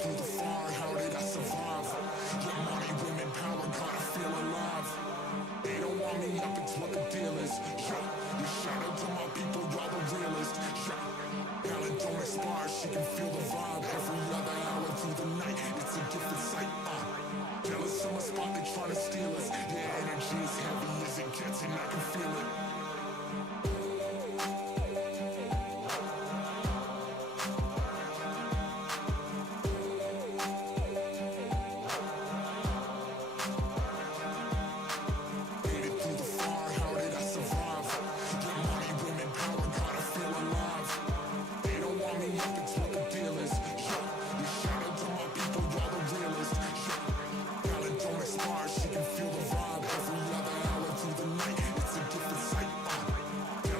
through the fire, how did I survive? Yeah, money, women, power, gotta feel alive. They don't want me up, it's what the deal is. Yeah, shout out to my people, y'all the realest. Yeah, talent don't expire, she can feel the vibe. Every other hour through the night, it's a different sight. Jealous of my spot, they tryna steal us. Yeah, energy is heavy as it gets, and I can feel it. She can feel the vibe every other hour through the night. It's a different sight.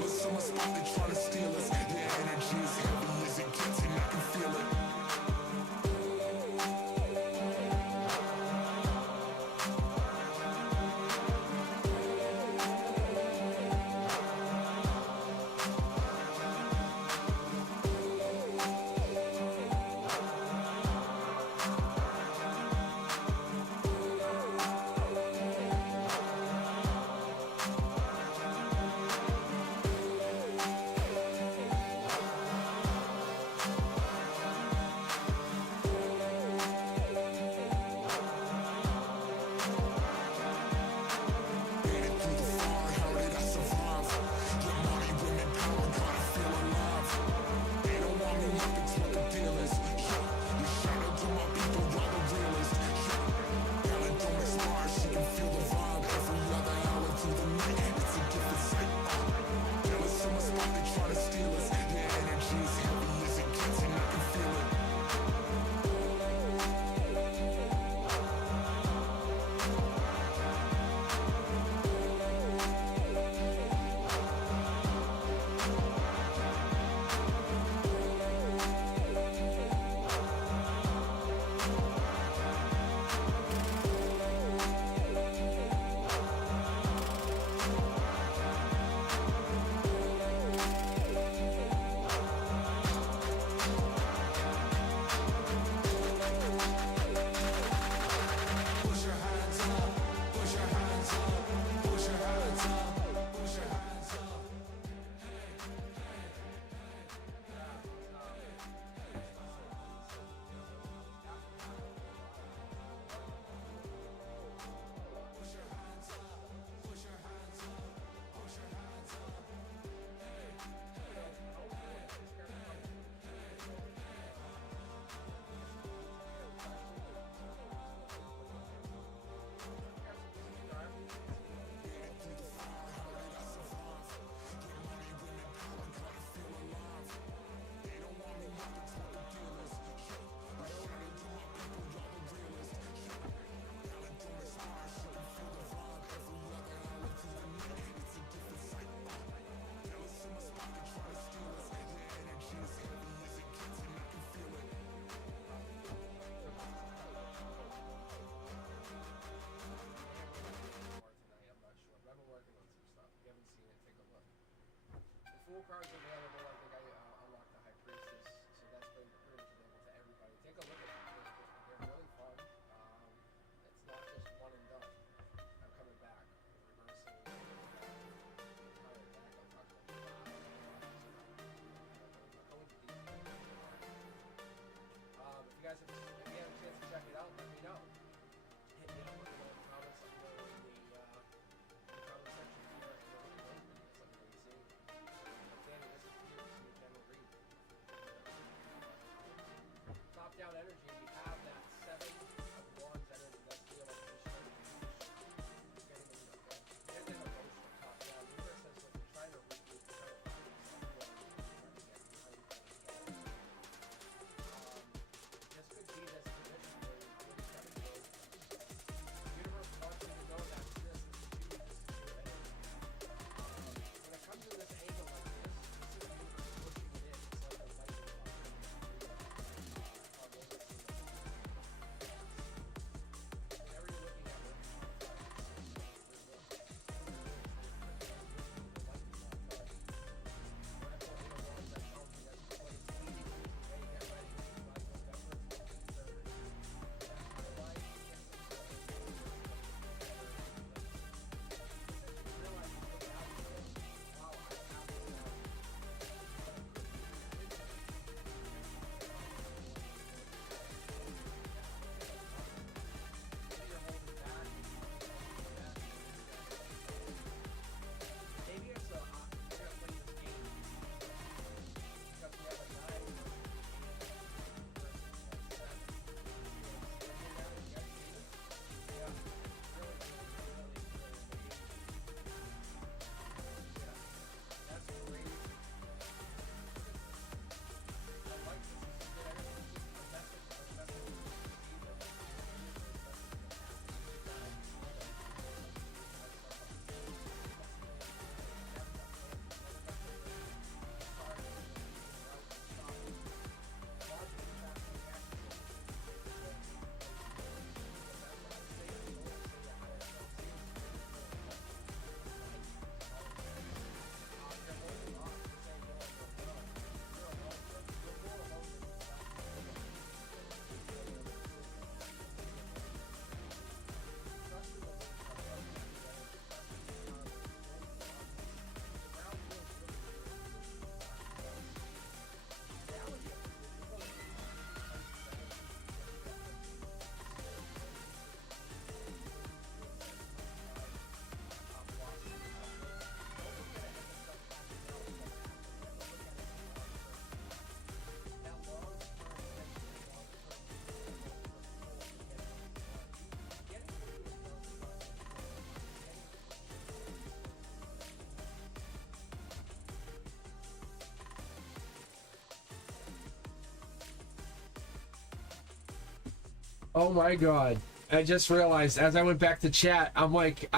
Oh my god. I just realized as I went back to chat, I'm like,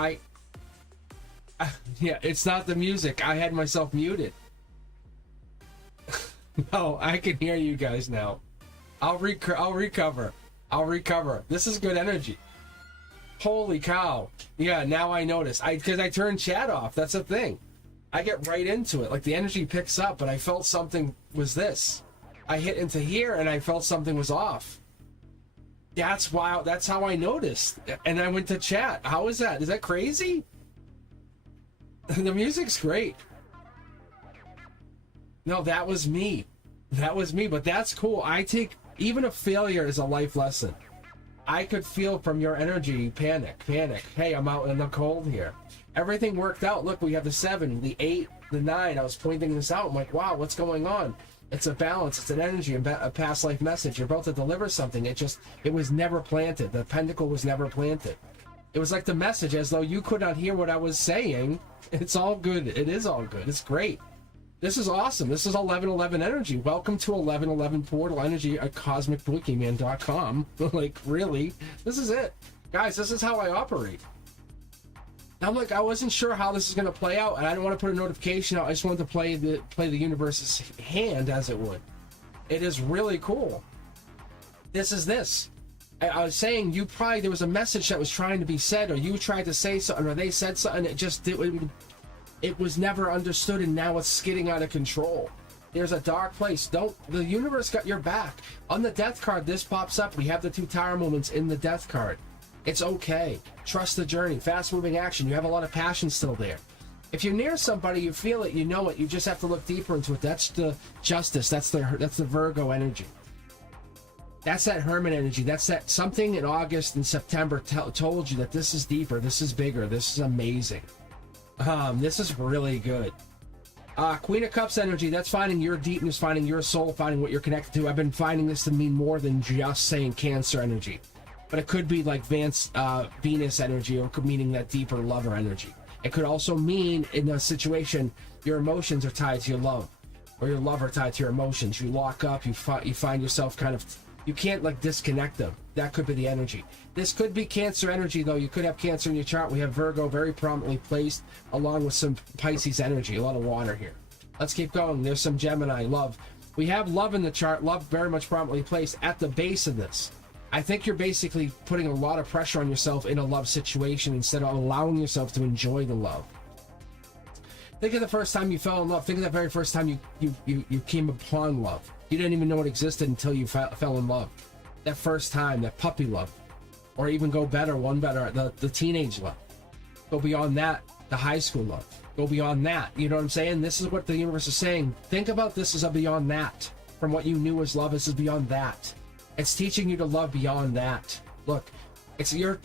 yeah, it's not the music. I had myself muted. No, I can hear you guys now. I'll recover. I'll recover. This is good energy. Holy cow. Yeah, now I notice. Because I turned chat off. That's the thing. I get right into it. Like the energy picks up, but I felt something was this. I hit into here and I felt something was off. That's wild. That's how I noticed. And I went to chat. How is that? Is that crazy? The music's great. No, that was me. That was me, but that's cool. I take even a failure as a life lesson. I could feel from your energy, panic. Hey, I'm out in the cold here. Everything worked out. Look, we have the 7, the 8, the 9. I was pointing this out. I'm like, wow, what's going on? It's a balance. It's an energy, a past life message. You're about to deliver something. It was never planted. The pentacle was never planted. It was like the message, as though you could not hear what I was saying. It's all good. It is all good. It's great. This is awesome. This is 1111 energy. Welcome to 1111 portal energy at cosmicboogeyman.com. Like, really? This is it. Guys, this is how I operate. I'm like, I wasn't sure how this is going to play out, and I didn't want to put a notification out. I just wanted to play the universe's hand, as it would. It is really cool. This is this. I was saying, there was a message that was trying to be said, or you tried to say something, or they said something, it was never understood, and now it's skidding out of control. There's a dark place. The universe got your back. On the death card, this pops up. We have the 2 tower moments in the death card. It's okay. Trust the journey. Fast moving action. You have a lot of passion still there. If you're near somebody, you feel it, you know it. You just have to look deeper into it. That's the justice. That's the Virgo energy. That's that Hermit energy. That's that something in August and September told you that this is deeper. This is bigger. This is amazing. This is really good. Queen of Cups energy, that's finding your deepness, finding your soul, finding what you're connected to. I've been finding this to mean more than just saying Cancer energy. But it could be like Venus energy, or could meaning that deeper lover energy. It could also mean, in a situation, your emotions are tied to your love, or your love are tied to your emotions. You lock up, you find yourself kind of, you can't like disconnect them. That could be the energy. This could be Cancer energy, though. You could have Cancer in your chart. We have Virgo very prominently placed, along with some Pisces energy. A lot of water here. Let's keep going. There's some Gemini, love. We have love in the chart. Love very much prominently placed at the base of this. I think you're basically putting a lot of pressure on yourself in a love situation instead of allowing yourself to enjoy the love. Think of the first time you fell in love. Think of that very first time you came upon love. You didn't even know it existed until you fell in love. That first time, that puppy love. Or even go better, the teenage love. Go beyond that, the high school love. Go beyond that. You know what I'm saying? This is what the universe is saying. Think about this as a beyond that. From what you knew as love, this is beyond that. It's teaching you to love beyond that. Look, it's you're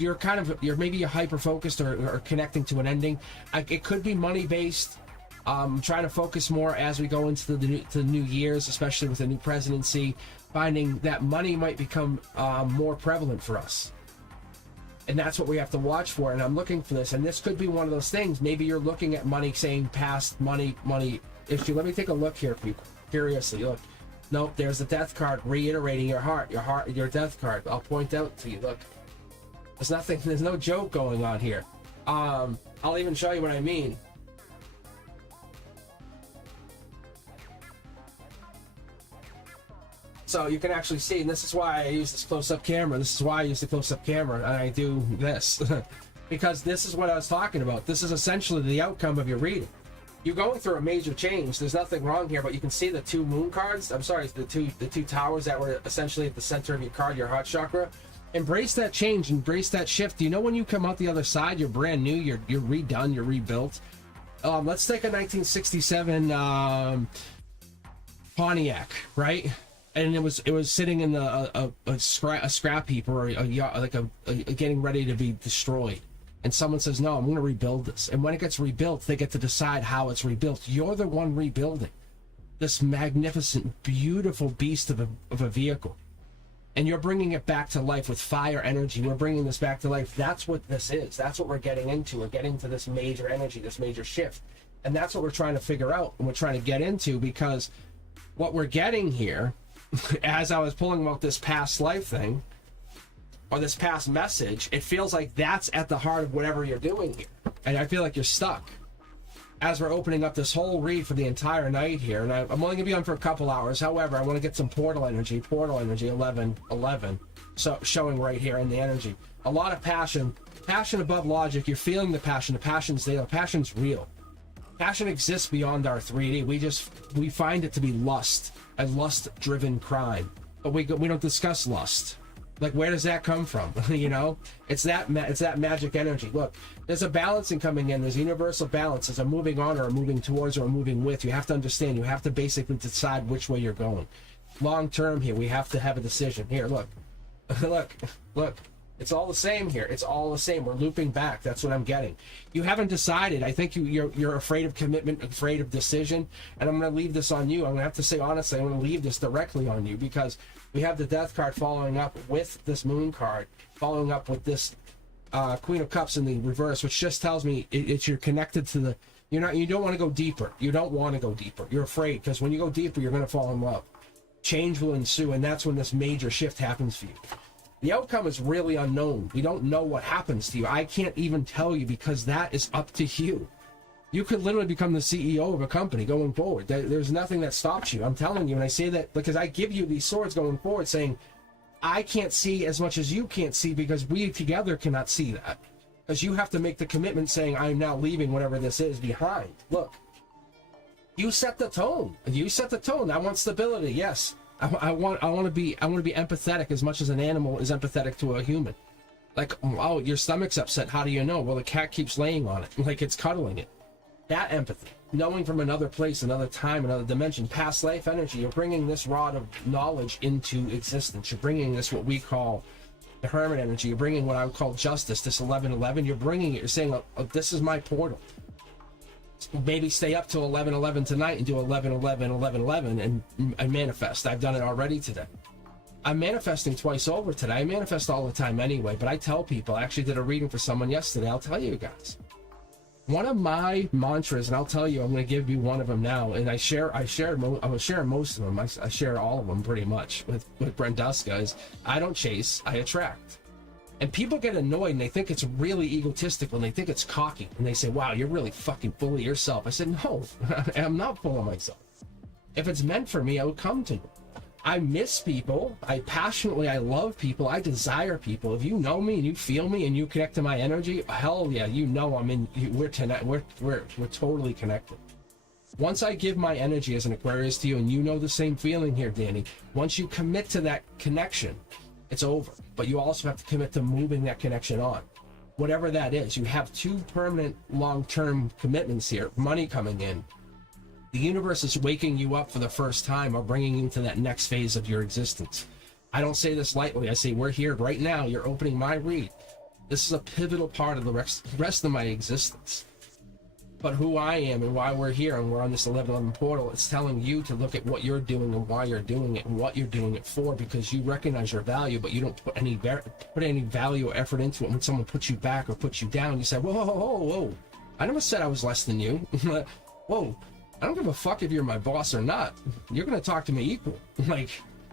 maybe hyper focused or connecting to an ending. It could be money based. Trying to focus more as we go into the new years, especially with the new presidency, finding that money might become more prevalent for us. And that's what we have to watch for. And I'm looking for this. And this could be one of those things. Maybe you're looking at money, saying past money issue. Let me take a look here for you. Curiously, look. Nope, there's the death card reiterating your death card. I'll point out to you. Look. There's no joke going on here. I'll even show you what I mean. So you can actually see, and this is why I use this close-up camera. This is why I use the close-up camera, and I do this. Because this is what I was talking about. This is essentially the outcome of your reading. You're going through a major change. There's nothing wrong here, but you can see the 2 moon cards. I'm sorry, the two towers that were essentially at the center of your card, your heart chakra. Embrace that change, embrace that shift. You know, when you come out the other side, you're brand new, you're redone, you're rebuilt. Let's take a 1967 Pontiac, right? And it was sitting in a scrap heap, or getting ready to be destroyed. And someone says, no, I'm going to rebuild this. And when it gets rebuilt, they get to decide how it's rebuilt. You're the one rebuilding this magnificent, beautiful beast of a vehicle. And you're bringing it back to life with fire energy. We're bringing this back to life. That's what this is. That's what we're getting into. We're getting to this major energy, this major shift. And that's what we're trying to figure out, and we're trying to get into, because what we're getting here, as I was pulling about this past life thing, or this past message, it feels like that's at the heart of whatever you're doing here. And I feel like you're stuck. As we're opening up this whole read for the entire night here, and I'm only going to be on for a couple hours. However, I want to get some portal energy, 11:11, so showing right here in the energy. A lot of passion above logic. You're feeling the passion's there, the passion's real. Passion exists beyond our 3D. We find it to be lust, a lust-driven crime. But we don't discuss lust. Like, where does that come from? You know, it's that magic energy. Look, there's a balancing coming in. There's a universal balance. There's a moving on or a moving towards or a moving with. You have to understand. You have to basically decide which way you're going. Long term here, we have to have a decision. Here, look, look. It's all the same here. It's all the same. We're looping back. That's what I'm getting. You haven't decided. I think you're afraid of commitment, afraid of decision. And I'm going to leave this on you. I'm going to have to say honestly, I'm going to leave this directly on you, because we have the Death card following up with this Moon card, following up with this Queen of Cups in the reverse, which just tells me you're connected to the. You don't want to go deeper. You don't want to go deeper. You're afraid, because when you go deeper, you're going to fall in love. Change will ensue, and that's when this major shift happens for you. The outcome is really unknown. We don't know what happens to you. I can't even tell you, because that is up to you. You could literally become the CEO of a company going forward. There's nothing that stops you. I'm telling you, and I say that because I give you these swords going forward, saying, I can't see as much as you can't see, because we together cannot see that. Because you have to make the commitment saying, I'm now leaving whatever this is behind. Look, you set the tone. You set the tone. I want stability. Yes. I want to be empathetic as much as an animal is empathetic to a human. Like, oh, your stomach's upset. How do you know? Well, the cat keeps laying on it, like it's cuddling it. That empathy, knowing from another place, another time, another dimension, past life energy. You're bringing this rod of knowledge into existence. You're bringing this, what we call the hermit energy. You're bringing what I would call justice, this 11:11. You're bringing it. You're saying, oh, this is my portal. Maybe stay up till 11:11 tonight and do 11:11 and manifest. I've done it already today. I'm manifesting twice over today. I manifest all the time anyway, but I tell people. I actually did a reading for someone yesterday. I'll tell you guys. One of my mantras, and I'll tell you, I'm going to give you one of them now. And I was sharing most of them. I share all of them pretty much with Brenduska. Is I don't chase, I attract. And people get annoyed, and they think it's really egotistical, and they think it's cocky, and they say, wow, you're really fucking full of yourself. I said, no, I'm not full of myself. If it's meant for me, I would come to you. I miss people. I love people. I desire people. If you know me and you feel me and you connect to my energy, hell yeah, you know I'm in. We're totally connected. Once I give my energy as an Aquarius to you, and you know the same feeling here, Danny, once you commit to that connection, it's over. But you also have to commit to moving that connection on. Whatever that is, you have two permanent long-term commitments here. Money coming in. The universe is waking you up for the first time, or bringing you to that next phase of your existence. I don't say this lightly. I say we're here right now. You're opening my read. This is a pivotal part of the rest of my existence. But who I am and why we're here, and we're on this 11:11 portal, it's telling you to look at what you're doing and why you're doing it and what you're doing it for, because you recognize your value, but you don't put any value or effort into it. When someone puts you back or puts you down, you say, whoa, whoa, whoa, whoa. I never said I was less than you. Whoa, I don't give a fuck if you're my boss or not. You're going to talk to me equal. Like,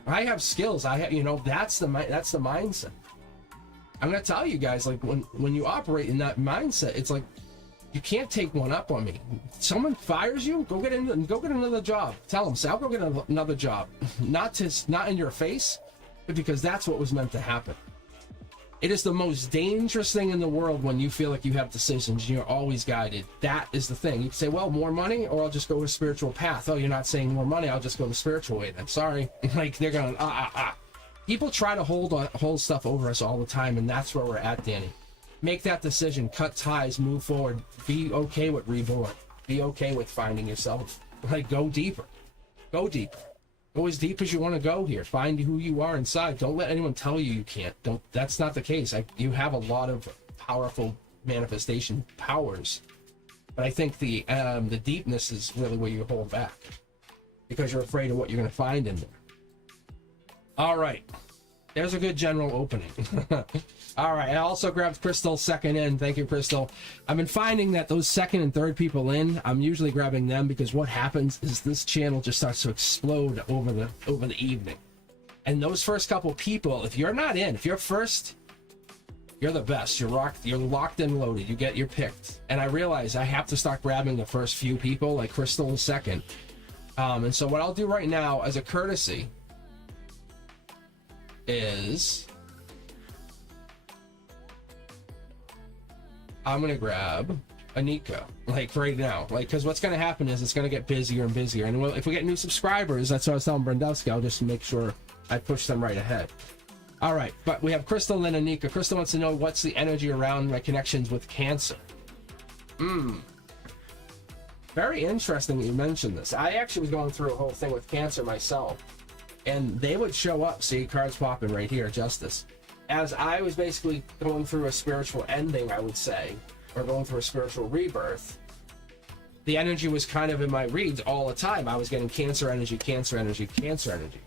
I have skills. That's the mindset. I'm going to tell you guys, like, when you operate in that mindset, it's like, you can't take one up on me. Someone fires you, go get another job. Tell them, say, I'll go get another job. Not in your face, but because that's what was meant to happen. It is the most dangerous thing in the world when you feel like you have decisions and you're always guided. That is the thing. You can say, well, more money, or I'll just go a spiritual path. Oh, you're not saying more money, I'll just go the spiritual way then. Sorry. Like, they're going, People try to hold stuff over us all the time, and that's where we're at, Danny. Make that decision, cut ties, move forward, be okay with reborn, be okay with finding yourself. Like, go deeper. Go deeper. Go as deep as you want to go here. Find who you are inside. Don't let anyone tell you you can't. That's not the case. You have a lot of powerful manifestation powers, but I think the deepness is really where you hold back, because you're afraid of what you're going to find in there. All right. There's a good general opening. All right. I also grabbed Crystal second in. Thank you, Crystal. I've been finding that those second and third people in, I'm usually grabbing them, because what happens is this channel just starts to explode over the evening. And those first couple people, if you're not in, if you're first, You're the best. You're locked and loaded. You're picked. And I realize I have to start grabbing the first few people, like Crystal in second. And so what I'll do right now as a courtesy is I'm going to grab Anika, like right now, like, because what's going to happen is it's going to get busier and busier. And if we get new subscribers, that's what I was telling Brendowski, I'll just make sure I push them right ahead. All right, but we have Crystal and Anika. Crystal wants to know what's the energy around my connections with Cancer. Very interesting that you mentioned this. I actually was going through a whole thing with Cancer myself, and they would show up, see, cards popping right here, Justice. As I was basically going through a spiritual ending, I would say, or going through a spiritual rebirth, the energy was kind of in my reads all the time. I was getting Cancer energy, Cancer energy, Cancer energy.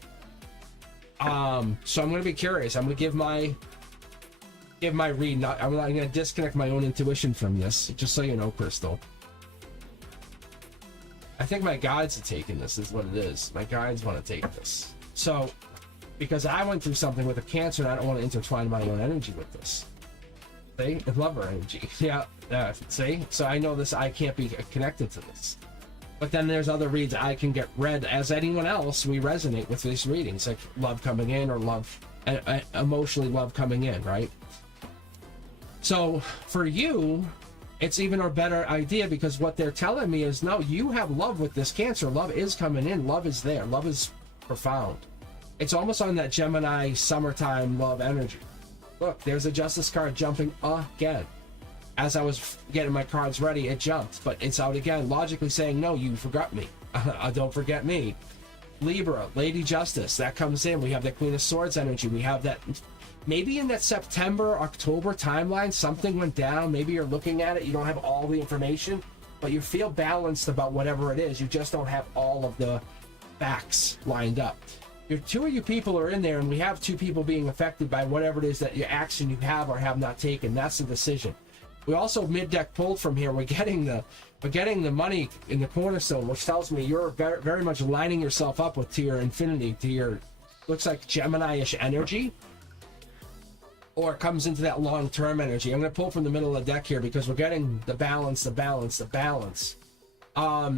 So I'm going to be curious. I'm going to give my read. I'm not going to disconnect my own intuition from this, just so you know, Crystal. I think my guides are taking this, is what it is. My guides want to take this. So, because I went through something with a Cancer and I don't want to intertwine my own energy with this. See? Lover energy. Yeah. See? So I know this, I can't be connected to this. But then there's other reads I can get read. As anyone else, we resonate with these readings, like love coming in or love, emotionally love coming in, right? So for you, it's even a better idea, because what they're telling me is, no, you have love with this Cancer. Love is coming in. Love is there. Love is profound. It's almost on that Gemini summertime love energy. Look, there's a Justice card jumping again. As I was getting my cards ready, it jumped, but it's out again, logically saying, no, you forgot me. Don't forget me. Libra, Lady Justice, that comes in. We have the Queen of Swords energy. We have that, maybe in that September, October timeline, something went down. Maybe you're looking at it, you don't have all the information, but you feel balanced about whatever it is. You just don't have all of the facts lined up. Two of you people are in there, and we have two people being affected by whatever it is that your action you have or have not taken. That's the decision. We also mid-deck pulled from here. We're getting the money in the cornerstone, which tells me you're very, very much lining yourself up with to your infinity, to your, looks like Gemini-ish energy, or it comes into that long-term energy. I'm going to pull from the middle of the deck here because we're getting the balance, the balance, the balance.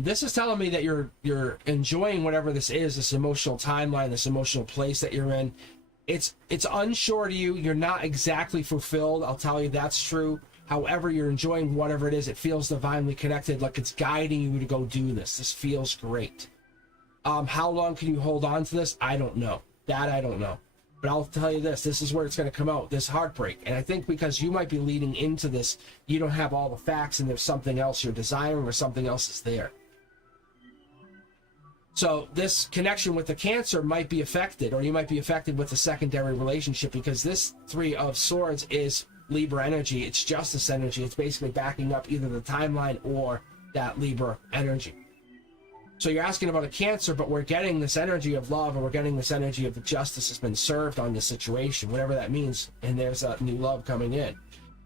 This is telling me that you're enjoying whatever this is, this emotional timeline, this emotional place that you're in. It's unsure to you. You're not exactly fulfilled. I'll tell you that's true. However, you're enjoying whatever it is. It feels divinely connected, like it's guiding you to go do this. This feels great. How long can you hold on to this? I don't know. That I don't know. But I'll tell you this. This is where it's going to come out, this heartbreak. And I think because you might be leading into this, you don't have all the facts, and there's something else you're desiring, or something else is there. So this connection with the Cancer might be affected, or you might be affected with a secondary relationship, because this Three of Swords is Libra energy. It's Justice energy. It's basically backing up either the timeline or that Libra energy. So you're asking about a Cancer, but we're getting this energy of love, and we're getting this energy of the justice has been served on the situation, whatever that means. And there's a new love coming in.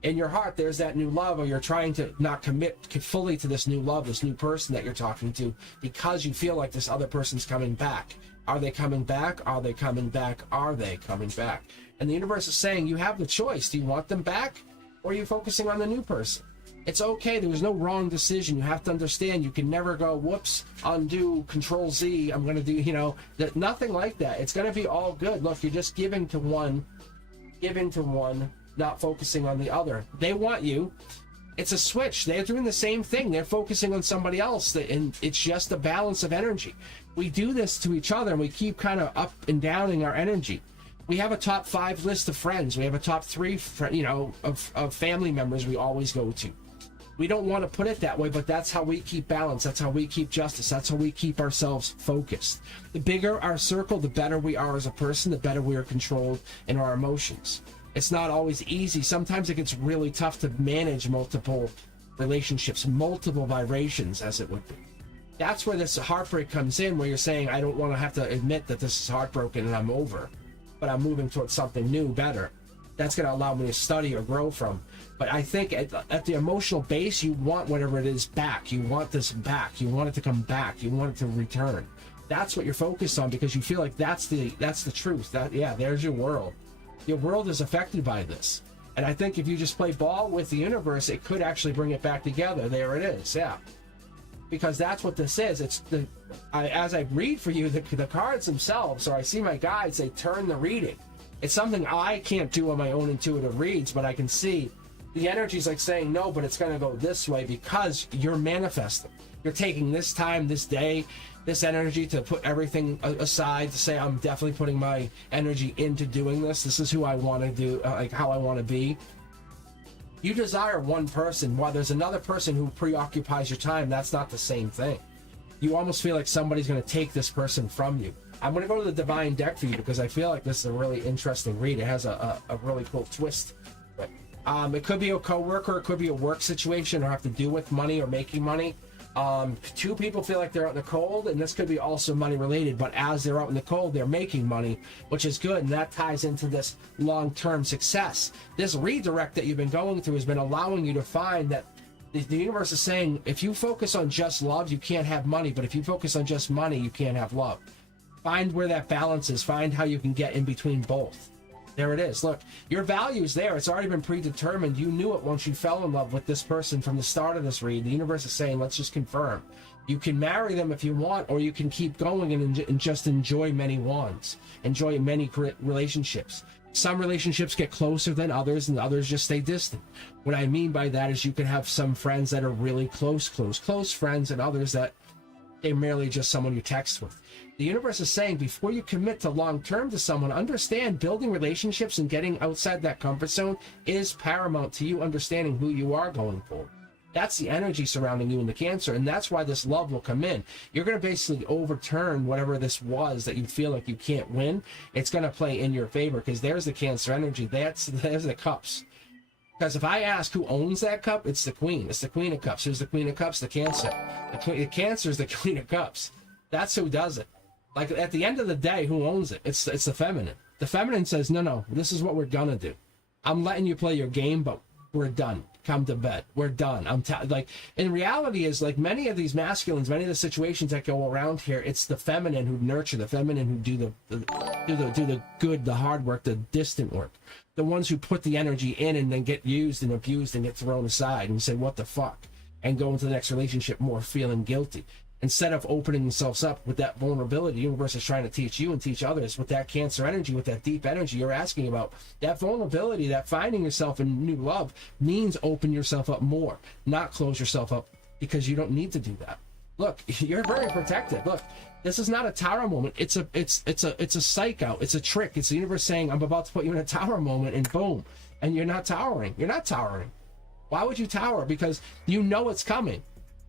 In your heart, there's that new love, or you're trying to not commit fully to this new love, this new person that you're talking to, because you feel like this other person's coming back. Are they coming back? Are they coming back? Are they coming back? And the universe is saying you have the choice. Do you want them back, or are you focusing on the new person? It's okay. There's no wrong decision. You have to understand you can never go, whoops, undo, control Z, I'm going to do, nothing like that. It's going to be all good. Look, you're just giving to one, not focusing on the other. They want you. It's a switch. They're doing the same thing. They're focusing on somebody else, and it's just a balance of energy. We do this to each other, and we keep kind of up and downing our energy. We have a top 5 list of friends. We have a top 3, of family members we always go to. We don't want to put it that way, but that's how we keep balance. That's how we keep justice. That's how we keep ourselves focused. The bigger our circle, the better we are as a person, the better we are controlled in our emotions. It's not always easy. Sometimes it gets really tough to manage multiple relationships, multiple vibrations, as it would be. That's where this heartbreak comes in, where you're saying, I don't want to have to admit that this is heartbroken and I'm over, but I'm moving towards something new, better. That's going to allow me to study or grow from. But I think at the emotional base, you want whatever it is back. You want this back. You want it to come back. You want it to return. That's what you're focused on, because you feel like that's the truth. There's your world. Your world is affected by this. And I think if you just play ball with the universe, it could actually bring it back together. There it is, yeah. Because that's what this is. It's as I read for you, the cards themselves, or I see my guides, they turn the reading. It's something I can't do on my own intuitive reads, but I can see the energy's like saying no, but it's going to go this way because you're manifesting. You're taking this time, this day, this energy to put everything aside to say, I'm definitely putting my energy into doing this. This is who I want to do, like how I want to be. You desire one person, while there's another person who preoccupies your time. That's not the same thing. You almost feel like somebody's going to take this person from you. I'm going to go to the divine deck for you because I feel like this is a really interesting read. It has a really cool twist. But, it could be a coworker, it could be a work situation, or have to do with money or making money. Two people feel like they're out in the cold, and this could be also money related, but as they're out in the cold, they're making money, which is good, and that ties into this long-term success. This redirect that you've been going through has been allowing you to find that the universe is saying, if you focus on just love, you can't have money, but if you focus on just money, you can't have love. Find where that balance is. Find how you can get in between both. There it is. Look, your value is there. It's already been predetermined. You knew it once you fell in love with this person from the start of this read. The universe is saying, let's just confirm. You can marry them if you want, or you can keep going and just enjoy many wands. Enjoy many relationships. Some relationships get closer than others, and others just stay distant. What I mean by that is you can have some friends that are really close friends, and others that they're merely just someone you text with. The universe is saying, before you commit to long-term to someone, understand building relationships and getting outside that comfort zone is paramount to you understanding who you are going forward. That's the energy surrounding you in the Cancer, and that's why this love will come in. You're going to basically overturn whatever this was that you feel like you can't win. It's going to play in your favor, because there's the Cancer energy. There's the Cups. Because if I ask who owns that cup, it's the Queen. It's the Queen of Cups. Who's the Queen of Cups? The Cancer. The Cancer is the Queen of Cups. That's who does it. Like, at the end of the day, who owns it? It's the feminine. The feminine says, no, this is what we're gonna do. I'm letting you play your game, but we're done. Come to bed. We're done. Like, in reality is, like, many of these masculines, many of the situations that go around here, it's the feminine who nurture, the feminine who do the good, the hard work, the distant work. The ones who put the energy in and then get used and abused and get thrown aside and say, what the fuck? And go into the next relationship more feeling guilty. Instead of opening themselves up with that vulnerability, the universe is trying to teach you and teach others with that Cancer energy, with that deep energy you're asking about. That vulnerability, that finding yourself in new love means open yourself up more, not close yourself up, because you don't need to do that. Look, you're very protected. Look, this is not a tower moment. It's a psych out. It's a trick. It's the universe saying, I'm about to put you in a tower moment, and boom. And you're not towering. You're not towering. Why would you tower? Because you know it's coming.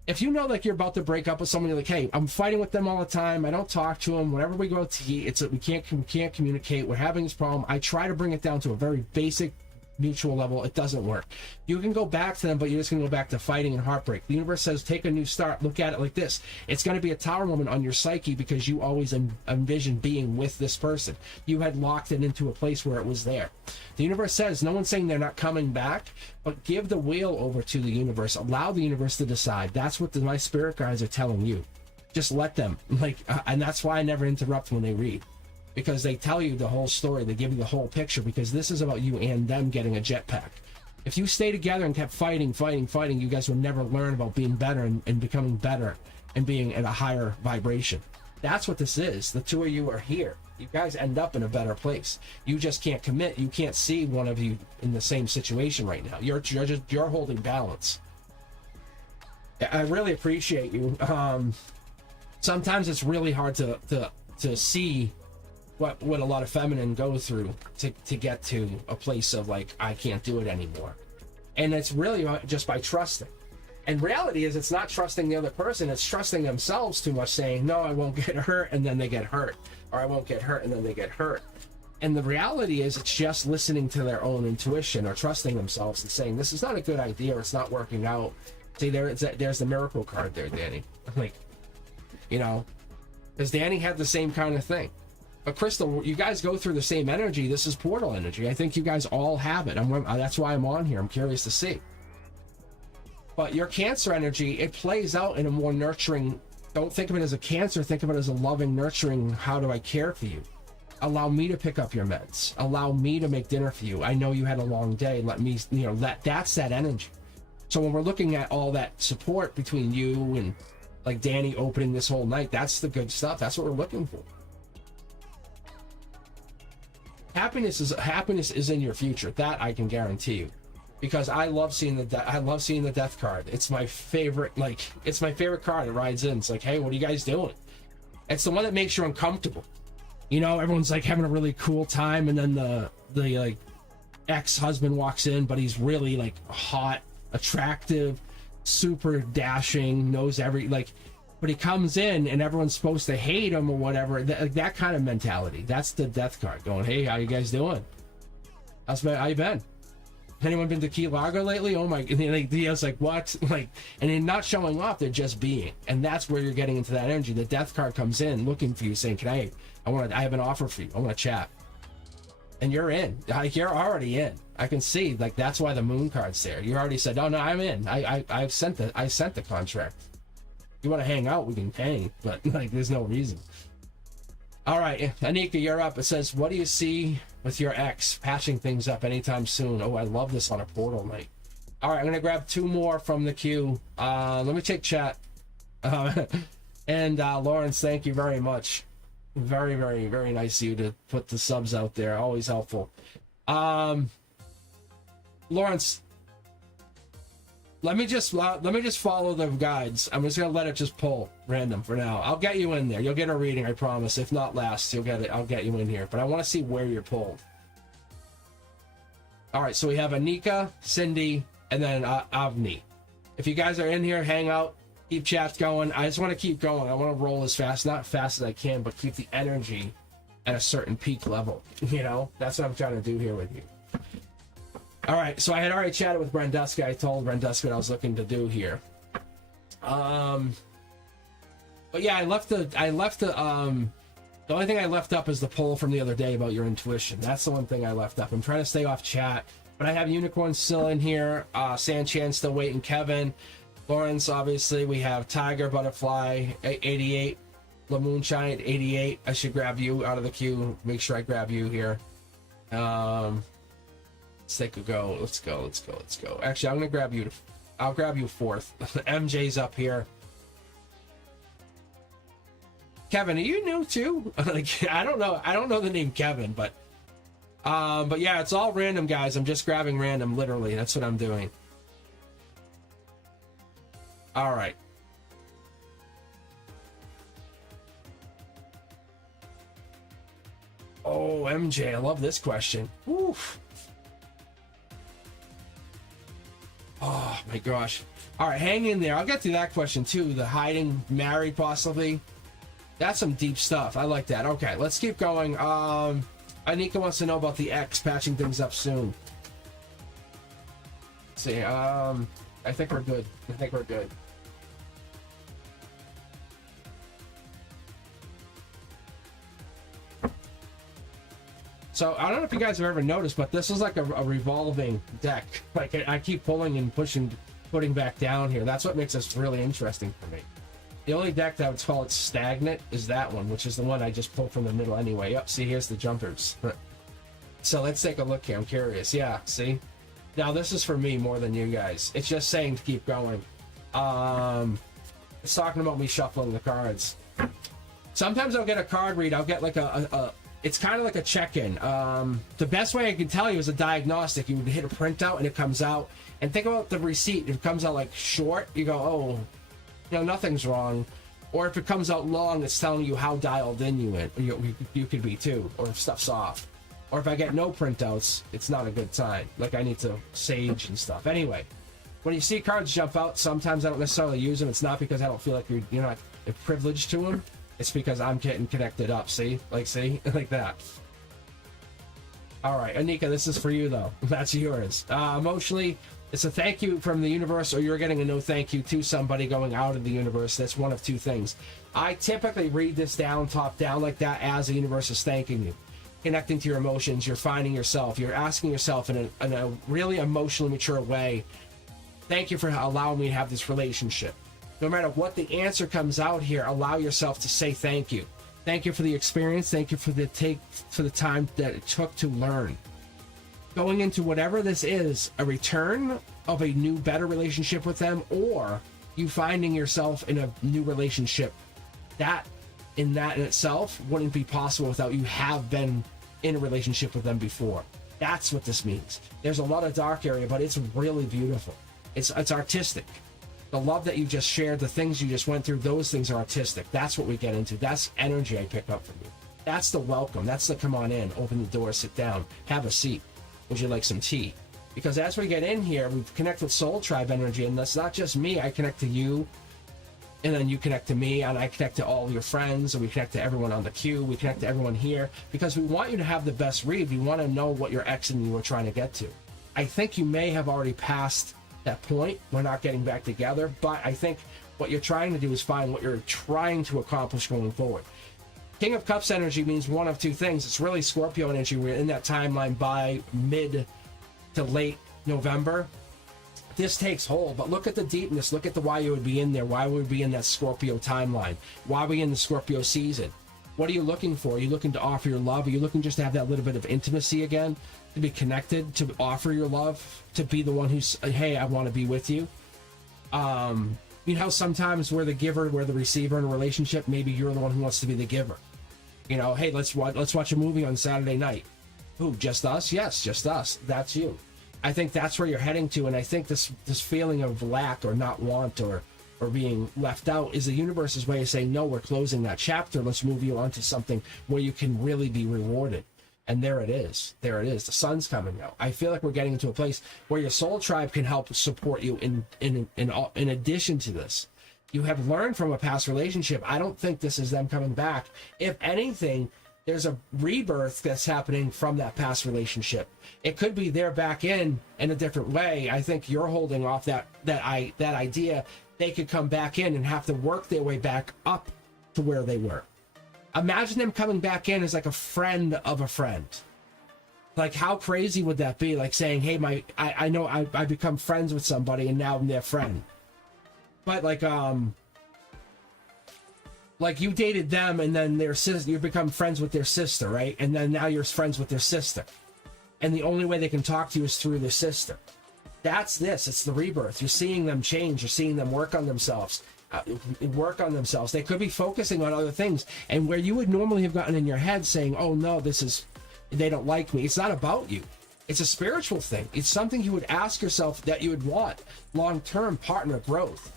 If you know, like, you're about to break up with someone, you're like, hey, I'm fighting with them all the time. I don't talk to them. Whenever we go to eat, we can't communicate. We're having this problem. I try to bring it down to a very basic mutual level. It doesn't work. You can go back to them, but you're just going to go back to fighting and heartbreak. The universe says, take a new start. Look at it like this. It's going to be a tower moment on your psyche because you always envisioned being with this person. You had locked it into a place where it was there. The universe says, no one's saying they're not coming back, but give the wheel over to the universe. Allow the universe to decide. That's what my spirit guides are telling you. Just let them. And that's why I never interrupt when they read. Because they tell you the whole story. They give you the whole picture, because this is about you and them getting a jetpack. If you stay together and kept fighting, you guys would never learn about being better and becoming better and being at a higher vibration. That's what this is. The two of you are here. You guys end up in a better place. You just can't commit. You can't see one of you in the same situation right now. You're holding balance. I really appreciate you. Sometimes it's really hard to see what a lot of feminine go through to get to a place of, like, I can't do it anymore. And it's really just by trusting. And reality is, it's not trusting the other person, it's trusting themselves too much, saying, no, I won't get hurt, and then they get hurt. Or I won't get hurt, and then they get hurt. And the reality is, it's just listening to their own intuition, or trusting themselves and saying, this is not a good idea, or it's not working out. See, there's the miracle card there, Danny. Like, you know, because Danny had the same kind of thing. But Crystal, you guys go through the same energy. This is portal energy. I think you guys all have it. That's why I'm on here. I'm curious to see. But your Cancer energy, it plays out in a more nurturing. Don't think of it as a Cancer. Think of it as a loving, nurturing, how do I care for you? Allow me to pick up your meds. Allow me to make dinner for you. I know you had a long day. Let me, that's that energy. So when we're looking at all that support between you and like Danny opening this whole night, that's the good stuff. That's what we're looking for. Happiness is in your future. That I can guarantee you, because I love seeing the death card. It's my favorite. It's my favorite card. It rides in. It's like, hey, what are you guys doing? It's the one that makes you uncomfortable. Everyone's like having a really cool time, and then the like ex-husband walks in, but he's really like hot, attractive, super dashing, knows but he comes in and everyone's supposed to hate him or whatever. That kind of mentality. That's the death card going, hey, how you guys doing? How you been? Anyone been to Key Largo lately? Oh my, it's like, what? And they're not showing off, they're just being. And that's where you're getting into that energy. The death card comes in looking for you, saying, I have an offer for you. I want to chat. And you're in. You're already in. I can see, that's why the moon card's there. You already said, oh no, I'm in. I sent the contract. You want to hang out, we can hang, but there's no reason. All right, Anika, you're up. It says, what do you see with your ex patching things up anytime soon? Oh, I love this on a portal night. All right, I'm gonna grab 2 more from the queue. Let me check chat. And Lawrence, thank you very much. Very, very, very nice of you to put the subs out there. Always helpful. Lawrence, let me just follow the guides. I'm just gonna let it just pull random for now. I'll get you in there. You'll get a reading, I promise. If not last, you'll get it. I'll get you in here. But I want to see where you're pulled. All right, so we have Anika, Cindy, and then Avni. If you guys are in here, hang out, keep chats going. I just want to keep going. I want to roll as fast, not fast as I can, but keep the energy at a certain peak level. That's what I'm trying to do here with you. All right, so I had already chatted with Brenduska. I told Brenduska what I was looking to do here. But yeah, the only thing I left up is the poll from the other day about your intuition. That's the one thing I left up. I'm trying to stay off chat, but I have Unicorn still in here, Sanchan still waiting, Kevin, Lawrence, obviously, we have Tiger, Butterfly, 88, LaMoonshine, 88. I should grab you out of the queue. Make sure I grab you here. Let's take a go. Let's go. Actually, I'm gonna grab you. I'll grab you 4th. MJ's up here. Kevin, are you new too? I don't know. I don't know the name Kevin, but yeah, it's all random, guys. I'm just grabbing random, literally. That's what I'm doing. All right. Oh, MJ, I love this question. Oof. Oh my gosh. All right, hang in there. I'll get to that question too. The hiding, married possibly. That's some deep stuff. I like that. Okay, let's keep going. Anika wants to know about the ex patching things up soon. Let's see. I think we're good. So I don't know if you guys have ever noticed, but this is like a revolving deck. I keep pulling and pushing, putting back down here. That's what makes this really interesting for me. The only deck that I would call it stagnant is that one, which is the one I just pulled from the middle anyway. Yep, see, here's the jumpers. So let's take a look here. I'm curious. Yeah, see? Now this is for me more than you guys. It's just saying to keep going. It's talking about me shuffling the cards. Sometimes I'll get a card read. I'll get like it's kind of like a check-in. The best way I can tell you is a diagnostic. You would hit a printout and it comes out. And think about the receipt. If it comes out like short, you go, oh, nothing's wrong. Or if it comes out long, it's telling you how dialed in you could be too, or if stuff's off. Or if I get no printouts, it's not a good sign. Like I need to sage and stuff. Anyway, when you see cards jump out, sometimes I don't necessarily use them. It's not because I don't feel like you're not privileged to them. It's because I'm getting connected up. See, like that. All right, Anika, this is for you though. That's yours. Emotionally, it's a thank you from the universe, or you're getting a no thank you to somebody going out of the universe. That's one of two things. I typically read this down, top down like that, as the universe is thanking you. Connecting to your emotions, you're finding yourself, you're asking yourself in a really emotionally mature way, thank you for allowing me to have this relationship. No matter what the answer comes out here, allow yourself to say thank you. Thank you for the experience. Thank you for the time that it took to learn. Going into whatever this is, a return of a new, better relationship with them, or you finding yourself in a new relationship, that in itself wouldn't be possible without you have been in a relationship with them before. That's what this means. There's a lot of dark area, but it's really beautiful. It's artistic. The love that you just shared, the things you just went through, those things are artistic. That's what we get into. That's energy I pick up from you. That's the welcome. That's the come on in, open the door, sit down, have a seat. Would you like some tea? Because as we get in here, we connect with Soul Tribe energy, and that's not just me. I connect to you, and then you connect to me, and I connect to all your friends, and we connect to everyone on the queue. We connect to everyone here because we want you to have the best read. We want to know what your ex and you are trying to get to. I think you may have already passed that point. We're not getting back together, but I think what you're trying to do is find what you're trying to accomplish going forward. King of Cups energy means one of two things. It's really Scorpio energy. We're in that timeline by mid to late November. This takes hold, but look at the deepness. Look at the why you would be in there. Why would we be in that Scorpio timeline? Why are we in the Scorpio season? What are you looking for? Are you looking to offer your love? Are you looking just to have that little bit of intimacy again? To be connected, to offer your love, to be the one who's, hey, I want to be with you. You know, sometimes we're the giver, we're the receiver in a relationship. Maybe you're the one who wants to be the giver. You know, hey, let's watch a movie on Saturday night. Who, just us? Yes, just us. That's you. I think that's where you're heading to, and I think this feeling of lack or not want or being left out is the universe's way of saying, no, we're closing that chapter. Let's move you on to something where you can really be rewarded. And there it is. There it is. The sun's coming out. I feel like we're getting into a place where your soul tribe can help support you in addition to this. You have learned from a past relationship. I don't think this is them coming back. If anything, there's a rebirth that's happening from that past relationship. It could be they're back in a different way. I think you're holding off that idea. They could come back in and have to work their way back up to where they were. Imagine them coming back in as like a friend of a friend. Like, how crazy would that be? Like saying, hey, I know I become friends with somebody and now I'm their friend. But like you dated them and then their sister, you become friends with their sister, right? And then now you're friends with their sister. And the only way they can talk to you is through their sister. That's this. It's the rebirth. You're seeing them change. You're seeing them work on themselves. They could be focusing on other things, and where you would normally have gotten in your head saying, oh no, they don't like me. It's not about you. It's a spiritual thing. It's something you would ask yourself that you would want long-term partner growth.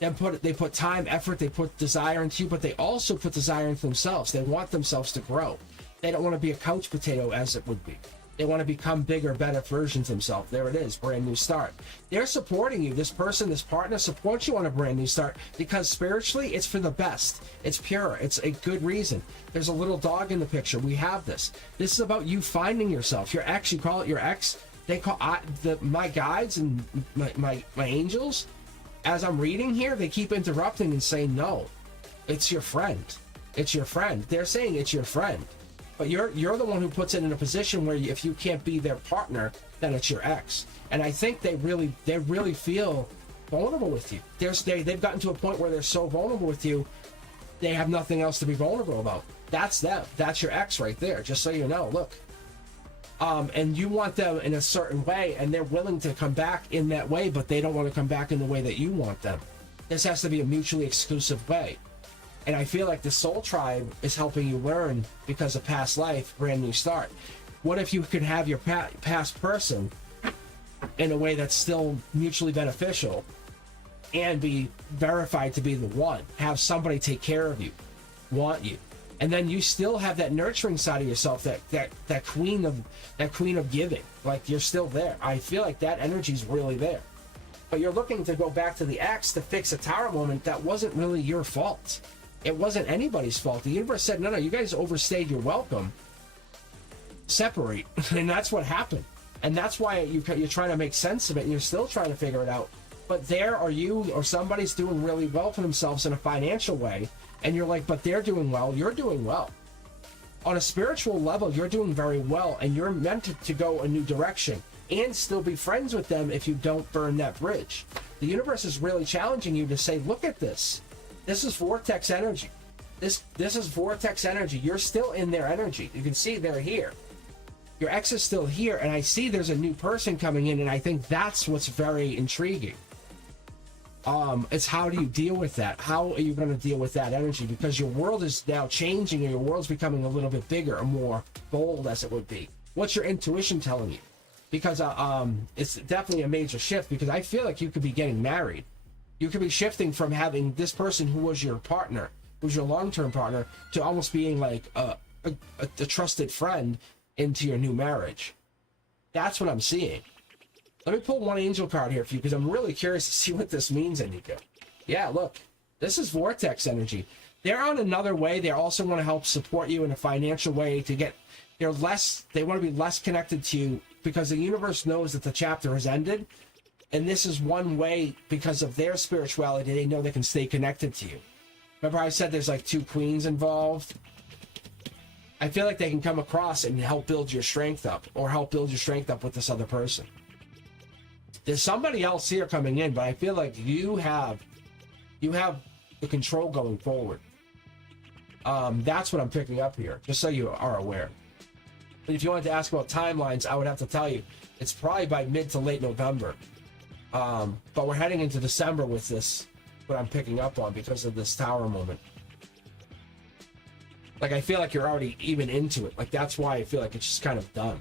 They put time, effort, they put desire into you, but they also put desire into themselves. They want themselves to grow. They don't want to be a couch potato as it would be. They want to become bigger, better versions of themselves. There it is, brand new start. They're supporting you. This person, this partner supports you on a brand new start because spiritually, it's for the best. It's pure. It's a good reason. There's a little dog in the picture. We have this. This is about you finding yourself. Your ex, you call it your ex. They call my guides and my angels. As I'm reading here, they keep interrupting and saying, no, it's your friend. It's your friend. They're saying it's your friend. But you're the one who puts it in a position where if you can't be their partner, then it's your ex. And I think they really feel vulnerable with you. They've gotten to a point where they're so vulnerable with you, they have nothing else to be vulnerable about. That's them. That's your ex right there. Just so you know. Look. And you want them in a certain way, and they're willing to come back in that way, but they don't want to come back in the way that you want them. This has to be a mutually exclusive way. And I feel like the soul tribe is helping you learn because of past life, brand new start. What if you could have your past person in a way that's still mutually beneficial and be verified to be the one? Have somebody take care of you, want you. And then you still have that nurturing side of yourself, that queen of giving. Like, you're still there. I feel like that energy's really there. But you're looking to go back to the ex to fix a tower moment that wasn't really your fault. It wasn't anybody's fault. The universe said, no, you guys overstayed your welcome. Separate. And that's what happened. And that's why you're trying to make sense of it, and you're still trying to figure it out. But there are you or somebody's doing really well for themselves in a financial way, and you're like, but they're doing well, you're doing well. On a spiritual level, you're doing very well, and you're meant to go a new direction and still be friends with them if you don't burn that bridge. The universe is really challenging you to say, look at this. This is vortex energy. This is vortex energy. You're still in their energy. You can see they're here. Your ex is still here, and I see there's a new person coming in, and I think that's what's very intriguing. It's how do you deal with that? How are you going to deal with that energy? Because your world is now changing, and your world's becoming a little bit bigger or more bold, as it would be. What's your intuition telling you? Because it's definitely a major shift, because I feel like you could be getting married. You could be shifting from having this person who was your partner, who's your long-term partner, to almost being like a trusted friend into your new marriage. That's what I'm seeing. Let me pull one angel card here for you, because I'm really curious to see what this means, Anika. Yeah, look. This is vortex energy. They're on another way. They also want to help support you in a financial way to get... They want to be less connected to you, because the universe knows that the chapter has ended. And this is one way, because of their spirituality, they know they can stay connected to you. Remember I said there's like 2 queens involved? I feel like they can come across and help build your strength up, or help build your strength up with this other person. There's somebody else here coming in, but I feel like you have the control going forward. That's what I'm picking up here, just so you are aware. But if you wanted to ask about timelines, I would have to tell you it's probably by mid to late November. But we're heading into December with this, what I'm picking up on, because of this tower moment. Like, I feel like you're already even into it. Like, that's why I feel like it's just kind of done.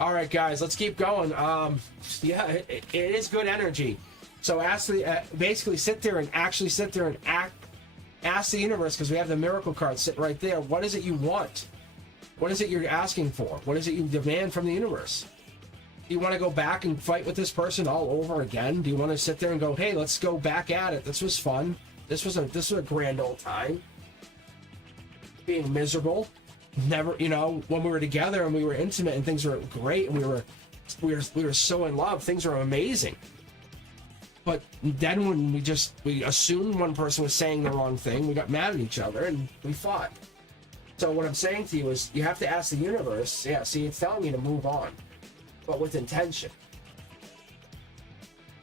All right, guys, let's keep going. Yeah, it is good energy. So basically sit there and ask the universe, because we have the miracle card sitting right there. What is it you want? What is it you're asking for? What is it you demand from the universe? Do you want to go back and fight with this person all over again? Do you want to sit there and go, hey, let's go back at it. This was fun. This was a grand old time. Being miserable. Never, when we were together and we were intimate and things were great and we were so in love, things were amazing. But then when we assumed one person was saying the wrong thing, we got mad at each other and we fought. So what I'm saying to you is you have to ask the universe, see, it's telling you to move on, but with intention.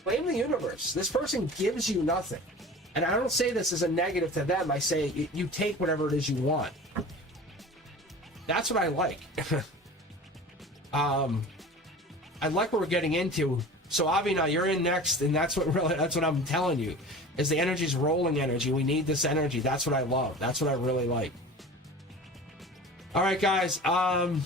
Blame the universe. This person gives you nothing. And I don't say this as a negative to them. I say you take whatever it is you want. That's what I like. I like what we're getting into. So Avina, you're in next, and that's what I'm telling you, is the energy's rolling energy. We need this energy. That's what I love. That's what I really like. All right, guys. I'm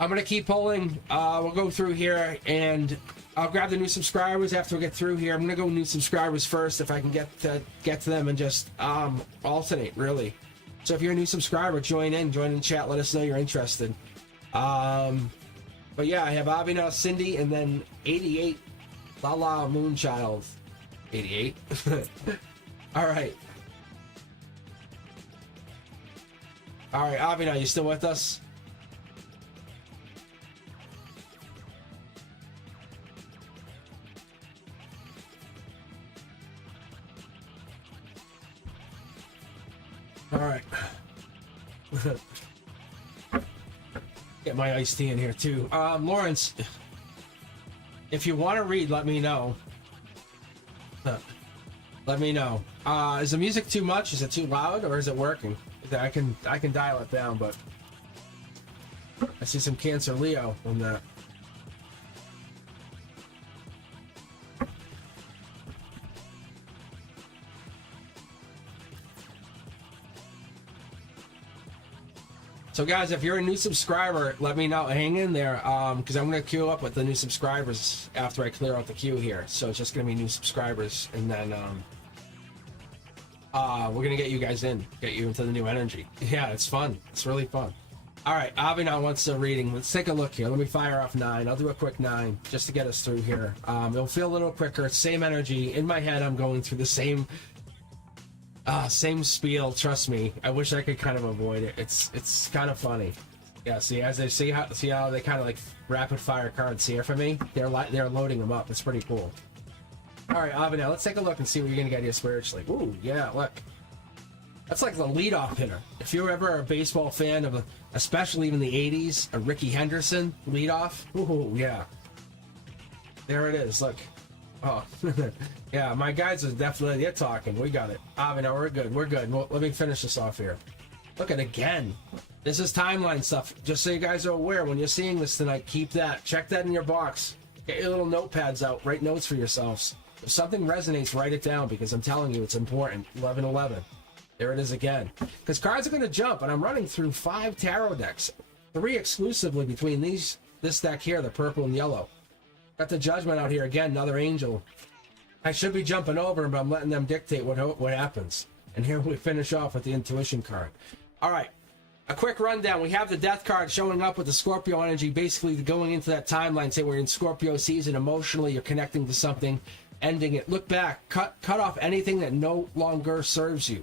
gonna keep pulling. We'll go through here, and I'll grab the new subscribers after we get through here. I'm gonna go new subscribers first, if I can get to them, and just alternate, really. So if you're a new subscriber, join in chat. Let us know you're interested. But yeah, I have Avina, Cindy, and then 88, Lala Moonchild, 88. All right, Avina, you still with us? All right. Get my iced tea in here too. Lawrence, if you want to read, let me know. Let me know. Is the music too much? Is it too loud, or is it working? I can dial it down, but I see some Cancer Leo on that. So guys, if you're a new subscriber, let me know. Hang in there, because I'm going to queue up with the new subscribers after I clear out the queue here. So it's just going to be new subscribers, and then we're going to get you guys get you into the new energy. Yeah, it's fun. It's really fun. All right, Avina wants a reading. Let's take a look here. Let me fire off 9. I'll do a quick 9 just to get us through here. It'll feel a little quicker. Same energy. In my head, I'm going through the same spiel. Trust me. I wish I could kind of avoid it. It's kind of funny. Yeah. See, as they see how they kind of like rapid fire cards here for me. They're loading them up. It's pretty cool. All right, Avina, let's take a look and see what you're gonna get here spiritually. Ooh, yeah. Look, that's like the leadoff hitter. If you're ever a baseball fan of especially even the '80s, a Ricky Henderson leadoff. Ooh, yeah. There it is. Look, Oh, yeah, my guys are definitely, they're talking. We got it. No, we're good. We're good. Well, let me finish this off here. Look at again. This is timeline stuff. Just so you guys are aware, when you're seeing this tonight, keep that. Check that in your box. Get your little notepads out. Write notes for yourselves. If something resonates, write it down, because I'm telling you, it's important. 1111. There it is again. Because cards are going to jump, and I'm running through 5 tarot decks. 3 exclusively between this deck here, the purple and yellow. Got the Judgment out here again, another angel. I should be jumping over, but I'm letting them dictate what happens. And here we finish off with the intuition card. All right, a quick rundown. We have the death card showing up with the Scorpio energy, basically going into that timeline. Say we're in Scorpio season. Emotionally, you're connecting to something, ending it. Look back, cut off anything that no longer serves you.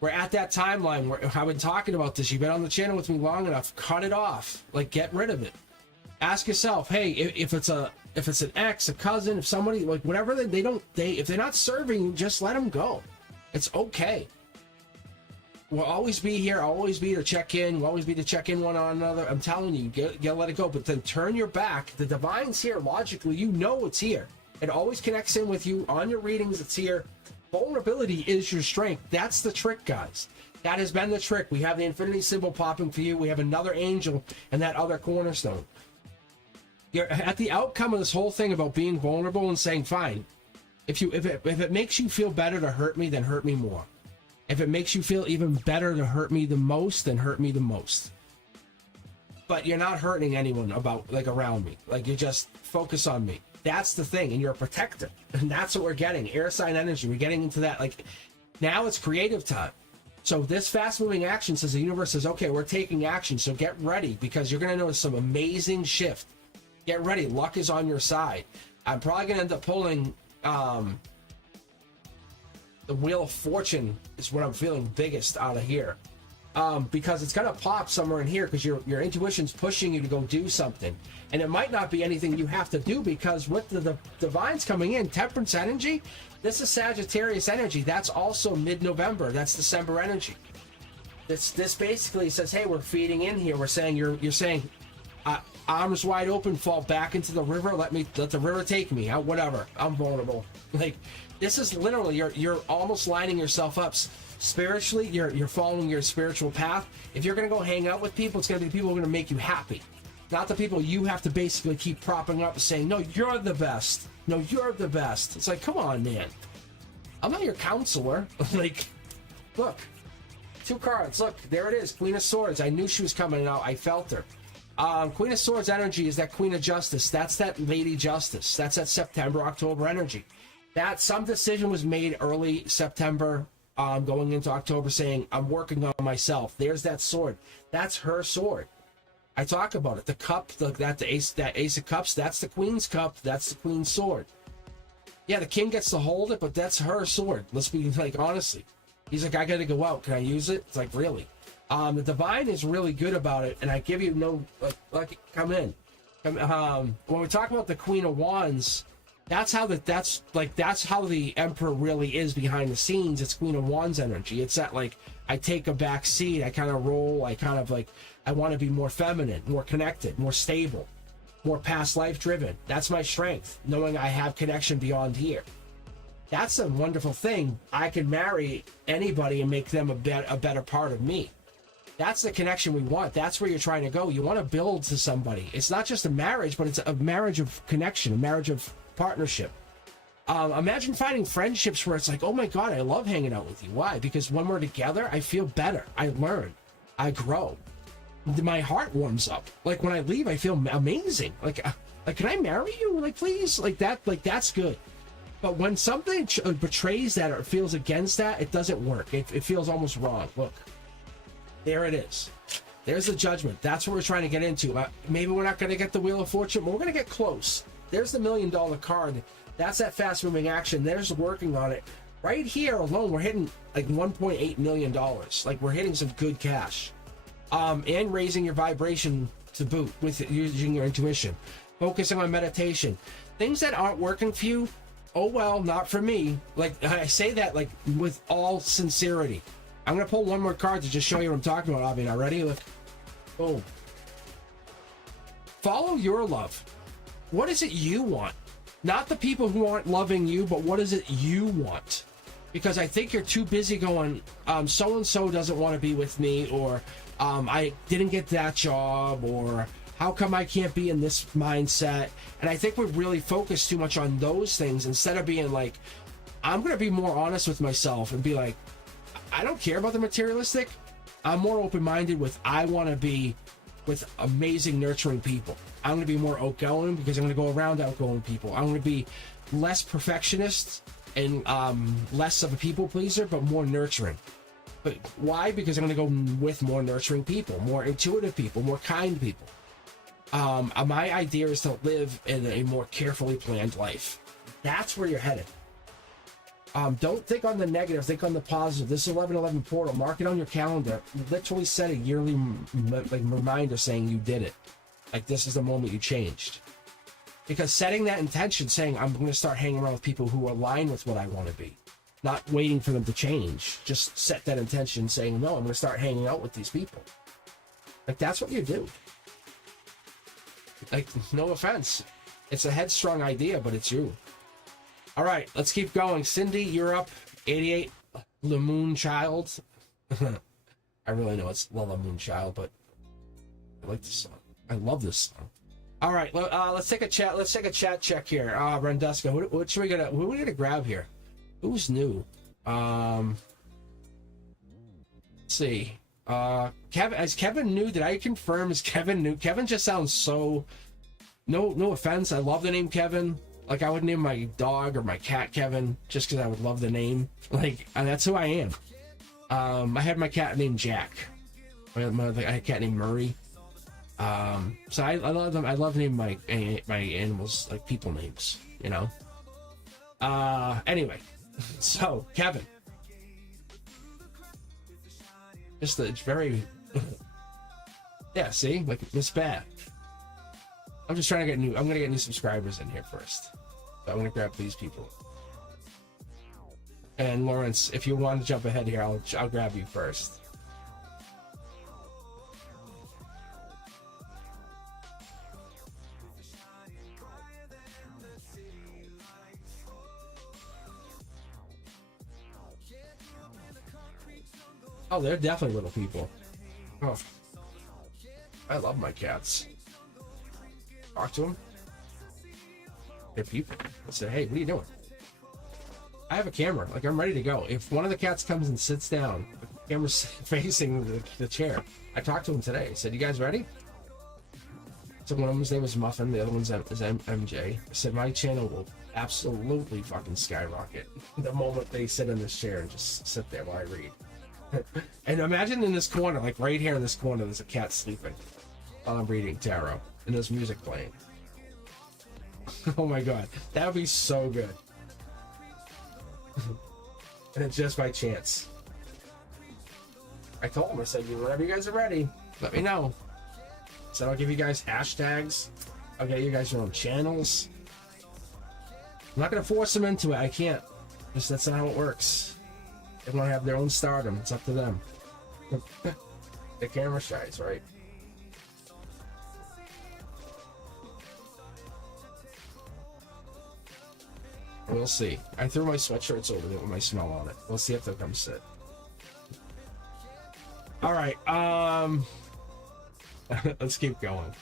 We're at that timeline where I've been talking about this. You've been on the channel with me long enough. Cut it off. Like, get rid of it. Ask yourself, hey, if it's an ex, a cousin, if somebody, like, whatever, if they're not serving you, just let them go. It's okay. We'll always be here. I'll always be to check in. We'll always be to check in one on another. I'm telling you, you gotta let it go. But then turn your back. The divine's here. Logically, you know it's here. It always connects in with you on your readings. It's here. Vulnerability is your strength. That's the trick, guys. That has been the trick. We have the infinity symbol popping for you. We have another angel and that other cornerstone. You're at the outcome of this whole thing about being vulnerable and saying, fine, if it makes you feel better to hurt me, then hurt me more. If it makes you feel even better to hurt me the most, then hurt me the most. But you're not hurting anyone around me. Like, you just focus on me. That's the thing, and you're a protector. And that's what we're getting. Air sign energy. We're getting into that. Like, now it's creative time. So this fast-moving action says, the universe says, okay, we're taking action, so get ready, because you're going to notice some amazing shift. Get ready. Luck is on your side. I'm probably going to end up pulling the Wheel of Fortune is what I'm feeling biggest out of here. Because it's going to pop somewhere in here, because your intuition's pushing you to go do something. And it might not be anything you have to do, because with the divines coming in, Temperance energy, this is Sagittarius energy. That's also mid-November. That's December energy. This basically says, hey, we're feeding in here. We're saying, you're saying, arms wide open, fall back into the river. Let the river take me. Whatever. I'm vulnerable. Like, this is literally, you're almost lining yourself up. Spiritually, you're following your spiritual path. If you're going to go hang out with people, it's going to be people who are going to make you happy. Not the people you have to basically keep propping up and saying, no, you're the best. No, you're the best. It's like, come on, man. I'm not your counselor. Like, look. 2 cards. Look, there it is. Queen of Swords. I knew she was coming out. I felt her. Queen of Swords energy is that Queen of Justice. That's that Lady Justice. That's that September, October energy. That some decision was made early September, going into October, saying, I'm working on myself. There's that sword. That's her sword. I talk about it. The cup, that Ace of Cups, that's the Queen's cup. That's the Queen's sword. Yeah, the king gets to hold it, but that's her sword. Let's be, like, honestly. He's like, I gotta go out. Can I use it? It's like, really? The divine is really good about it, and I give you no, like come in. When we talk about the Queen of Wands, that's how the Emperor really is behind the scenes. It's Queen of Wands energy. It's that, like, I take a back seat, I kind of roll, I want to be more feminine, more connected, more stable, more past life driven. That's my strength, knowing I have connection beyond here. That's a wonderful thing. I can marry anybody and make them a better part of me. That's the connection we want. That's where you're trying to go. You want to build to somebody. It's not just a marriage, but it's a marriage of connection, a marriage of partnership. Imagine finding friendships where it's like, oh my God, I love hanging out with you. Why? Because when we're together, I feel better. I learn. I grow. My heart warms up. Like, when I leave, I feel amazing. Like, can I marry you? Like, please? Like, that's good. But when something betrays that or feels against that, it doesn't work. It feels almost wrong. Look, there it is. There's the Judgment. That's what we're trying to get into. Maybe we're not going to get the Wheel of Fortune, but we're going to get close. There's the $1 million card. That's that fast-moving action. There's working on it. Right here alone, we're hitting like $1.8 million. Like, we're hitting some good cash. And raising your vibration to boot with using your intuition. Focusing on meditation. Things that aren't working for you, oh well, not for me. Like, I say that, like, with all sincerity. I'm going to pull one more card to just show you what I'm talking about, Avi. Now, ready? Look. Boom. Follow your love. What is it you want? Not the people who aren't loving you, but what is it you want? Because I think you're too busy going, so-and-so doesn't want to be with me, or I didn't get that job, or how come I can't be in this mindset? And I think we're really focused too much on those things instead of being like, I'm going to be more honest with myself and be like, I don't care about the materialistic. I'm more open-minded with, I want to be with amazing, nurturing people. I'm going to be more outgoing because I'm going to go around outgoing people. I'm going to be less perfectionist and less of a people pleaser, but more nurturing. But why? Because I'm going to go with more nurturing people, more intuitive people, more kind people. My idea is to live in a more carefully planned life. That's where you're headed. Don't think on the negative, think on the positive. This 11/11 portal, mark it on your calendar. Literally set a yearly reminder saying you did it. Like, this is the moment you changed. Because setting that intention, saying I'm going to start hanging around with people who align with what I want to be, not waiting for them to change. Just set that intention, saying, no, I'm going to start hanging out with these people. Like, that's what you do. Like, no offense. It's a headstrong idea, but it's you. All right, let's keep going. Cindy, you're up. 88, Le Moon Child. I really know it's La Moon Child, but I like this song. I love this song. All right, let's take a chat. Let's take a chat check here. Renduska, what should we gonna? Who are we gonna grab here? Who's new? Let's see. Kevin, is Kevin new? Did I confirm? Is Kevin new? Kevin just sounds so. No offense. I love the name Kevin. Like, I would name my dog or my cat Kevin just because I would love the name. Like, that's who I am. I had my cat named Jack. I had a cat named Murray. So I love them. I love naming my animals like people names, you know. Anyway, so Kevin, just it's very yeah. See, like Miss Bad. I'm just trying to get new. I'm gonna get new subscribers in here first. So I'm gonna grab these people. And Lawrence, if you want to jump ahead here, I'll grab you first. Oh, they're definitely little people. Oh, I love my cats. Talk to them. They're people. I say, hey, what are you doing? I have a camera. Like, I'm ready to go. If one of the cats comes and sits down, the camera's facing the chair. I talked to him today. I said, you guys ready? So one of them's name is Muffin. The other one's is MJ. I said, my channel will absolutely fucking skyrocket the moment they sit in this chair and just sit there while I read. And imagine in this corner, like right here in this corner, there's a cat sleeping while I'm reading tarot. And there's music playing. Oh my god, that would be so good. And it's just by chance. I told him, I said, whenever you guys are ready, let me know. So I'll give you guys hashtags. I'll get you guys your own channels. I'm not gonna force them into it. I can't. Just that's not how it works. They want to have their own stardom. It's up to them. The camera shies, right? We'll see. I threw my sweatshirts over there with my smell on it. We'll see if they'll come sit. All right. Let's keep going.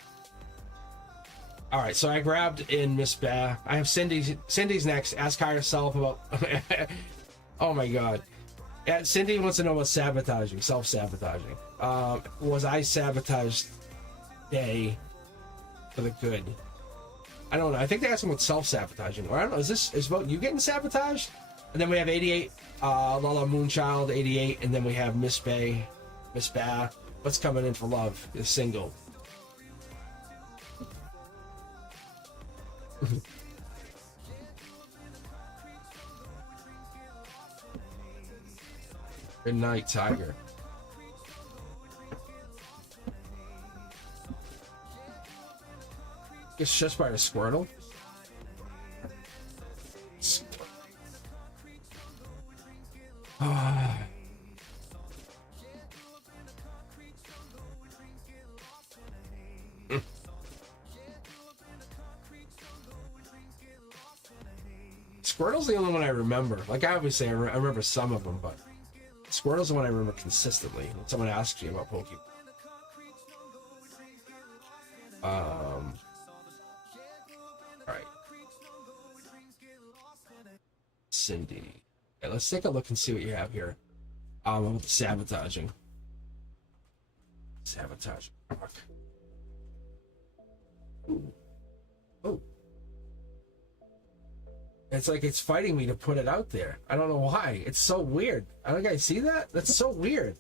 All right. So I grabbed in Miss Ba. I have Cindy's. Cindy's next. Ask her yourself about. Oh my God. Yeah, Cindy wants to know about sabotaging, self-sabotaging. Was I sabotaged day for the good? I don't know. I think they asked him about self-sabotaging. Or I don't know. Is about you getting sabotaged? And then we have 88, Lala Moonchild, 88, and then we have Miss Ba. What's coming in for love? Is single. Good night, Tiger. Gets just by a Squirtle. Squirtle's the only one I remember. Like, I obviously, I remember some of them, but Squirtle's the one I remember consistently when someone asks you about Pokemon. Alright. Cindy. Okay, let's take a look and see what you have here. With the sabotaging. Sabotage. Fuck. Ooh. Oh. It's like it's fighting me to put it out there. I don't know why. It's so weird. I don't think I see that. That's so weird.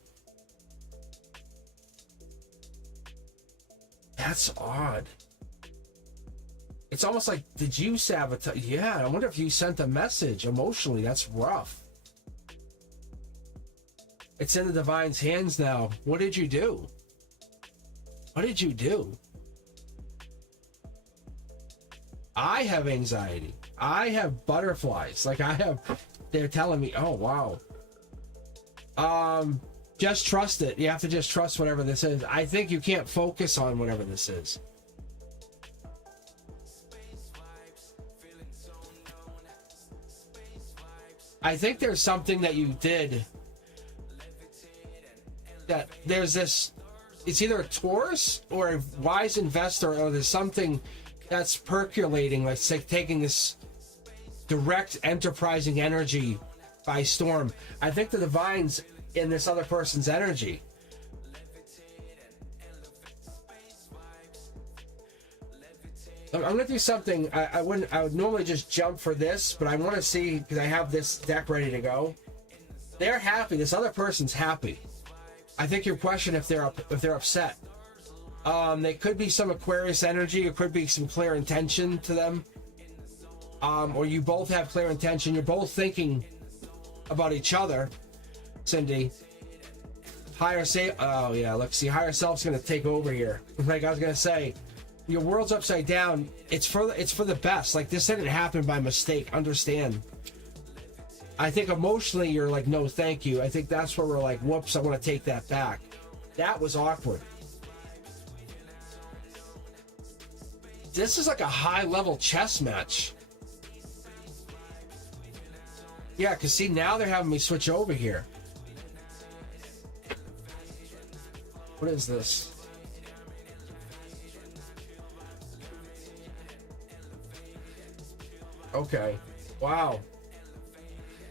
That's odd. It's almost like, did you sabotage? Yeah, I wonder if you sent a message emotionally. That's rough. It's in the Divine's hands now. What did you do? What did you do? I have anxiety. I have butterflies. Like, they're telling me, oh, wow. Just trust it. You have to just trust whatever this is. I think you can't focus on whatever this is. I think there's something that you did that there's this, it's either a Taurus or a wise investor, or there's something that's percolating, like taking this direct enterprising energy by storm. I think the Divine's in this other person's energy. I'm gonna do something. I would normally just jump for this, but I want to see, because I have this deck ready to go. They're happy. This other person's happy. I think your question, if they're upset. They could be some Aquarius energy. It could be some clear intention to them. Or you both have clear intention. You're both thinking about each other, Cindy. Higher say, oh yeah, look, see, higher self's gonna take over here. Like I was gonna say, your world's upside down. It's for the best. Like, this didn't happen by mistake. Understand? I think emotionally you're like, no, thank you. I think that's where we're like, whoops, I want to take that back. That was awkward. This is like a high-level chess match. Yeah, because see, now they're having me switch over here. What is this? Okay. Wow.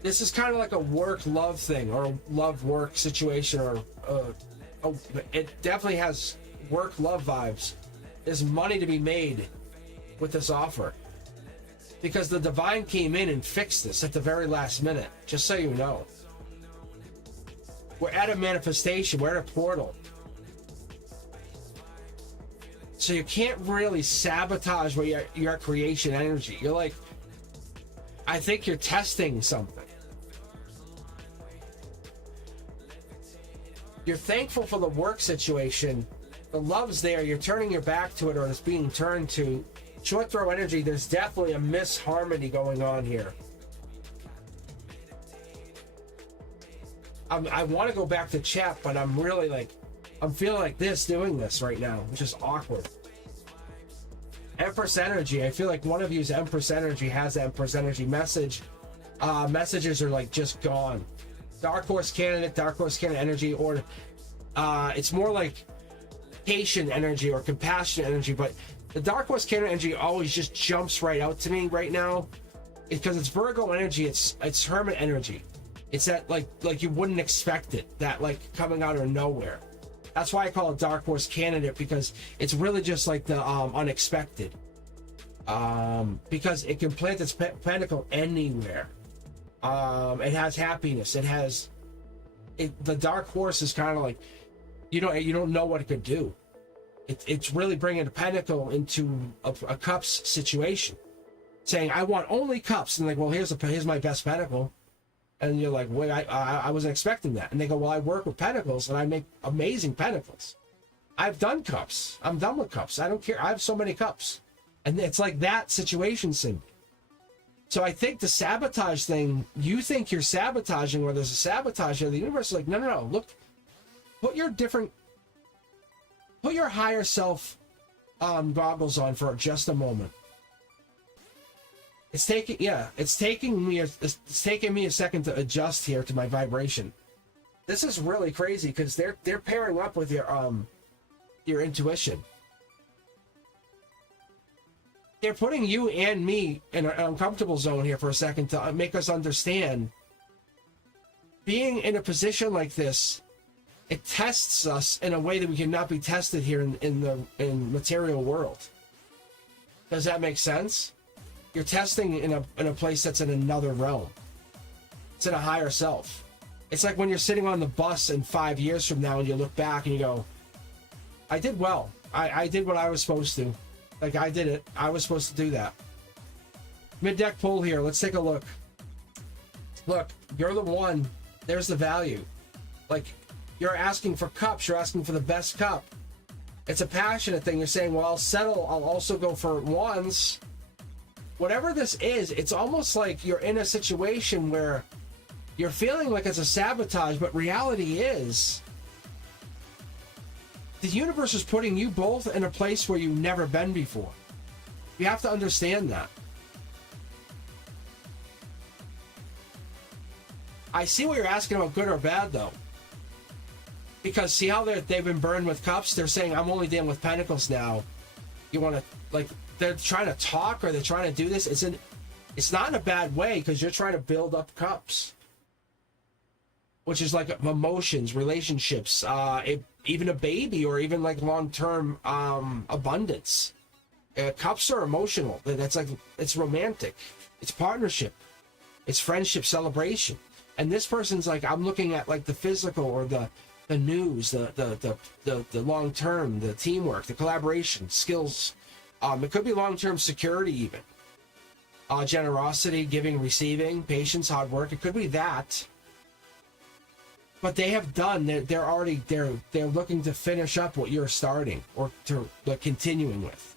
This is kind of like a work-love thing, or a love-work situation, or it definitely has work-love vibes. There's money to be made with this offer, because the Divine came in and fixed this at the very last minute, just so you know. We're at a manifestation. We're at a portal. So you can't really sabotage your creation energy. You're like, I think you're testing something. You're thankful for the work situation. The love's there. You're turning your back to it, or it's being turned to. Short throw energy, there's definitely a misharmony going on here. I want to go back to chat, but I'm really like, I'm feeling like this doing this right now, which is awkward. Empress energy. I feel like one of you's Empress energy has the Empress energy message. Messages are like just gone. Dark Horse candidate energy, or it's more like patient energy or compassionate energy, but the Dark Horse candidate energy always just jumps right out to me right now. Because it's Virgo energy, it's Hermit energy. It's that like you wouldn't expect it, that like coming out of nowhere. That's why I call it Dark Horse candidate, because it's really just like the unexpected. Because it can plant its pentacle anywhere. It has happiness. It has the Dark Horse is kind of like, you don't know what it could do. It's really bringing a pentacle into a cups situation, saying I want only cups, and like, well, here's my best pentacle. And you're like, wait, I wasn't expecting that. And they go, well, I work with pentacles and I make amazing pentacles. I've done cups. I'm done with cups. I don't care. I have so many cups. And it's like that situation, Cindy. So I think the sabotage thing, you think you're sabotaging, or there's a sabotage here. The universe is like, no. Look, put your higher self goggles on for just a moment. It's taking it's taking me a second to adjust here to my vibration. This is really crazy because they're pairing up with your intuition. They're putting you and me in an uncomfortable zone here for a second to make us understand. Being in a position like this, it tests us in a way that we cannot be tested here in the material world. Does that make sense? You're testing in a place that's in another realm. It's in a higher self. It's like when you're sitting on the bus and 5 years from now and you look back and you go, I did well. I did what I was supposed to. Like, I did it. I was supposed to do that. Mid-deck pull here. Let's take a look. Look, you're the one. There's the value. Like, you're asking for cups. You're asking for the best cup. It's a passionate thing. You're saying, well, I'll settle. I'll also go for ones. Whatever this is, it's almost like you're in a situation where you're feeling like it's a sabotage, but reality is the universe is putting you both in a place where you've never been before. You have to understand that. I see what you're asking about, good or bad, though. Because see how they've been burned with cups? They're saying, I'm only dealing with pentacles now. You want to, like, they're trying to talk or they're trying to do this. It's not in a bad way because you're trying to build up cups. Which is like emotions, relationships, even a baby or even like long-term abundance. Cups are emotional. That's like, it's romantic. It's partnership. It's friendship, celebration. And this person's like, I'm looking at like the physical or the news, the long-term, the teamwork, the collaboration, skills. It could be long-term security even. Generosity, giving, receiving, patience, hard work. It could be that. But they have done. They're looking to finish up what you're starting or to like continuing with.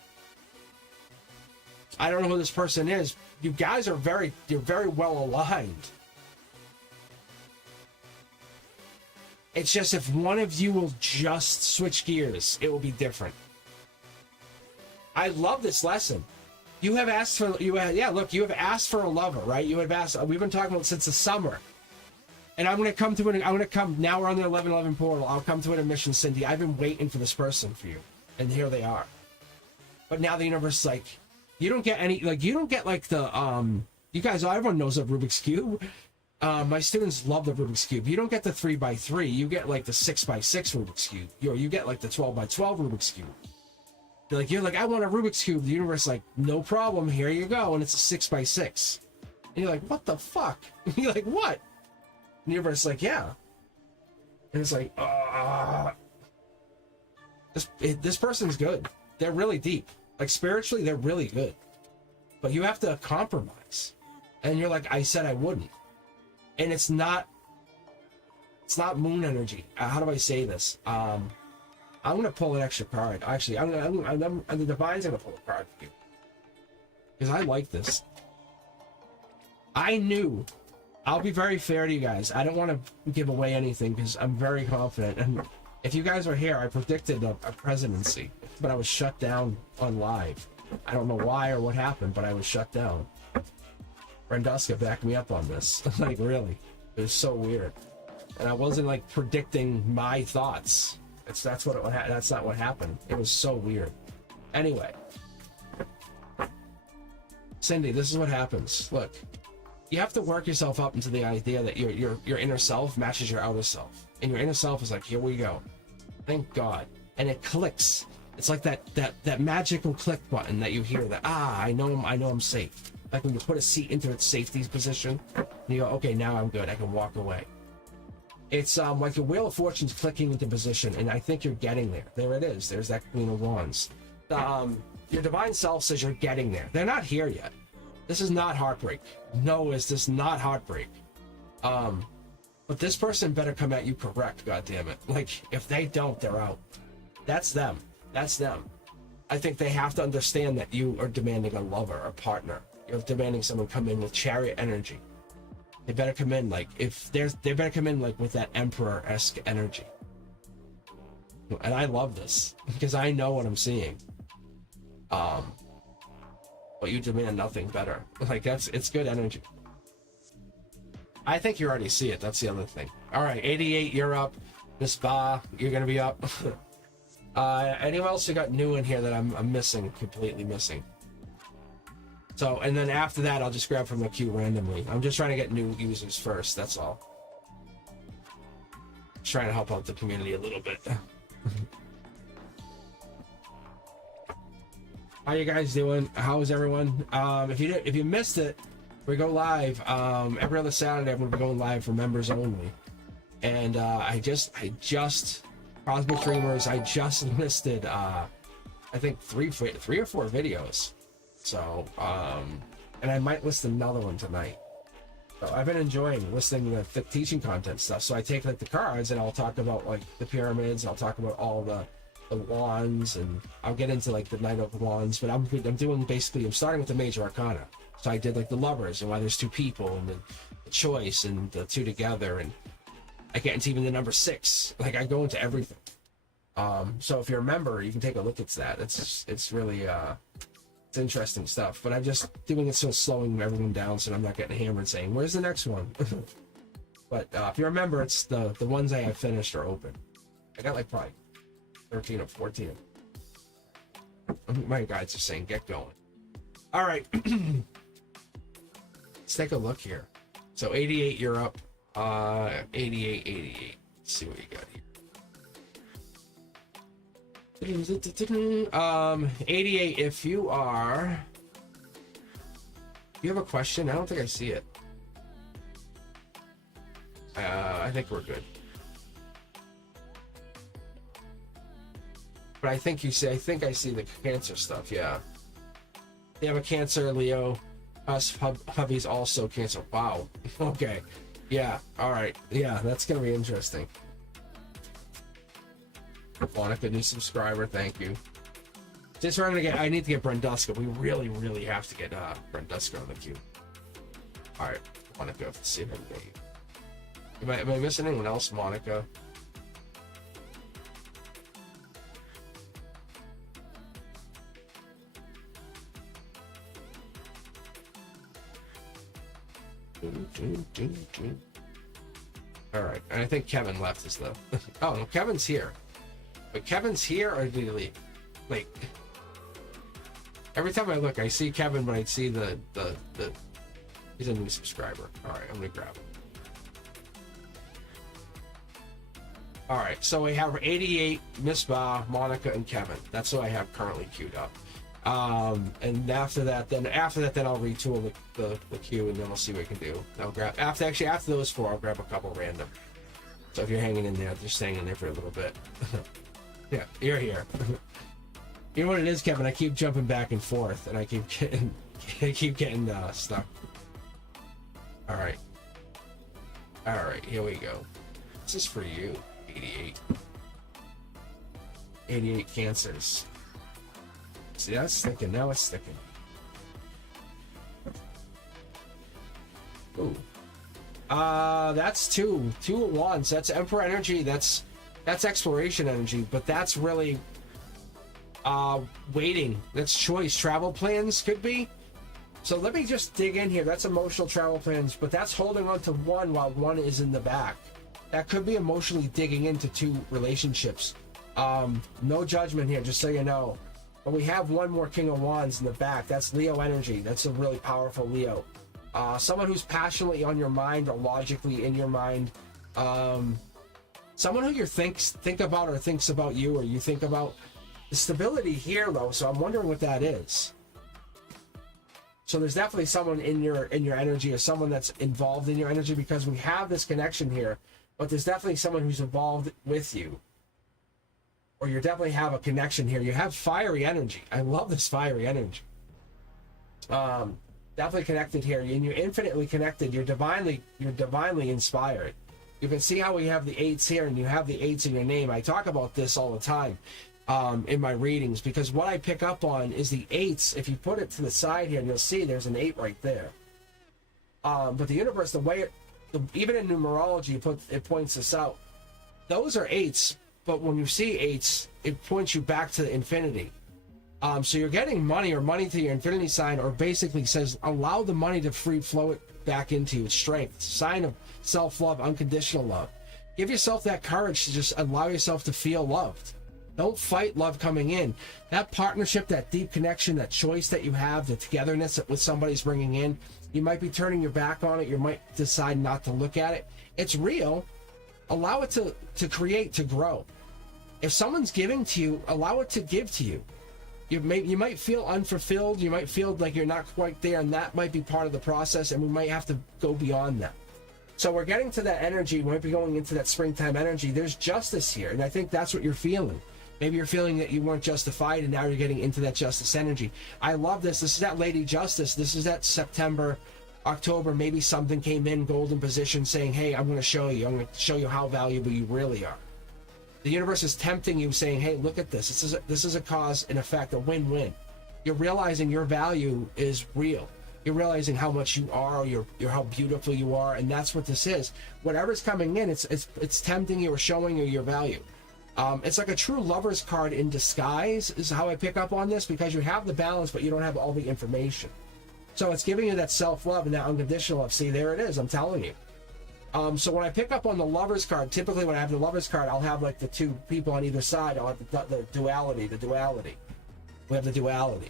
I don't know who this person is. You guys are you're very well aligned. It's just if one of you will just switch gears, it will be different. I love this lesson. You have asked for you have asked for a lover, right? You have asked. We've been talking about it since the summer. And I'm going to come to it. I'm going to come. Now we're on the 11/11 portal. I'll come to an admission, Cindy. I've been waiting for this person for you. And here they are. But now the universe is like, you don't get any, like, you don't get like the, you guys, everyone knows of Rubik's Cube. My students love the Rubik's Cube. You don't get the 3x3. You get like the 6x6 Rubik's Cube. You get like the 12x12 Rubik's Cube. You're like, I want a Rubik's Cube. The universe is like, no problem. Here you go. And it's a 6x6. And you're like, what the fuck? You're like, what? And the universe is like, yeah. And it's like, this person's good. They're really deep. Like spiritually, they're really good. But you have to compromise. And you're like, I said I wouldn't. And it's not moon energy. How do I say this? I'm gonna pull an extra card. Actually, the divine's gonna pull a card for you. Because I like this. I knew. I'll be very fair to you guys. I don't want to give away anything because I'm very confident. And if you guys were here, I predicted a presidency, but I was shut down on live. I don't know why or what happened, but I was shut down. Brenduska backed me up on this. Like, really. It was so weird. And I wasn't, like, predicting my thoughts. That's not what happened. It was so weird. Anyway. Cindy, this is what happens. Look. You have to work yourself up into the idea that your inner self matches your outer self. And your inner self is like, here we go. Thank God. And it clicks. It's like that magical click button that you hear that, I know I'm safe. Like when you put a seat into its safety position, and you go, okay, now I'm good. I can walk away. It's like the Wheel of Fortune's clicking into position, and I think you're getting there. There it is. There's that Queen of Wands. Your divine self says you're getting there. They're not here yet. This is not heartbreak. No, is this not heartbreak? But this person better come at you correct, goddammit. Like, if they don't, they're out. That's them. That's them. I think they have to understand that you are demanding a lover, a partner. You're demanding someone come in with chariot energy. They better come in like, they better come in like with that emperor-esque energy. And I love this because I know what I'm seeing. but you demand nothing better. Like, it's good energy. I think you already see it. That's the other thing. All right, 88, you're up. Miss Ba, you're gonna be up. Anyone else who got new in here that I'm missing, completely missing? So, and then after that, I'll just grab from the queue randomly. I'm just trying to get new users first. That's all. Just trying to help out the community a little bit. How you guys doing? How is everyone? If you missed it, we go live every other Saturday. I'm gonna be going live for members only. And I just Cosmic Dreamers. I just listed I think three or four videos. So and I might list another one tonight. So I've been enjoying listening to the teaching content stuff. So I take like the cards and I'll talk about like the pyramids. I'll talk about all the wands, and I'll get into like the Knight of Wands. But I'm doing basically, I'm starting with the major arcana. So I did like the lovers and why there's two people, and the choice and the two together, and I get into even the number 6. Like, I go into everything. So if you're a member, you can take a look at that. It's really it's interesting stuff. But I'm just doing it so slowing everyone down so I'm not getting hammered saying, where's the next one? But if you're a member, it's the ones I have finished are open. I got like probably 13 or 14. My guides are saying get going. All right. Let's take a look here. So 88, you're up. 88. Let's see what you got here. 88, if you have a question, I don't think I see it. I think we're good. But I think I see the Cancer stuff, yeah. They have a Cancer, Leo. Us hubby's also Cancer. Wow. Okay. Yeah, alright. Yeah, that's gonna be interesting. Monica, new subscriber, thank you. Just trying to get, I need to get Brenduska. We really, really have to get Brenduska on the queue. Alright, Monica, let's see if I can get you. Am I missing anyone else, Monica? All right, and I think Kevin left us though. Oh no, Kevin's here. But Kevin's here, or did he leave? Like, every time I look, I see Kevin, but I see the he's a new subscriber. All right, I'm gonna grab him. All right, so we have 88, Miss Ba, Monica, and Kevin. That's what I have currently queued up. And after that, then I'll retool the queue, and then we'll see what we can do. I'll grab after those 4, I'll grab a couple random. So if you're hanging in there, just hang in there for a little bit. Yeah, you're here. You know what it is, Kevin? I keep jumping back and forth, and I keep getting stuck. All right, here we go. This is for you, 88. 88 Cancers. See, that's sticking. Now it's sticking. Ooh. That's two at once. That's Emperor energy. That's exploration energy. But that's really waiting. That's choice. Travel plans could be. So let me just dig in here. That's emotional travel plans, but that's holding on to one while one is in the back. That could be emotionally digging into 2 relationships. No judgment here, just so you know. But we have one more King of Wands in the back. That's Leo energy. That's a really powerful Leo. Someone who's passionately on your mind or logically in your mind. Someone who you think about or thinks about you, or you think about. The stability here, though, so I'm wondering what that is. So there's definitely someone in your energy, or someone that's involved in your energy, because we have this connection here, but there's definitely someone who's involved with you. Or you definitely have a connection here. You have fiery energy. I love this fiery energy. Definitely connected here, and you're infinitely connected. You're divinely inspired. You can see how we have the 8s here, and you have the 8s in your name. I talk about this all the time in my readings, because what I pick up on is the 8s. If you put it to the side here, and you'll see there's an 8 right there. But the universe, the way even in numerology, it points this out. Those are 8s. But when you see 8s, it points you back to infinity. So you're getting money or money to your infinity sign, or basically says allow the money to free flow it back into its strength. It's a sign of self-love, unconditional love. Give yourself that courage to just allow yourself to feel loved. Don't fight love coming in. That partnership, that deep connection, that choice that you have, the togetherness that with somebody's bringing in, you might be turning your back on it. You might decide not to look at it. It's real. Allow it to create, to grow. If someone's giving to you, allow it to give to you. You might feel unfulfilled. You might feel like you're not quite there, and that might be part of the process, and we might have to go beyond that. So we're getting to that energy. We might be going into that springtime energy. There's justice here, and I think that's what you're feeling. Maybe you're feeling that you weren't justified, and now you're getting into that justice energy. I love this. This is that Lady Justice. This is that September, October. Maybe something came in golden position saying, hey, I'm going to show you. I'm going to show you how valuable you really are. The universe is tempting you, saying, hey, look at this. This is a cause and effect, a win-win. You're realizing your value is real. You're realizing how much you are, how beautiful you are, and that's what this is. Whatever's coming in, it's tempting you or showing you your value. It's like a true lover's card in disguise is how I pick up on this, because you have the balance, but you don't have all the information. So it's giving you that self-love and that unconditional love. See, there it is. I'm telling you. So when I pick up on the lover's card, typically when I have the lover's card, I'll have like the two people on either side. I'll have the duality. We have the duality.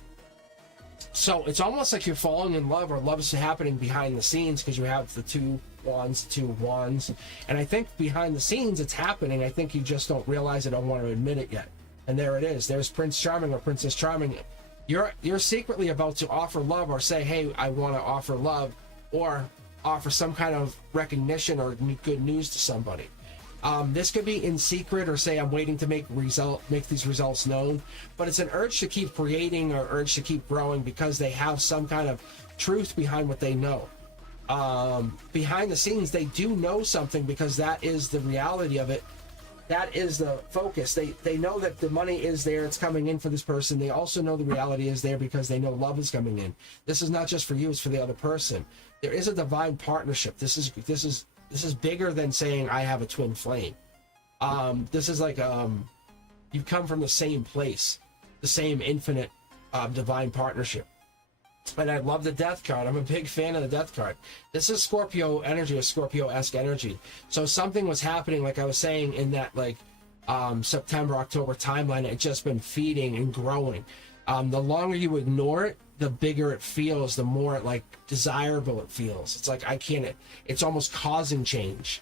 So it's almost like you're falling in love, or love is happening behind the scenes, because you have the two wands. And I think behind the scenes it's happening. I think you just don't realize it, don't want to admit it yet. And there it is. There's Prince Charming or Princess Charming. You're secretly about to offer love, or say, hey, I want to offer love, or offer some kind of recognition or good news to somebody. This could be in secret, or say I'm waiting to make these results known, but it's an urge to keep creating or urge to keep growing, because they have some kind of truth behind what they know. Behind the scenes, they do know something, because that is the reality of it. That is the focus. They know that the money is there, it's coming in for this person. They also know the reality is there, because they know love is coming in. This is not just for you, it's for the other person. There is a divine partnership. This is bigger than saying I have a twin flame. This is like you've come from the same place, the same infinite divine partnership. And I love the Death card. I'm a big fan of the Death card. This is Scorpio energy, a Scorpio-esque energy. So something was happening, like I was saying, in that September, October timeline. It's just been feeding and growing. The longer you ignore it, the bigger it feels, the more desirable it feels. It's like it's almost causing change.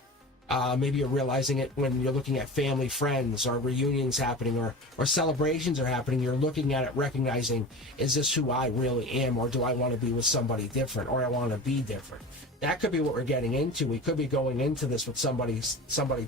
Maybe you're realizing it when you're looking at family, friends, or reunions happening, or celebrations are happening. You're looking at it, recognizing, is this who I really am, or do I want to be with somebody different, or I want to be different? That could be what we're getting into. We could be going into this with somebody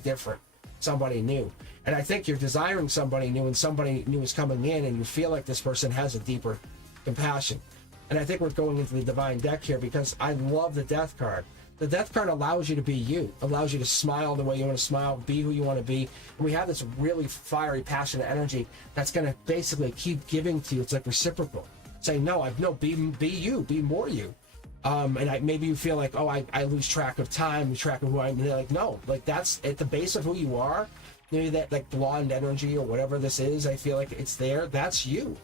different, somebody new. And I think you're desiring somebody new, and somebody new is coming in, and you feel like this person has a deeper compassion. And I think we're going into the divine deck here, because I love the Death card. The Death card allows you to be you, allows you to smile the way you want to smile, be who you want to be. And we have this really fiery, passionate energy that's going to basically keep giving to you. It's like reciprocal, saying, be you, be more you. And maybe you feel like, I lose track of time, lose track of who I am. And they're like, no, that's at the base of who you are. Maybe that blonde energy or whatever this is, I feel like it's there. That's you.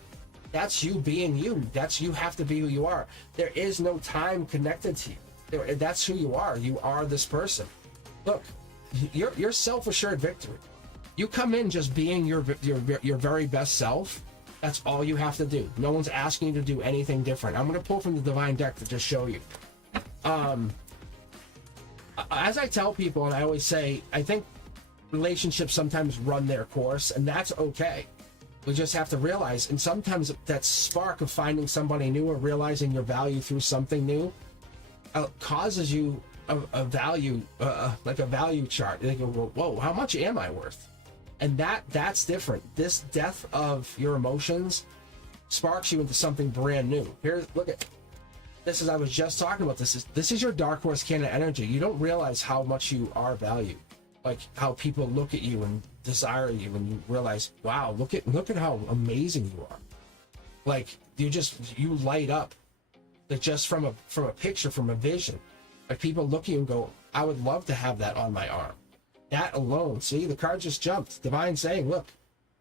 That's you being you. You have to be who you are. There is no time connected to you. That's who you are. You are this person. Look, your self-assured victory. You come in just being your very best self. That's all you have to do. No one's asking you to do anything different. I'm going to pull from the divine deck to just show you. As I tell people, and I always say, I think relationships sometimes run their course, and that's okay. We just have to realize, and sometimes that spark of finding somebody new or realizing your value through something new causes you a value, like a value chart. They go, whoa, how much am I worth? And that's different. This depth of your emotions sparks you into something brand new. Here, look at this. I was just talking about this. This is your Dark Horse Cannon energy. You don't realize how much you are valued. Like how people look at you and desire you, and you realize, wow, look at how amazing you are. Like you light up. Like just from a picture, from a vision. Like people look at you and go, I would love to have that on my arm. That alone, see, the card just jumped. Divine saying, look,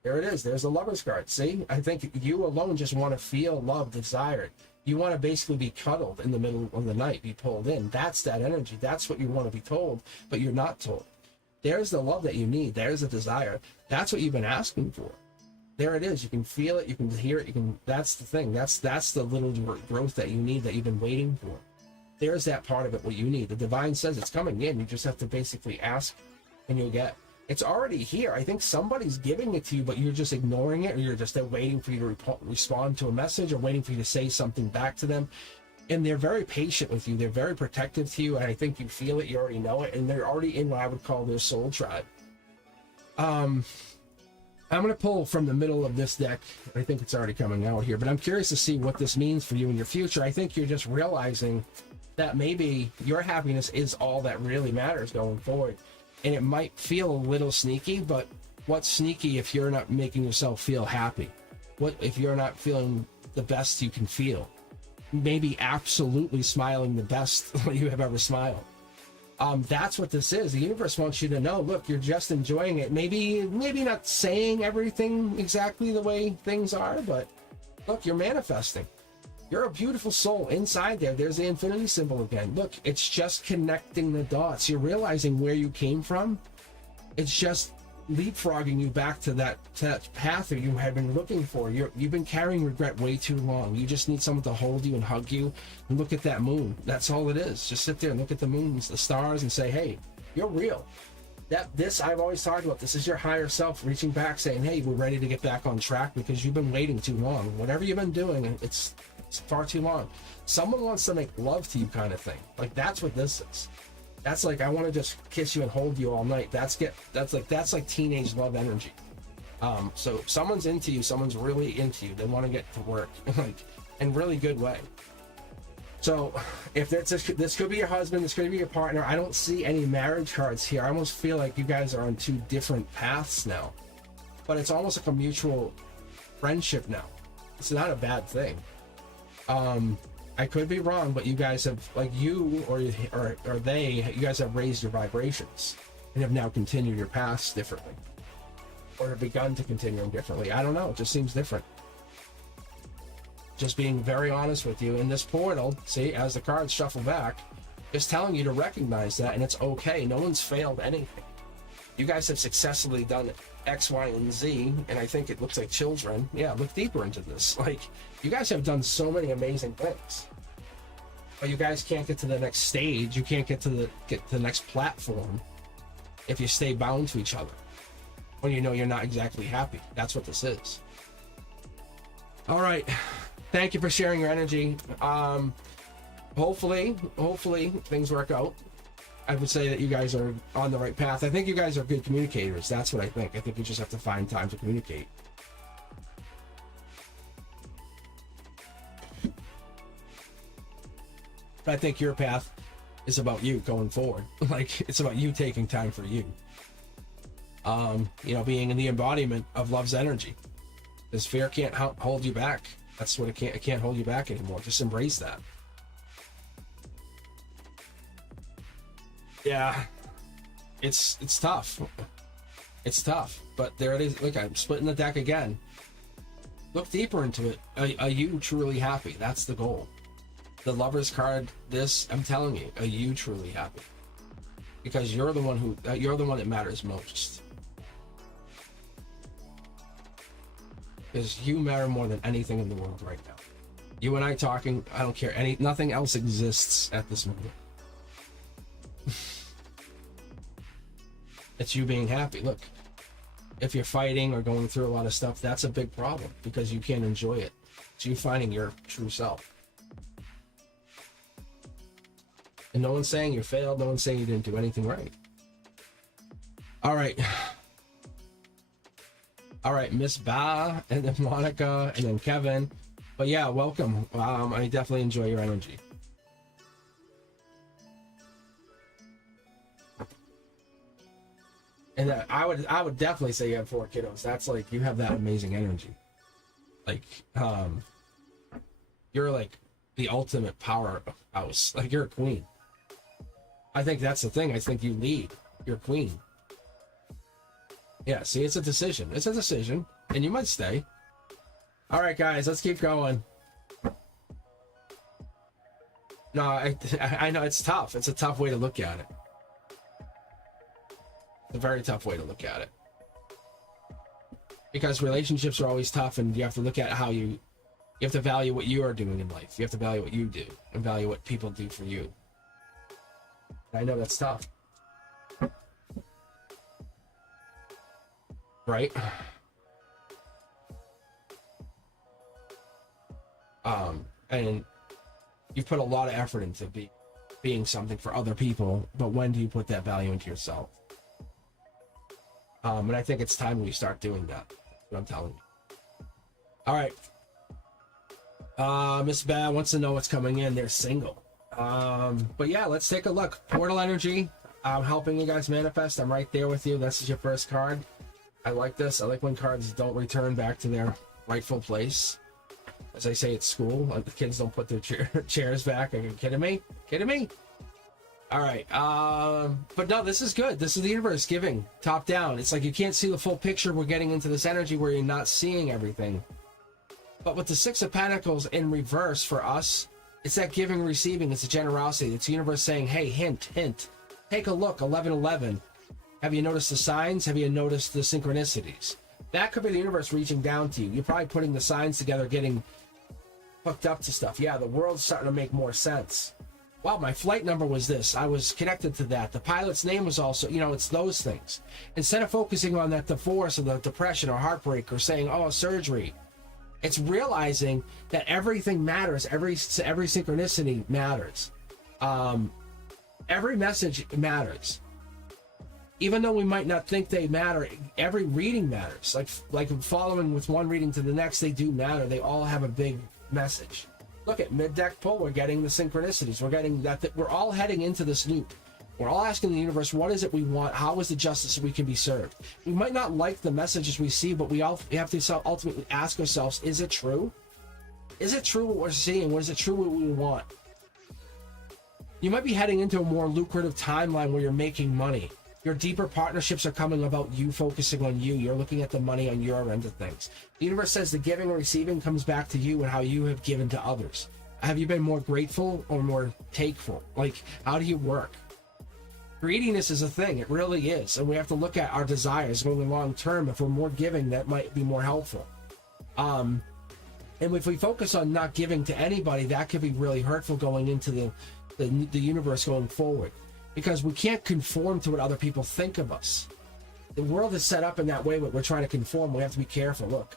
There it is. There's the Lover's card. See, I think you alone just want to feel love, desired. You want to basically be cuddled in the middle of the night, be pulled in. That's that energy. That's what you want to be told, but you're not told. There's the love that you need. There's the desire. That's what you've been asking for. There it is. You can feel it. You can hear it. You can. That's the thing. That's the little growth that you need, that you've been waiting for. There's that part of it, what you need. The divine says it's coming in. You just have to basically ask, and you'll get. It's already here. I think somebody's giving it to you, but you're just ignoring it, or you're just waiting for you to respond to a message, or waiting for you to say something back to them. And they're very patient with you. They're very protective to you, and I think you feel it. You already know it, and they're already in what I would call their soul tribe. I'm going to pull from the middle of this deck. I think it's already coming out here, but I'm curious to see what this means for you in your future. I think you're just realizing that maybe your happiness is all that really matters going forward. And it might feel a little sneaky, but what's sneaky if you're not making yourself feel happy? What if you're not feeling the best you can feel? Maybe absolutely smiling the best you have ever smiled. That's what this is. The universe wants you to know, look, you're just enjoying it. Maybe not saying everything exactly the way things are, but look, you're manifesting. You're a beautiful soul inside there. There's the infinity symbol again. Look, it's just connecting the dots. You're realizing where you came from. It's just leapfrogging you back to that path that you have been looking for. You've been carrying regret way too long. You just need someone to hold you and hug you and look at that moon. That's all it is. Just sit there and look at the moons, the stars, and say, hey, you're real. This I've always talked about. This is your higher self reaching back, saying, hey, we're ready to get back on track because you've been waiting too long. Whatever you've been doing, it's far too long. Someone wants to make love to you, kind of thing. Like, that's what this is. That's like, I want to just kiss you and hold you all night. That's like teenage love energy. So someone's into you, someone's really into you. They want to get to work, like, in really good way. So if this could be your husband, this could be your partner. I don't see any marriage cards here. I almost feel like you guys are on two different paths now, but it's almost like a mutual friendship now. It's not a bad thing. I could be wrong, but you guys have, like, you or they, you guys have raised your vibrations and have now continued your paths differently, or have begun to continue them differently. I don't know. It just seems different. Just being very honest with you. In this portal, see, as the cards shuffle back, it's telling you to recognize that, and it's okay. No one's failed anything. You guys have successfully done X, Y, and Z, and I think it looks like children. Yeah, look deeper into this. Like, you guys have done so many amazing things, but you guys can't get to the next stage. You can't get to the next platform if you stay bound to each other when you know you're not exactly happy. That's what this is. All right. Thank you for sharing your energy. Hopefully things work out. I would say that you guys are on the right path. I think you guys are good communicators. That's what I think. I think you just have to find time to communicate. I think your path is about you going forward. Like, it's about you taking time for you. Being in the embodiment of love's energy. This fear can't hold you back. That's what it can't hold you back anymore. Just embrace that. Yeah, it's tough. It's tough, but there it is. Look, I'm splitting the deck again. Look deeper into it. Are you truly happy? That's the goal. The Lover's card. I'm telling you, are you truly happy? Because you're the one that matters most. Because you matter more than anything in the world right now. You and I talking, I don't care. Nothing else exists at this moment. It's you being happy. Look, if you're fighting or going through a lot of stuff, that's a big problem because you can't enjoy it. It's you finding your true self. And no one's saying you failed. No one's saying you didn't do anything right. All right. All right, Miss Ba, and then Monica, and then Kevin. But yeah, welcome. I definitely enjoy your energy. And I would definitely say you have 4 kiddos. That's like, you have that amazing energy. Like, you're like the ultimate powerhouse. Like, you're a queen. I think that's the thing. I think you lead. You're queen. Yeah, see, it's a decision. It's a decision, and you might stay. All right, guys, let's keep going. No, I know it's tough. It's a tough way to look at it. It's a very tough way to look at it. Because relationships are always tough, and you have to look at how you have to value what you are doing in life. You have to value what you do and value what people do for you. I know that's tough. Right? And you've put a lot of effort into being something for other people, but when do you put that value into yourself? And I think it's time we start doing that. That's what I'm telling you. All right. Miss Bad wants to know what's coming in. They're single. But yeah, let's take a look. Portal energy. I'm helping you guys manifest. I'm right there with you. This is your first card. I like this. I like when cards don't return back to their rightful place. As I say at school, like the kids don't put their chairs back. Are you kidding me? Kidding me? All right. But no, this is good. This is the universe giving top down. It's like you can't see the full picture. We're getting into this energy where you're not seeing everything. But with the Six of Pentacles in reverse for us, it's that giving, receiving. It's a generosity. It's the universe saying, hey, hint, hint. Take a look, 1111. Have you noticed the signs? Have you noticed the synchronicities? That could be the universe reaching down to you. You're probably putting the signs together, getting hooked up to stuff. Yeah, the world's starting to make more sense. Wow, my flight number was this. I was connected to that. The pilot's name was also, it's those things. Instead of focusing on that divorce or the depression or heartbreak or saying, oh, surgery, it's realizing that everything matters. Every synchronicity matters. Every message matters. Even though we might not think they matter, every reading matters. Like following with one reading to the next, they do matter. They all have a big message. Look at mid-deck pull. We're getting the synchronicities. We're getting that we're all heading into this loop. We're all asking the universe, what is it we want? How is the justice we can be served? We might not like the messages we see, but we have to ultimately ask ourselves, is it true? Is it true what we're seeing? Is it true what we want? You might be heading into a more lucrative timeline where you're making money. Your deeper partnerships are coming about you focusing on you. You're looking at the money on your end of things. The universe says the giving and receiving comes back to you and how you have given to others. Have you been more grateful or more takeful? Like, how do you work? Greediness is a thing. It really is. And we have to look at our desires going long term. If we're more giving, that might be more helpful. And if we focus on not giving to anybody, that could be really hurtful going into the universe going forward. Because we can't conform to what other people think of us. The world is set up in that way, but we're trying to conform. We have to be careful. Look.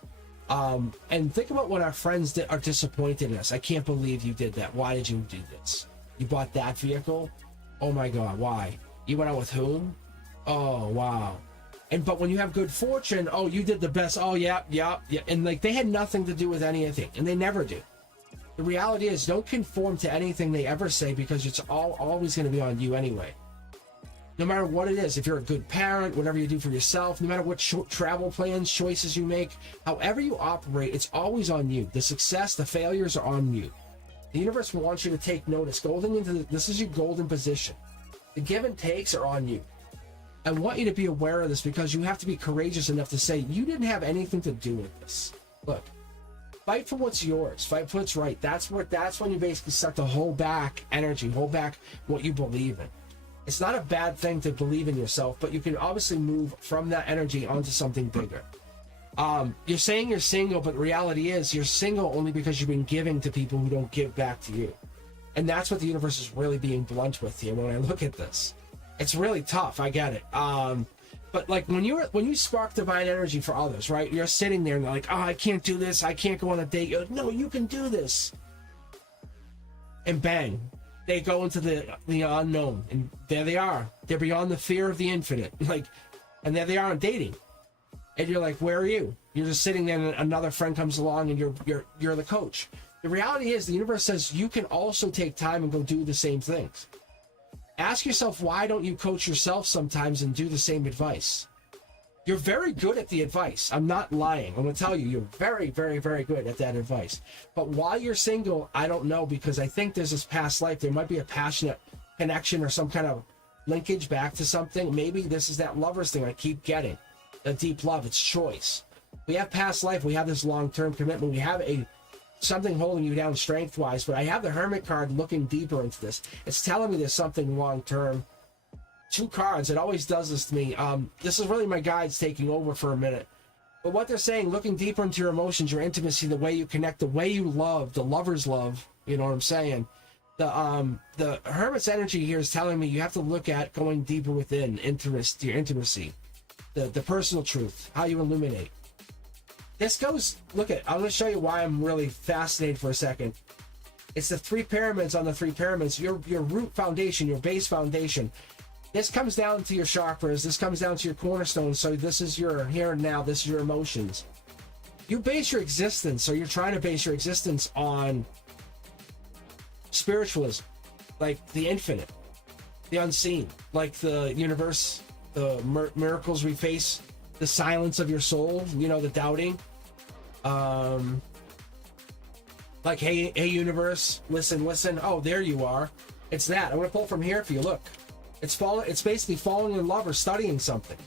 And think about when our friends are disappointed in us. I can't believe you did that. Why did you do this? You bought that vehicle? Oh my God, why? You went out with whom? Oh, wow. But when you have good fortune, oh, you did the best. Oh, yeah. And like they had nothing to do with anything, and they never do. The reality is, don't conform to anything they ever say because it's always going to be on you anyway. No matter what it is, if you're a good parent, whatever you do for yourself, no matter what travel plans, choices you make, however you operate, it's always on you. The success, the failures are on you. The universe wants you to take notice. This is your golden position. The give and takes are on you. I want you to be aware of this because you have to be courageous enough to say, you didn't have anything to do with this. Look. Fight for what's yours. Fight for what's right. That's when you basically start to hold back energy, hold back what you believe in. It's not a bad thing to believe in yourself, but you can obviously move from that energy onto something bigger. You're saying you're single, but the reality is you're single only because you've been giving to people who don't give back to you. And that's what the universe is really being blunt with here when I look at this. It's really tough. I get it. But like when you spark divine energy for others, right? You're sitting there and they're like, oh, I can't do this. I can't go on a date. You're like, no, you can do this. And bang, they go into the unknown, and there they are. They're beyond the fear of the infinite. And there they are on dating. And you're like, where are you? You're just sitting there, and another friend comes along, and you're the coach. The reality is, the universe says you can also take time and go do the same things. Ask yourself, why don't you coach yourself sometimes and do the same advice? You're very good at the advice. I'm not lying. I'm going to tell you, you're very, very, very good at that advice. But while you're single, I don't know, because I think there's this past life. There might be a passionate connection or some kind of linkage back to something. Maybe this is that lover's thing I keep getting. a deep love. It's choice. We have past life. We have this long-term commitment. We have something holding you down strength-wise. But I have the Hermit card looking deeper into this. It's telling me there's something long-term. 2 cards. It always does this to me. This is really my guides taking over for a minute. But what they're saying, looking deeper into your emotions, your intimacy, the way you connect, the way you love, the lover's love. You know what I'm saying? The Hermit's energy here is telling me you have to look at going deeper within your intimacy, the personal truth, how you illuminate. This goes, I'm going to show you why I'm really fascinated for a second. It's the 3 pyramids on the 3 pyramids, your root foundation, your base foundation. This comes down to your chakras, this comes down to your cornerstone, so this is your here and now, this is your emotions. You base your existence, so you're trying to base your existence on spiritualism, like the infinite, the unseen, like the universe, the miracles we face, the silence of your soul, the doubting. Like, hey universe, listen. Oh, there you are. It's that. I'm gonna pull from here for you. Look, it's basically falling in love or studying something.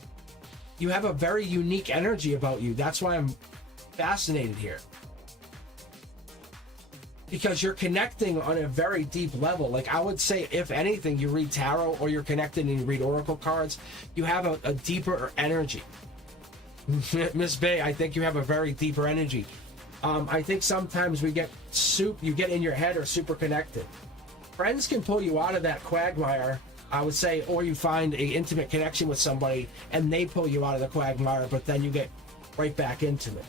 You have a very unique energy about you. That's why I'm fascinated here. Because you're connecting on a very deep level. Like, I would say, if anything, you read tarot or you're connected and you read oracle cards, you have a deeper energy. Miss Bay, I think you have a very deeper energy. I think sometimes you get in your head or super connected. Friends can pull you out of that quagmire, I would say, or you find an intimate connection with somebody and they pull you out of the quagmire, but then you get right back into it.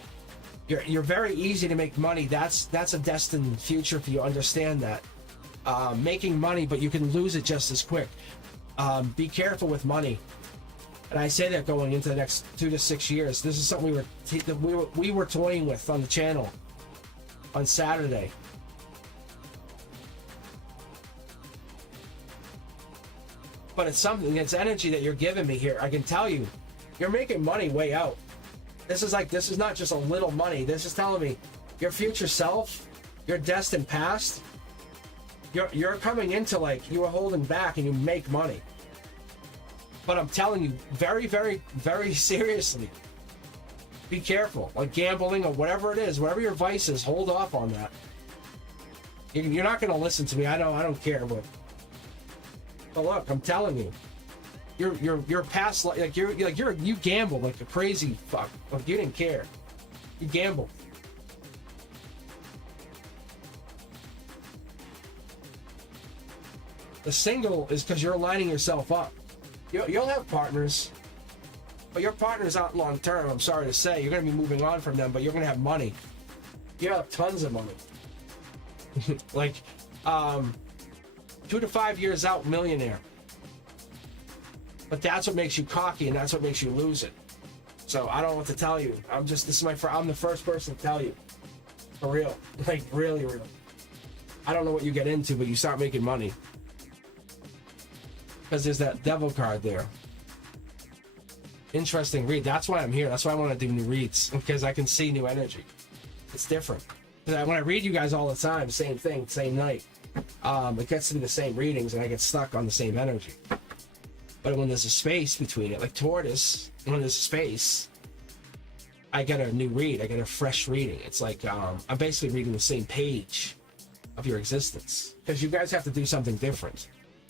You're very easy to make money. That's a destined future for you. Understand that. Making money, but you can lose it just as quick. Be careful with money. And I say that going into the next 2 to 6 years. This is something we were toying with on the channel on Saturday. But it's something. It's energy that you're giving me here. I can tell you, you're making money way out. This is not just a little money. This is telling me your future self, your destined past, you're coming into, like, you were holding back and you make money. But I'm telling you, very, very, very seriously, be careful. Like gambling or whatever it is, whatever your vice is, hold off on that. You're not going to listen to me. I don't care. But look, I'm telling you. Your past, you gambled like a crazy fuck. Like, you didn't care. You gambled. The single is because you're lining yourself up. You'll have partners, but your partners aren't long term. I'm sorry to say, you're going to be moving on from them, but you're going to have money. You have tons of money. Like, 2 to 5 years out, millionaire. But that's what makes you cocky, and that's what makes you lose it. So I don't know what to tell you. I'm the first person to tell you. For real. Like, really real. I don't know what you get into, but you start making money. Because there's that devil card there. Interesting read. That's why I'm here. That's why I want to do new reads. Because I can see new energy. It's different. Because when I read you guys all the time, same thing, same night. It gets to be the same readings, and I get stuck on the same energy. But when there's a space between it, like Tortoise, when there's a space, I get a new read. I get a fresh reading. It's like I'm basically reading the same page of your existence. Because you guys have to do something different.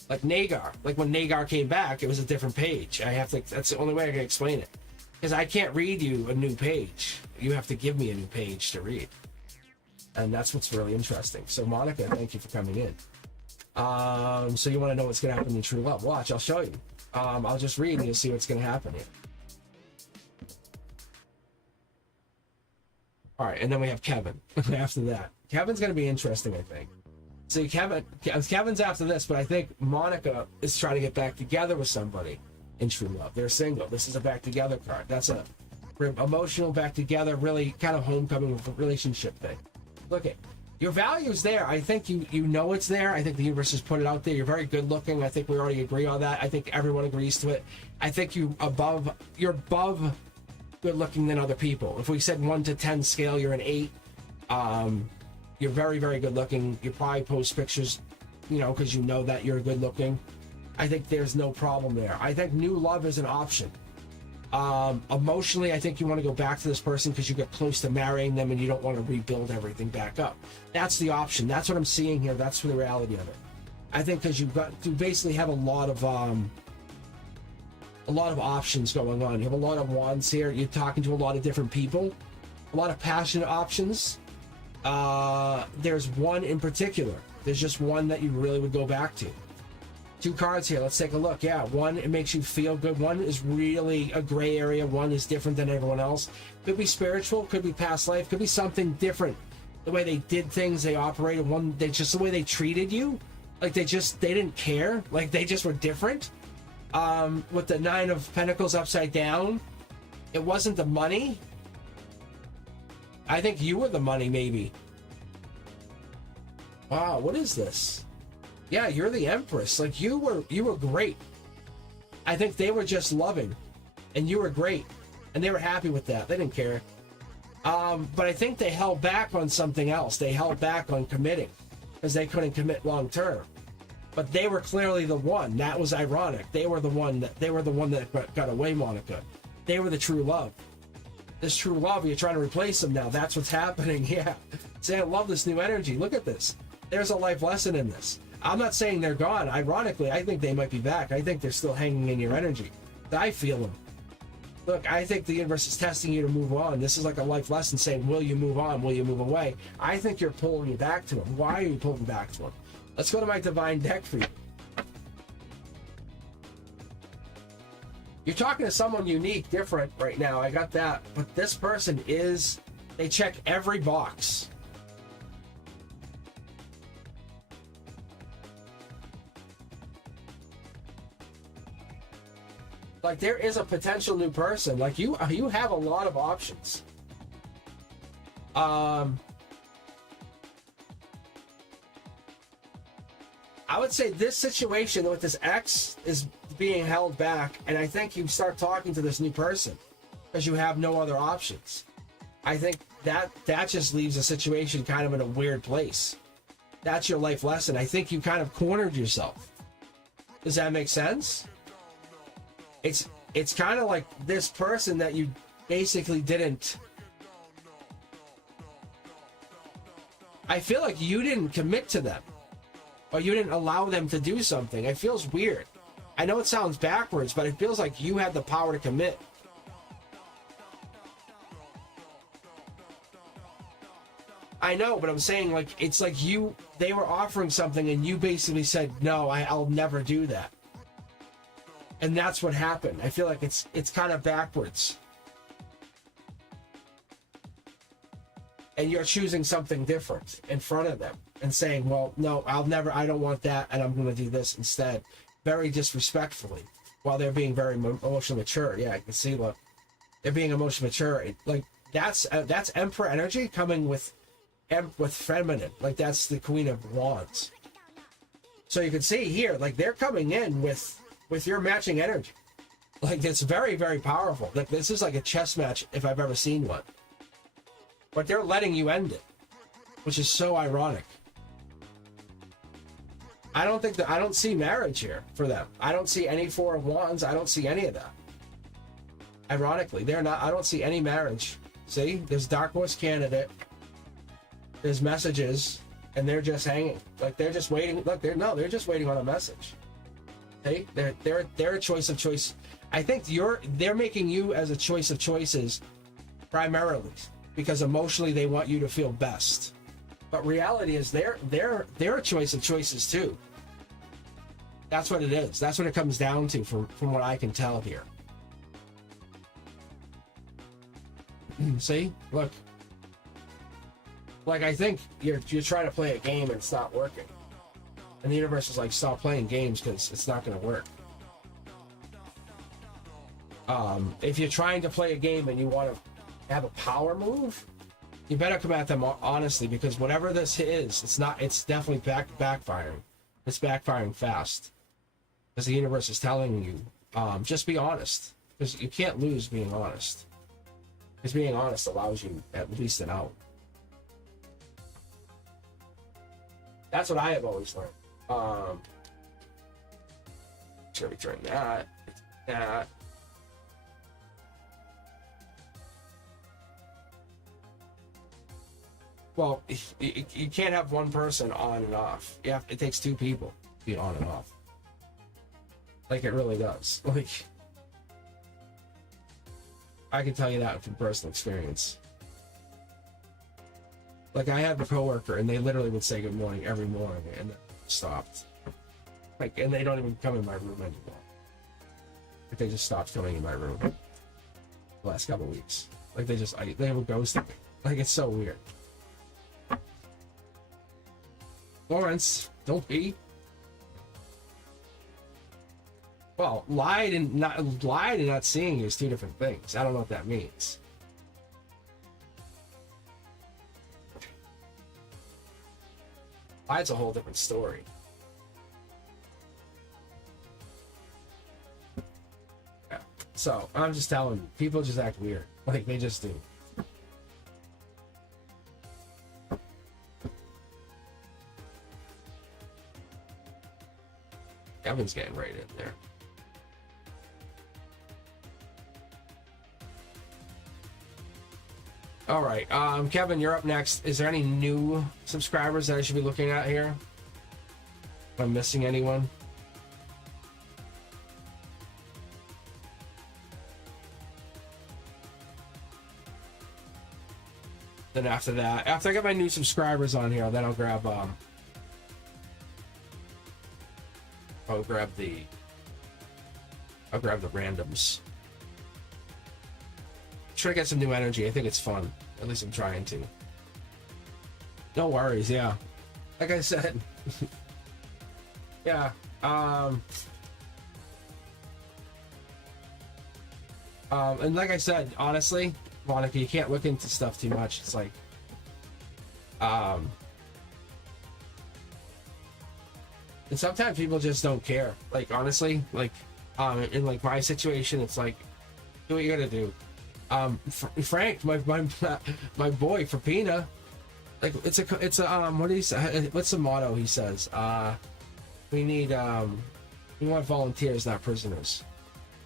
Like Nagar. Like when Nagar came back, it was a different page. That's the only way I can explain it. Because I can't read you a new page. You have to give me a new page to read. And that's what's really interesting. So Monica, thank you for coming in. So you want to know what's going to happen in true love? Watch, I'll show you. I'll just read and you'll see what's going to happen here. All right, and then we have Kevin after that. Kevin's going to be interesting, I think. See, Kevin's after this, but I think Monica is trying to get back together with somebody in true love. They're single. This is a back together card. That's a emotional back together, really kind of homecoming relationship thing. Look at your value's there. I think you know it's there. I think the universe has put it out there. You're very good looking. I think we already agree on that. I think everyone agrees to it. I think you're above good looking than other people. If we said 1 to 10 scale, you're an 8. You're very, very good looking. You probably post pictures, because you know that you're good looking. I think there's no problem there. I think new love is an option. Emotionally, I think you want to go back to this person because you get close to marrying them and you don't want to rebuild everything back up. That's the option. That's what I'm seeing here. That's the reality of it. I think because you basically have a lot of options going on. You have a lot of wands here. You're talking to a lot of different people, a lot of passionate options. There's one in particular. There's just one that you really would go back to. 2 cards here. Let's take a look. Yeah, one, it makes you feel good. One is really a gray area. One is different than everyone else. Could be spiritual, could be past life, could be something different. The way they did things, they operated. One, they just the way they treated you, like they didn't care. Like they just were different. With the 9 of Pentacles upside down, it wasn't the money. I think you were the money, maybe. Wow, what is this? Yeah, you're the Empress. Like you were great. I think they were just loving, and you were great, and they were happy with that. They didn't care. But I think they held back on something else. They held back on committing because they couldn't commit long term. But they were clearly the one. That was ironic. They were the one that got away, Monica. They were the true love. This true love, you're trying to replace them now. That's what's happening. Yeah. Say, I love this new energy. Look at this. There's a life lesson in this. I'm not saying they're gone. Ironically, I think they might be back. I think they're still hanging in your energy. I feel them. Look, I think the universe is testing you to move on. This is like a life lesson saying, will you move on? Will you move away? I think you're pulling you back to them. Why are you pulling back to them? Let's go to my divine deck for you. You're talking to someone unique, different right now. I got that. But this person they check every box. Like there is a potential new person. Like you have a lot of options. I would say this situation with this ex is being held back, and I think you start talking to this new person because you have no other options. I think that just leaves a situation kind of in a weird place. That's your life lesson. I think you kind of cornered yourself. Does that make sense? It's kind of like this person that you basically didn't. I feel like you didn't commit to them, or you didn't allow them to do something. It feels weird. I know it sounds backwards, but it feels like you had the power to commit. I know, but I'm saying like it's like they were offering something and you basically said no. I'll never do that. And that's what happened. I feel like it's kind of backwards. And you're choosing something different in front of them and saying, well, no, I don't want that, and I'm going to do this instead. Very disrespectfully, while they're being very emotionally mature. Yeah, I can see, look. They're being emotionally mature. Like, that's Emperor energy coming with feminine. Like, that's the Queen of Wands. So you can see here, like, they're coming in with your matching energy. Like, it's very, very powerful. Like, this is like a chess match if I've ever seen one. But they're letting you end it, which is so ironic. I don't see marriage here for them. I don't see any 4 of Wands. I don't see any of that. Ironically, I don't see any marriage. See, there's Dark Horse candidate. There's messages, and they're just hanging. Like, they're just waiting. Look, they're just waiting on a message. Hey, they're a choice of choice. I think they're making you as a choice of choices primarily because emotionally they want you to feel best. But reality is they're a choice of choices too. That's what it is. That's what it comes down to from what I can tell here. See? Look. Like, I think you're trying to play a game and it's not working. And the universe is like, stop playing games because it's not going to work. If you're trying to play a game and you want to have a power move, you better come at them honestly, because whatever this is, it's definitely backfiring. It's backfiring fast. Because the universe is telling you, just be honest. Because you can't lose being honest. Because being honest allows you at least an out. That's what I have always learned. Should we turn that? That. Well, you can't have one person on and off. Yeah, it takes two people to be on and off. Like, it really does. Like, I can tell you that from personal experience. Like, I had a coworker, and they literally would say good morning every morning, and then stopped. Like, and they don't even come in my room anymore. Like, they just stopped coming in my room the last couple of weeks. Like, they were ghosting me. Like, it's so weird. Lawrence, don't be. Well, lied and not seeing you is two different things. I don't know what that means. Lied's a whole different story. Yeah. So I'm just telling you, people just act weird. Like, they just do. Kevin's getting right in there. All right, Kevin, you're up next. Is there any new subscribers that I should be looking at here? Am I missing anyone? Then after that, after I get my new subscribers on here, then I'll grab the randoms. Try to get some new energy. I think it's fun. At least I'm trying to. No worries, yeah. Like I said. Yeah. And like I said, honestly, Monica, you can't look into stuff too much. It's like and sometimes people just don't care. Like, honestly, like in like my situation, it's like, do what you gotta do. Frank, my boy Frapina, like it's a what do you say? What's the motto he says? We want volunteers, not prisoners.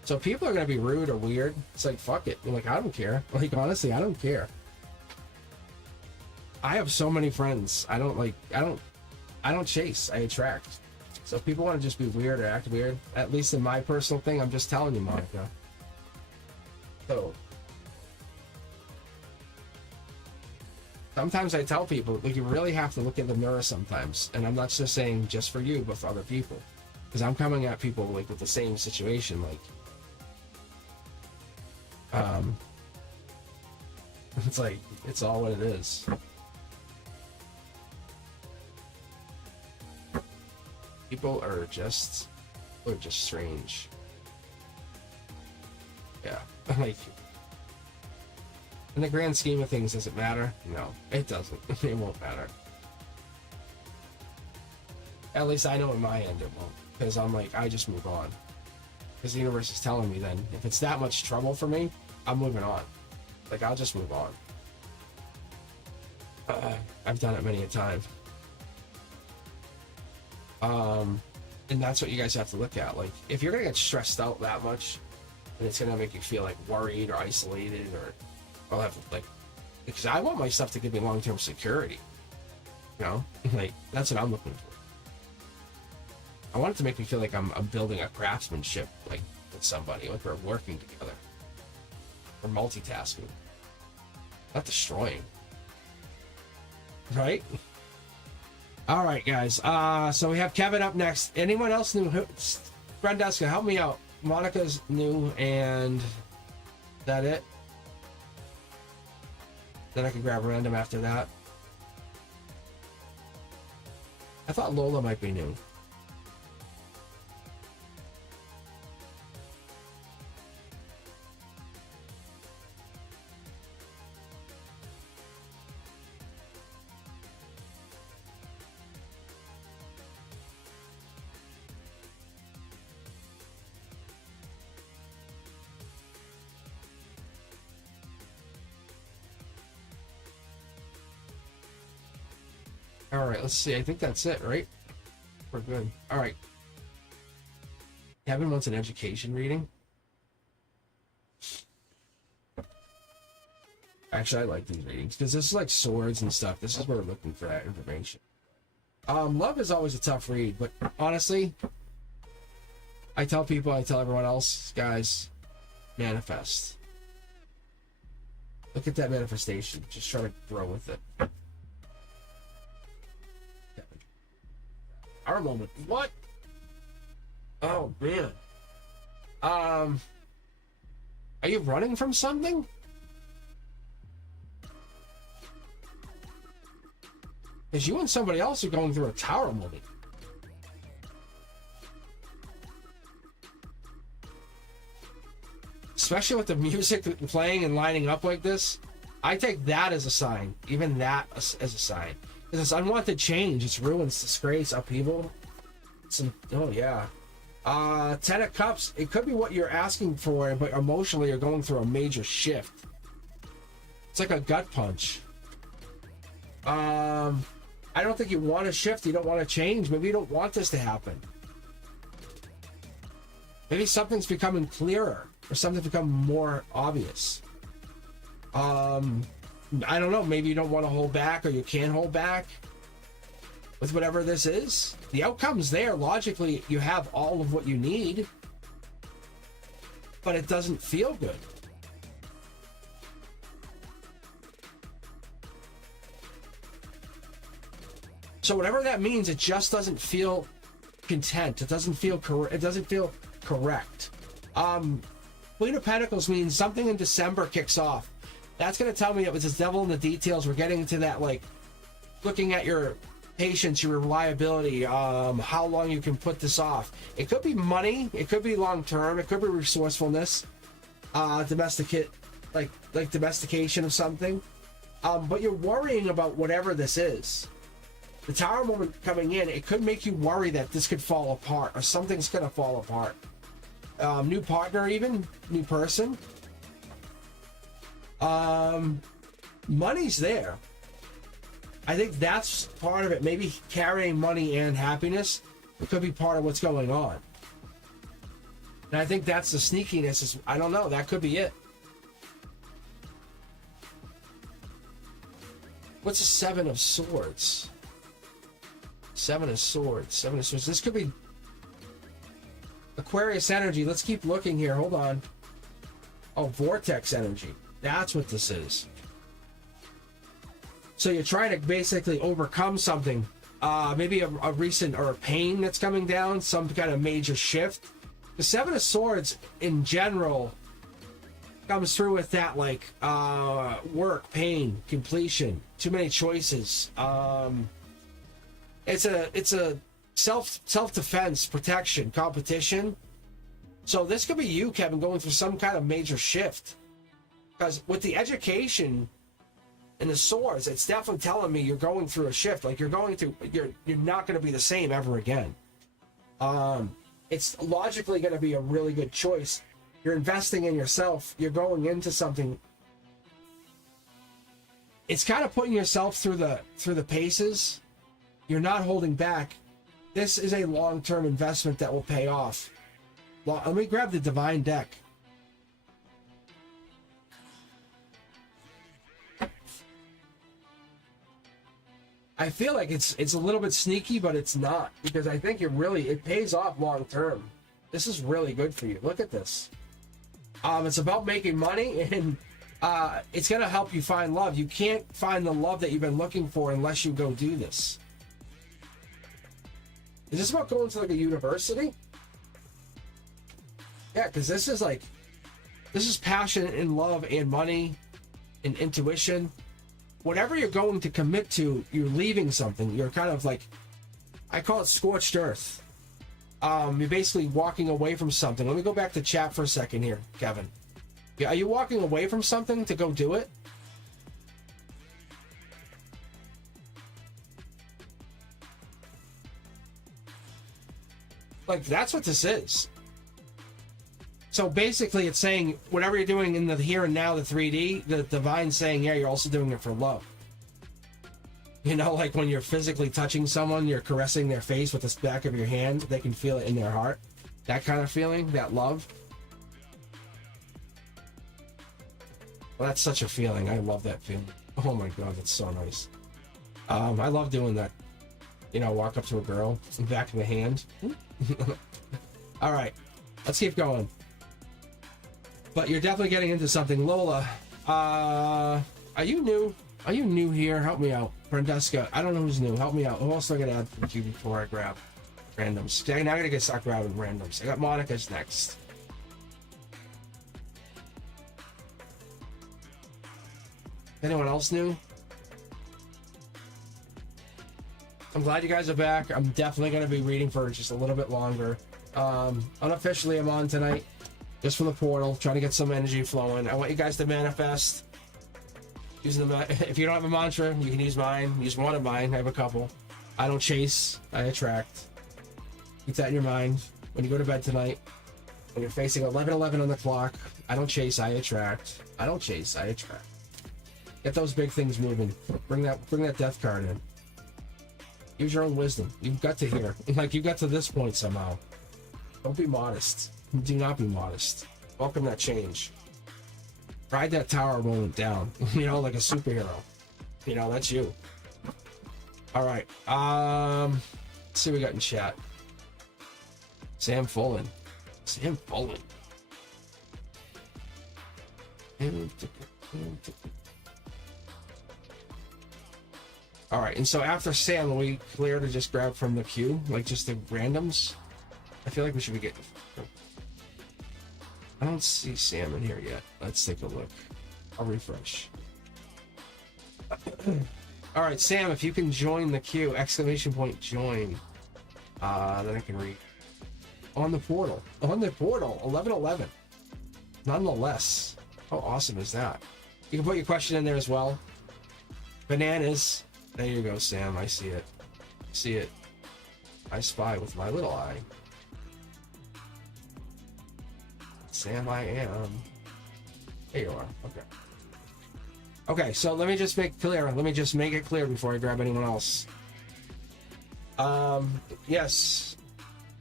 So people are gonna be rude or weird. It's like, fuck it. I'm like, I don't care. Like, honestly, I don't care. I have so many friends. I don't chase. I attract. So if people want to just be weird or act weird, at least in my personal thing, I'm just telling you, Monica. So sometimes I tell people, like, you really have to look in the mirror sometimes. And I'm not just saying just for you, but for other people. Because I'm coming at people, like, with the same situation, like, it's like, it's all what it is. People are just strange. Yeah, like, in the grand scheme of things, does it matter? No, it doesn't. It won't matter. At least I know in my end it won't, because I'm like, I just move on. Because the universe is telling me then, if it's that much trouble for me, I'm moving on. Like, I'll just move on. I've done it many a time. And that's what you guys have to look at. Like, if you're gonna get stressed out that much, and it's gonna make you feel like worried or isolated, or I'll have like, because I want my stuff to give me long-term security. You know, like, that's what I'm looking for. I want it to make me feel like I'm building a craftsmanship, like, with somebody, like we're working together. We're multitasking, not destroying. Right? All right, guys. So we have Kevin up next. Anyone else new? Brendeska, help me out. Monica's new, and that it? Then I can grab random after that. I thought Lola might be new. All right, let's see. I think that's it, right? We're good. All right. Kevin wants an education reading. Okay. Actually, I like these readings because this is like swords and stuff. This is where we're looking for that information. Love is always a tough read, but honestly, I tell people, I tell everyone else, guys, manifest. Look at that manifestation. Just try to grow with it. Our moment. What? Oh man. Are you running from something? Because you and somebody else are going through a tower moment. Especially with the music playing and lining up like this, I take that as a sign. Even that as a sign. Because it's unwanted change. It's ruins, disgrace, upheaval. Oh yeah. 10 of Cups. It could be what you're asking for, but emotionally you're going through a major shift. It's like a gut punch. I don't think you want to shift. You don't want to change. Maybe you don't want this to happen. Maybe something's becoming clearer. Or something become more obvious. I don't know. Maybe you don't want to hold back, or you can't hold back with whatever this is. The outcome's there. Logically, you have all of what you need, but it doesn't feel good. So whatever that means, it just doesn't feel content. It doesn't feel correct. It doesn't feel correct. Queen of Pentacles means something in December kicks off. That's going to tell me it was the devil in the details. We're getting into that, like, looking at your patience, your reliability, how long you can put this off. It could be money. It could be long term. It could be resourcefulness, domestication of something. But you're worrying about whatever this is. The Tower moment coming in, it could make you worry that this could fall apart, or something's going to fall apart. New partner, even new person. Money's there. I think that's part of it. Maybe carrying money and happiness. It could be part of what's going on. And I think that's the sneakiness. I don't know. That could be it. What's a 7 of Swords? 7 of Swords. 7 of Swords. This could be Aquarius energy. Let's keep looking here. Hold on. Oh, vortex energy. That's what this is. So you're trying to basically overcome something. Maybe a recent or a pain that's coming down. Some kind of major shift. The 7 of Swords in general comes through with that, like, work, pain, completion, too many choices. It's a self-defense, protection, competition. So this could be you, Kevin, going through some kind of major shift. Because with the education and the swords, it's definitely telling me you're going through a shift. Like you're not going to be the same ever again. It's logically going to be a really good choice. You're investing in yourself. You're going into something. It's kind of putting yourself through the paces. You're not holding back. This is a long-term investment that will pay off. Let me grab the Divine deck. I feel like it's a little bit sneaky, but it's not, because I think it pays off long term. This is really good for you. Look at this. It's about making money, and it's gonna help you find love. You can't find the love that you've been looking for unless you go do this. Is this about going to like a university? Yeah, because this is passion and love and money and intuition. Whatever you're going to commit to, you're leaving something. You're kind of like, I call it scorched earth. You're basically walking away from something. Let me go back to chat for a second here, Kevin. Yeah, are you walking away from something to go do it? Like, that's what this is. So basically it's saying whatever you're doing in the here and now, the 3D, the Divine's saying, yeah, you're also doing it for love. You know, like when you're physically touching someone, you're caressing their face with the back of your hand, they can feel it in their heart. That kind of feeling, that love. Well, that's such a feeling. I love that feeling. Oh my god, that's so nice. I love doing that. You know, walk up to a girl, back of the hand. All right, let's keep going. But you're definitely getting into something. Lola, are you new? Are you new here? Help me out. Brandeska, I don't know who's new. Help me out. Who else do I gotta add for the queue before I grab randoms? Now I gotta start grabbing randoms. I got Monica's next. Anyone else new? I'm glad you guys are back. I'm definitely going to be reading for just a little bit longer. Unofficially, I'm on tonight, just from the portal, trying to get some energy flowing. I want you guys to manifest. Using if you don't have a mantra, you can use mine. Use one of mine. I have a couple. I don't chase. I attract. Keep that in your mind. When you go to bed tonight, when you're facing 11:11 on the clock, I don't chase. I attract. I don't chase. I attract. Get those big things moving. Bring that death card in. Use your own wisdom. You've got to hear. Like, you got to this point somehow. Don't be modest. Do not be modest. Welcome that change. Ride that tower moment down. You know, like a superhero. You know, that's you. All right. Let's see what we got in chat. Sam Fullen. Sam Fullen. All right, and so after Sam, we clear to just grab from the queue, like just the randoms. I feel like we should be getting. I don't see Sam in here yet. Let's take a look. I'll refresh. All right, Sam, if you can join the queue, exclamation point join. Then I can read. On the portal. On the portal, 11:11. Nonetheless, how awesome is that? You can put your question in there as well. Bananas. There you go, Sam. I see it. See it. I spy with my little eye. Sam, I am. There you are. Okay. Okay, so let me just make clear. Let me just make it clear before I grab anyone else. Yes.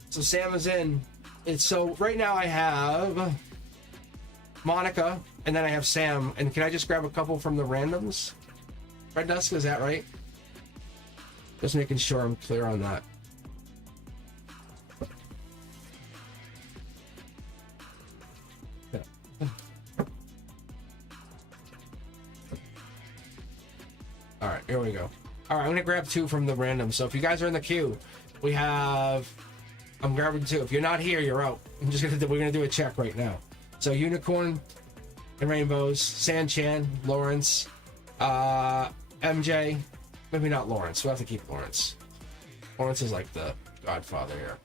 So Sam is in. It's so right now I have Monica, and then I have Sam. And can I just grab a couple from the randoms? Red Dusk, is that right? Just making sure I'm clear on that. Yeah. All right, here we go. All right, I'm gonna grab two from the random. So if you guys are in the queue, we have. I'm grabbing two. If you're not here, you're out. We're gonna do a check right now. So Unicorn and Rainbows, Sanchan, Lawrence, MJ. Maybe not Lawrence. We'll have to keep Lawrence. Lawrence is like the godfather here.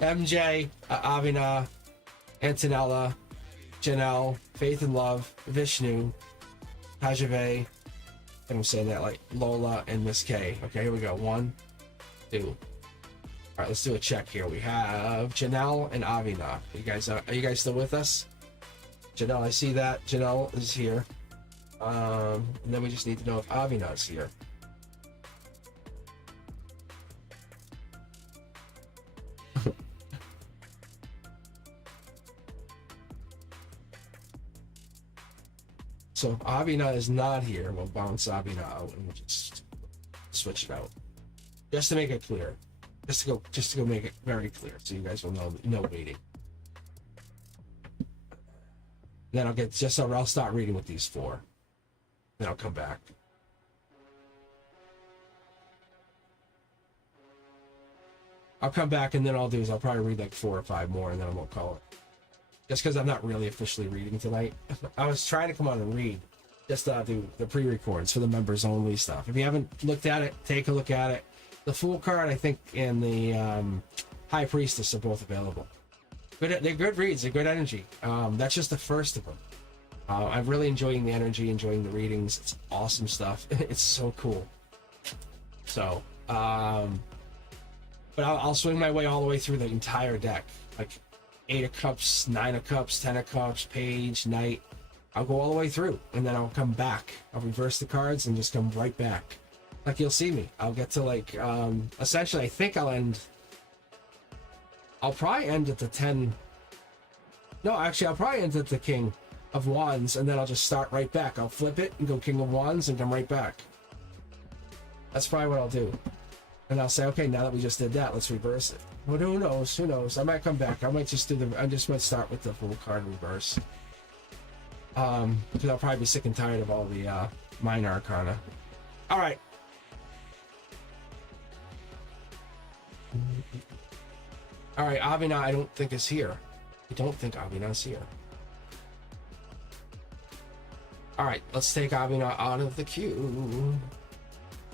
MJ, Avina, Antonella, Janelle, Faith and Love, Vishnu, Hajave, and I'm saying that like Lola and Miss K. Okay, here we go. 1, 2. All right, let's do a check here. We have Janelle and Avina. Are you guys still with us? Janelle, I see that. Janelle is here. And then we just need to know if Avina is here. So Avina is not here. We'll bounce Avina out and we'll just switch it out, just to make it clear, just to go make it very clear, so you guys will know no waiting. Then I'll start reading with these 4. Then I'll come back. I'll come back and then I'll probably read like 4 or 5 more and then I won't call it. Just because I'm not really officially reading tonight. I was trying to come on and read. Just do the pre-records for the members only stuff. If you haven't looked at it, take a look at it. The Fool card, I think, and the High Priestess are both available. They're good reads. They're good energy. That's just the first of them. I'm really enjoying the energy, enjoying the readings. It's awesome stuff. It's so cool. So, but I'll swing my way all the way through the entire deck. Like 8 of Cups, 9 of Cups, 10 of Cups, Page, Knight. I'll go all the way through, and then I'll come back. I'll reverse the cards and just come right back. Like, you'll see me. I'll get to, like, essentially, I think I'll probably end at the 10. No, actually, I'll probably end at the King. of Wands, and then I'll just start right back. I'll flip it and go King of Wands and come right back. That's probably what I'll do. And I'll say, okay, now that we just did that, let's reverse it. Well, who knows? Who knows? I might come back. I might just do the. I just might start with the full card reverse. Because I'll probably be sick and tired of all the minor arcana. All right. All right, Avina, I don't think is here. I don't think Avina's here. All right, let's take Avina out of the queue.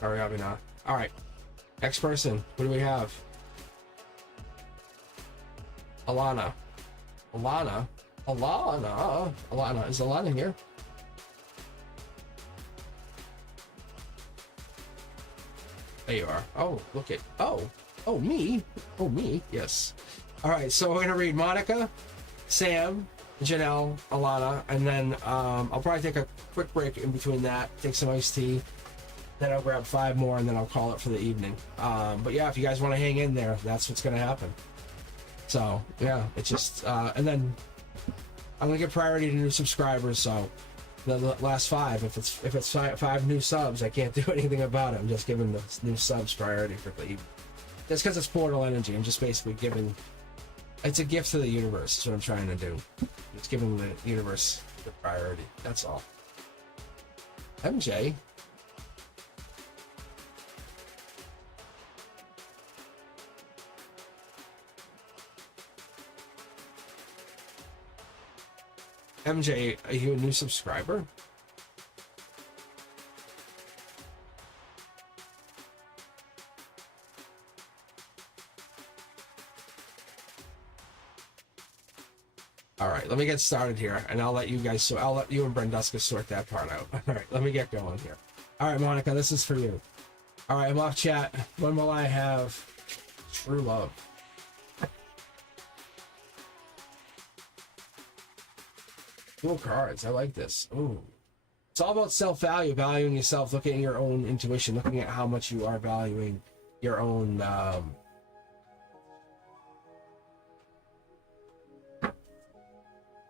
Sorry, Avina. All right, next person. What do we have? Alana. Alana. Alana. Alana. Is Alana here? There you are. Oh, look at. Oh, me. Oh, me. Yes. All right, so we're gonna read Monica, Sam, Janelle, Alana, and then I'll probably take a quick break in between that, take some iced tea, then I'll grab 5 more, and then I'll call it for the evening. But yeah, if you guys want to hang in there, that's what's gonna happen. So yeah, it's just and then I'm gonna give priority to new subscribers. So the last 5, if it's 5 new subs, I can't do anything about it. I'm just giving the new subs priority for the evening. Just because it's portal energy, I'm just basically giving. It's a gift to the universe. That's what I'm trying to do. It's giving the universe the priority. That's all. MJ. MJ, are you a new subscriber? All right, let me get started here, and I'll let you guys. So I'll let you and Brenduska sort that part out. All right, let me get going here. All right, Monica, this is for you. All right, I'm off chat. When will I have true love? Dual cards. I like this. Ooh, it's all about self-value, valuing yourself, looking at your own intuition, looking at how much you are valuing your own.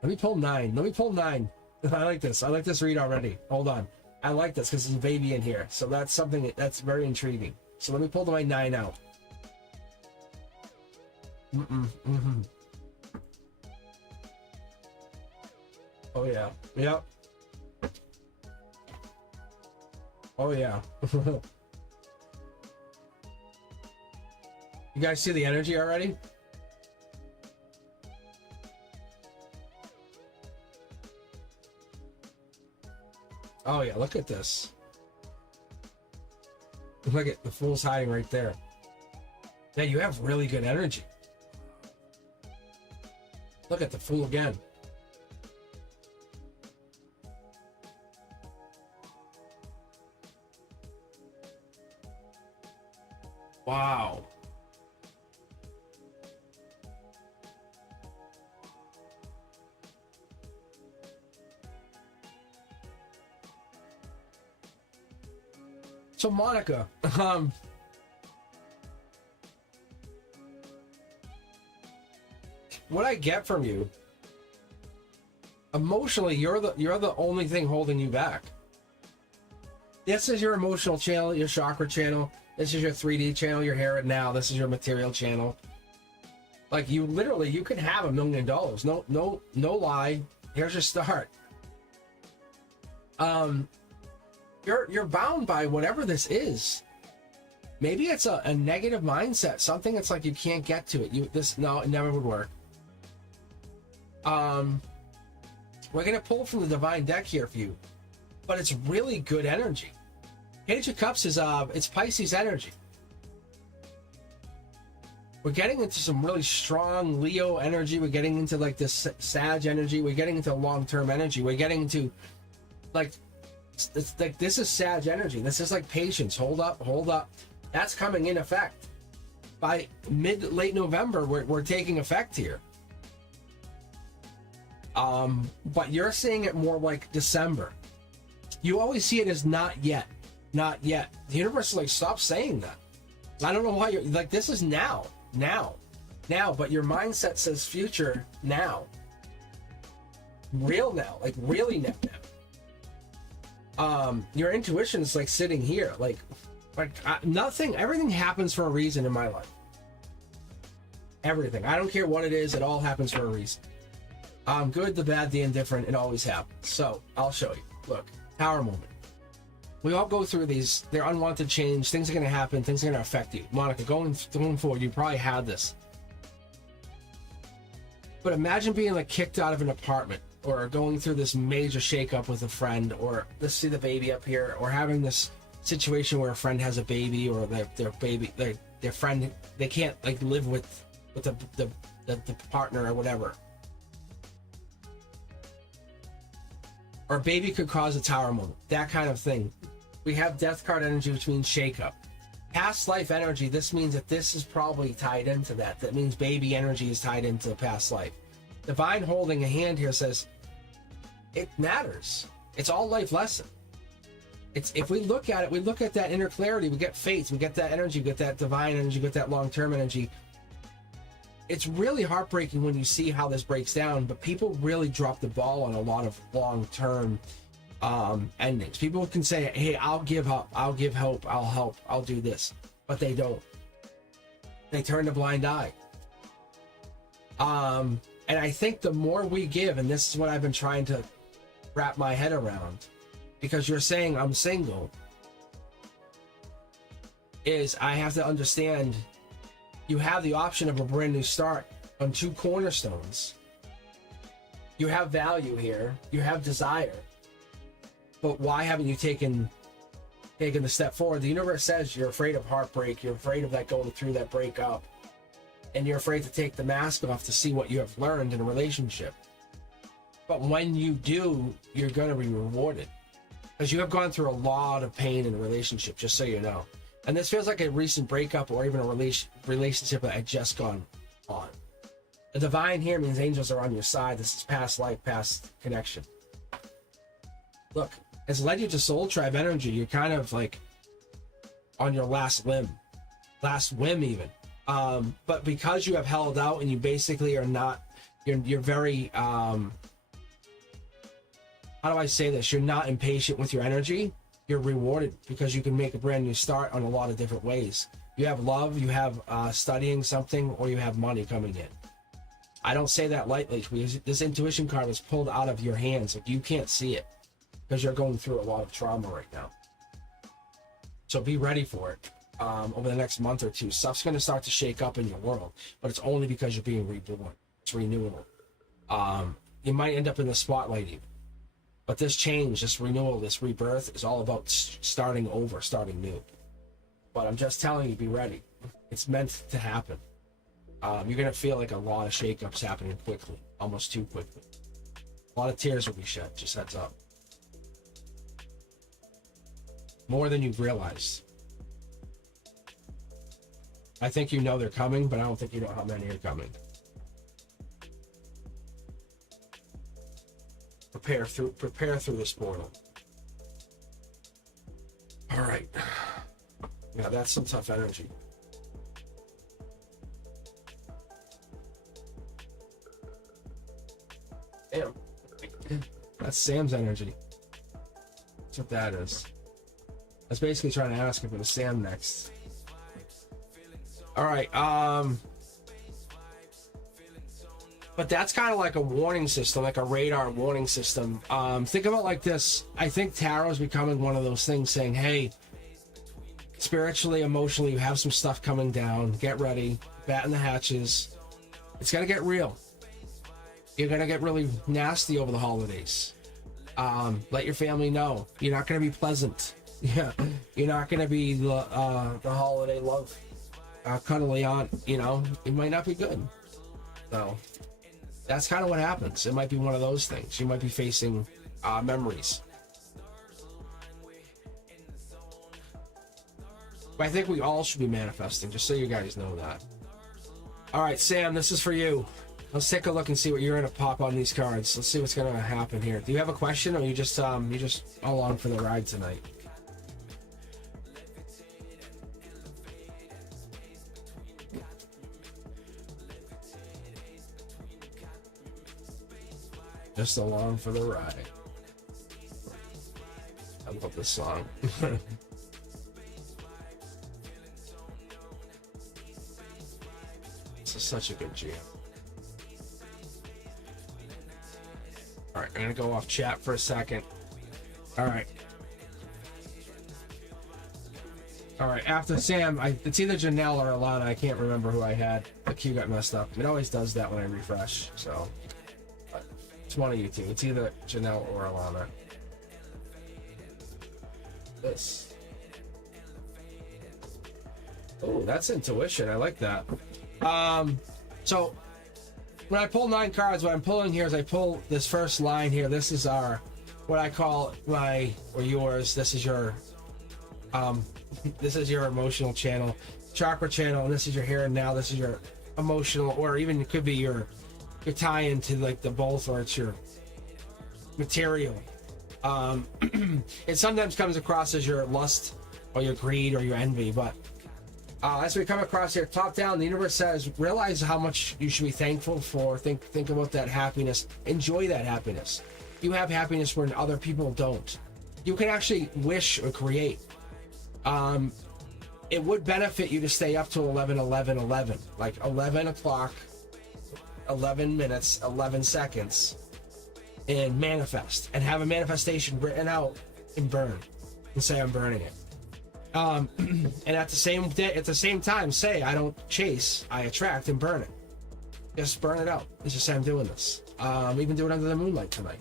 Let me pull 9. Let me pull 9. I like this. I like this read already. Hold on. I like this because there's a baby in here. So that's something that's very intriguing. So let me pull my 9 out. Oh, yeah. Yep. Oh, yeah. You guys see the energy already? Oh yeah, look at this. Look at the Fool's hiding right there. Yeah, you have really good energy. Look at the Fool again. Wow. So Monica, what I get from you, emotionally, you're the only thing holding you back. This is your emotional channel, your chakra channel. This is your 3D channel, your here and now. This is your material channel. Like you literally, you could have $1 million. No lie. Here's your start. You're bound by whatever this is. Maybe it's a negative mindset, something that's like you can't get to it. No, it never would work. We're gonna pull from the divine deck here for you, but it's really good energy. Page of Cups is it's Pisces energy. We're getting into some really strong Leo energy. We're getting into like this Sag energy. We're getting into long-term energy. We're getting into like. It's like this is Sag energy. This is like patience. Hold up. That's coming in effect by late November. We're taking effect here. But you're seeing it more like December. You always see it as not yet. The universe is like, stop saying that. I don't know why you're like, this is now. But your mindset says future now. real now, like really now. Your intuition is like sitting here, like nothing, everything happens for a reason in my life. Everything. I don't care what it is, it all happens for a reason. Good, the bad, the indifferent, it always happens. So I'll show you. Look, Tower moment. We all go through these. They're unwanted change. Things are going to happen. Things are going to affect you. Monica, going forward, you probably had this. But imagine being like kicked out of an apartment, or going through this major shakeup with a friend, or let's see the baby up here, or having this situation where a friend has a baby, or their friend, they can't like live with the partner or whatever. Or a baby could cause a tower moment. That kind of thing. We have death card energy, which means shakeup. Past life energy, this means that this is probably tied into that. That means baby energy is tied into past life. Divine holding a hand here says, it matters. It's all life lesson. It's, if we look at it, we look at that inner clarity, we get faith, we get that energy, we get that divine energy, we get that long-term energy. It's really heartbreaking when you see how this breaks down, but people really drop the ball on a lot of long-term endings. People can say, hey, I'll give up, I'll give hope, I'll help, I'll do this, but they don't. They turn a blind eye. And I think the more we give, and this is what I've been trying to wrap my head around, because you're saying I'm single, is I have to understand you have the option of a brand new start on two cornerstones. You have value here, you have desire, but why haven't you taken the step forward? The universe says you're afraid of heartbreak, you're afraid of that going through that breakup, and you're afraid to take the mask off to see what you have learned in a relationship. But when you do, you're going to be rewarded, because you have gone through a lot of pain in a relationship, just so you know. And this feels like a recent breakup, or even a relationship that had just gone on. The divine here means angels are on your side. This is past life, past connection. Look, it's led you to soul tribe energy. You're kind of like on your last whim even. But because you have held out, and you basically are not, you're very, how do I say this? You're not impatient with your energy. You're rewarded because you can make a brand new start on a lot of different ways. You have love, you have studying something, or you have money coming in. I don't say that lightly, because this intuition card was pulled out of your hands. Like, you can't see it because you're going through a lot of trauma right now. So be ready for it. Over the next month or two, stuff's going to start to shake up in your world, but it's only because you're being reborn. It's renewal. You might end up in the spotlight even. But this change, this renewal, this rebirth is all about starting over, starting new. But I'm just telling you, be ready. It's meant to happen. You're going to feel like a lot of shakeups happening quickly, almost too quickly. A lot of tears will be shed, just heads up. More than you've realized. I think you know they're coming, but I don't think you know how many are coming. Prepare through this portal. All right. Yeah, that's some tough energy. Damn. That's Sam's energy. That's what that is. I was basically trying to ask if it was Sam next. All right. But that's kind of like a warning system, like a radar warning system. Think about it like this. I think tarot is becoming one of those things saying, hey, spiritually, emotionally, you have some stuff coming down. Get ready. Batten the hatches. It's going to get real. You're going to get really nasty over the holidays. Let your family know. You're not going to be pleasant. Yeah, you're not going to be the holiday love cuddly aunt. You know, it might not be good. So that's kind of what happens. It might be one of those things. You might be facing memories. But I think we all should be manifesting, just so you guys know that. All right, Sam, this is for you. Let's take a look and see what you're going to pop on these cards. Let's see what's going to happen here. Do you have a question, or you just along for the ride tonight? Just along for the ride. I love this song. This is such a good jam. All right, I'm gonna go off chat for a second. All right. All right, after Sam, it's either Janelle or Alana. I can't remember who I had. The queue got messed up. It always does that when I refresh. So it's one of you two. It's either Janelle or Alana. This. Oh, that's intuition. I like that. So when I pull 9 cards, what I'm pulling here is I pull this first line here. This is our, what I call my, or yours. This is your emotional channel, chakra channel, and this is your here and now. This is your emotional, or even it could be your tie into like the both, or it's your material. It sometimes comes across as your lust or your greed or your envy, but as we come across here, top down, the universe says, realize how much you should be thankful for. Think about that happiness. Enjoy that happiness. You have happiness when other people don't. You can actually wish or create. It would benefit you to stay up till 11, like 11 o'clock, 11 minutes, 11 seconds, and manifest, and have a manifestation written out and burn, and say I'm burning it. And at the same time, say I don't chase, I attract and burn it. Just burn it out. Just say I'm doing this. Even do it under the moonlight tonight,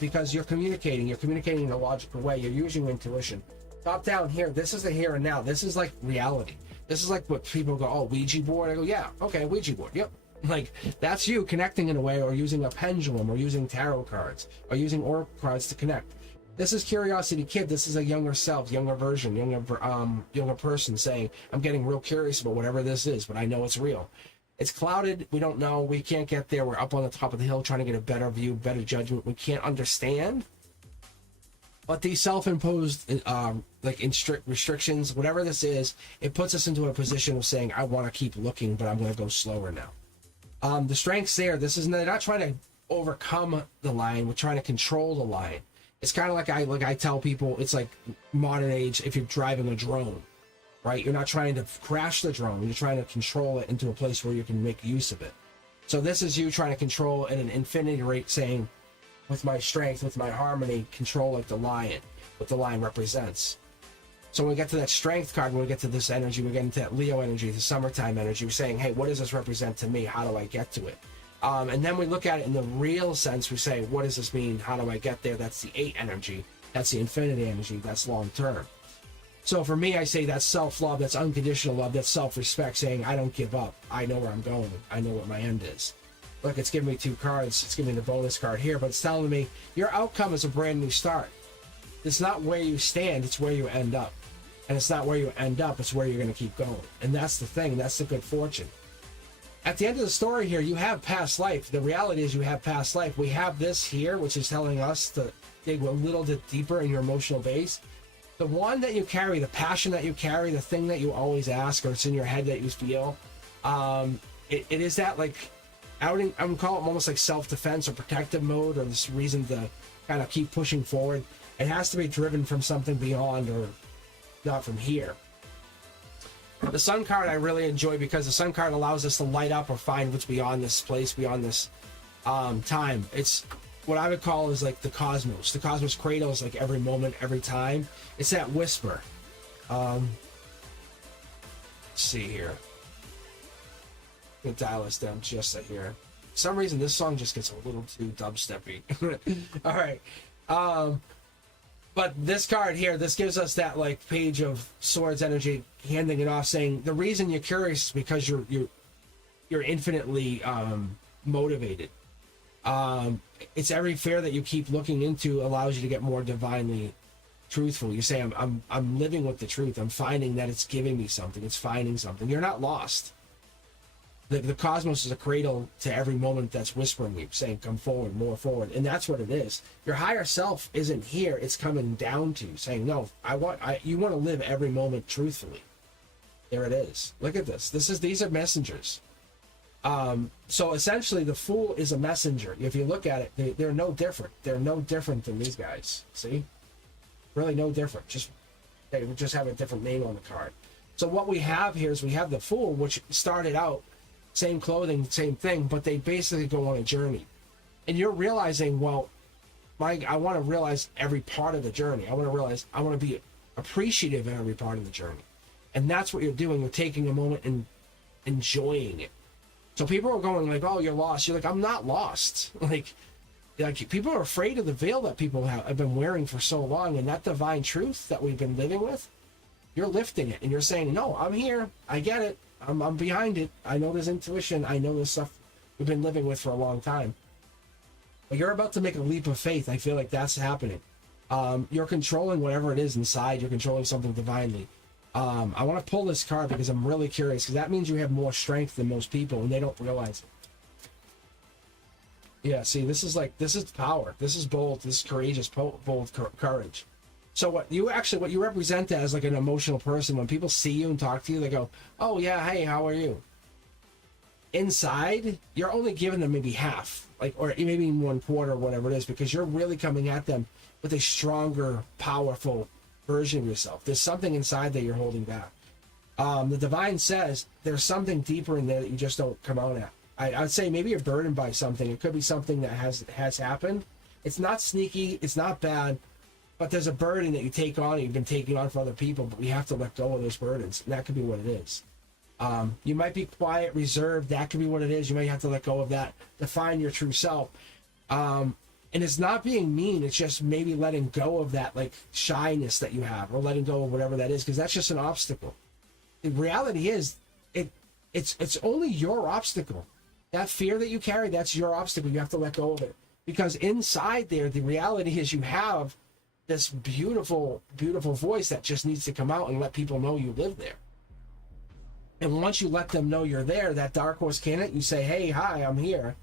because you're communicating in a logical way. You're using intuition. Top down here, this is the here and now. This is like reality. This is like what people go, oh, Ouija board. I go, yeah, okay, Ouija board. Yep. Like, that's you connecting in a way, or using a pendulum, or using tarot cards, or using oracle cards to connect. This is Curiosity Kid. This is a younger self, younger version, younger person saying, I'm getting real curious about whatever this is, but I know it's real. It's clouded. We don't know. We can't get there. We're up on the top of the hill trying to get a better view, better judgment. We can't understand. But these self-imposed restrictions, whatever this is, it puts us into a position of saying, I want to keep looking, but I'm going to go slower now. The strength's there. They're not trying to overcome the line. We're trying to control the line. It's kind of like I tell people, it's like modern age if you're driving a drone, right? You're not trying to crash the drone. You're trying to control it into a place where you can make use of it. So this is you trying to control at an infinity rate, saying, with my strength, with my harmony, control like the lion, what the lion represents. So when we get to that strength card, when we get to this energy, we get into that Leo energy, the summertime energy, we're saying, hey, what does this represent to me? How do I get to it? And then we look at it in the real sense. We say, what does this mean? How do I get there? That's the 8 energy. That's the infinity energy. That's long term. So for me, I say that's self-love. That's unconditional love. That's self-respect, saying, I don't give up. I know where I'm going. I know what my end is. Look, it's giving me 2 cards. It's giving me the bonus card here, but it's telling me your outcome is a brand new start. It's not where you stand. It's where you end up. And it's not where you end up. It's where you're going to keep going. And that's the thing. That's the good fortune. At the end of the story here, you have past life. The reality is you have past life. We have this here, which is telling us to dig a little bit deeper in your emotional base. The one that you carry, the passion that you carry, the thing that you always ask, or it's in your head that you feel, it is that, like, I would call it almost like self-defense or protective mode, or this reason to kind of keep pushing forward. It has to be driven from something beyond, or not from here. The Sun card I really enjoy because the Sun card allows us to light up or find what's beyond this place, beyond this time. It's what I would call is like the cosmos. The cosmos cradles like every moment, every time. It's that whisper. Let's see here. I'm gonna dial this down just a here. For some reason, this song just gets a little too dubsteppy. All right. But this card here, this gives us that like page of swords energy, handing it off, saying the reason you're curious is because you're infinitely motivated. It's every fear that you keep looking into allows you to get more divinely truthful. You say I'm living with the truth. I'm finding that it's giving me something. It's finding something. You're not lost. The cosmos is a cradle to every moment that's whispering you, saying, come forward, more forward. And that's what it is. Your higher self isn't here. It's coming down to you, saying, no, you want to live every moment truthfully. There it is. Look at this. These are messengers. So essentially, the Fool is a messenger. If you look at it, they're no different. They're no different than these guys. See? Really no different. They just have a different name on the card. So what we have here is we have the Fool, which started out same clothing, same thing, but they basically go on a journey. And you're realizing, well, I want to realize every part of the journey. I want to be appreciative of every part of the journey. And that's what you're doing. You're taking a moment and enjoying it. So people are going like, oh, you're lost. You're like, I'm not lost. Like people are afraid of the veil that people have been wearing for so long, and that divine truth that we've been living with, you're lifting it and you're saying, no, I'm here. I get it. I'm behind it. I know there's intuition. I know there's stuff we've been living with for a long time. But you're about to make a leap of faith. I feel like that's happening. You're controlling whatever it is inside. You're controlling something divinely. I want to pull this card because I'm really curious, because that means you have more strength than most people and they don't realize it. Yeah, see, this is power. This is bold. This is courageous, bold courage. So what you represent as like an emotional person, when people see you and talk to you, they go, oh yeah, hey, how are you? Inside, you're only giving them maybe half, or maybe 1/4, whatever it is, because you're really coming at them with a stronger, powerful version of yourself. There's something inside that you're holding back. The divine says there's something deeper in there that you just don't come out at. I'd say maybe you're burdened by something. It could be something that has happened. It's not sneaky. It's not bad. But there's a burden that you take on, and you've been taking on for other people, but we have to let go of those burdens. And that could be what it is. You might be quiet, reserved. That could be what it is. You might have to let go of that to find your true self. And it's not being mean. It's just maybe letting go of that like shyness that you have, or letting go of whatever that is, because that's just an obstacle. The reality is, it's only your obstacle. That fear that you carry, that's your obstacle. You have to let go of it, because inside there, the reality is you have this beautiful, beautiful voice that just needs to come out and let people know you live there. And once you let them know you're there, that dark horse candidate, you say, hey, hi, I'm here.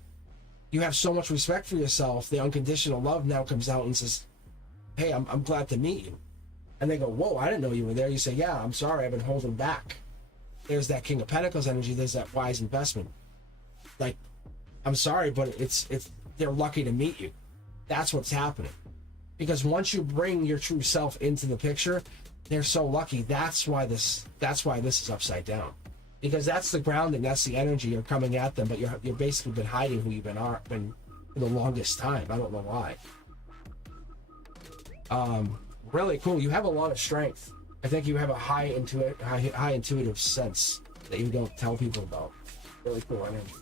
You have so much respect for yourself. The unconditional love now comes out and says, hey, I'm glad to meet you. And they go, whoa, I didn't know you were there. You say, yeah, I'm sorry, I've been holding back. There's that King of Pentacles energy. There's that wise investment. Like, I'm sorry, but they're lucky to meet you. That's what's happening. Because once you bring your true self into the picture, they're so lucky. That's why this is upside down. Because that's the grounding, that's the energy. You're coming at them, but you're basically been hiding who you've been for the longest time. I don't know why. Really cool. You have a lot of strength. I think you have a high intuitive sense that you don't tell people about. Really cool energy.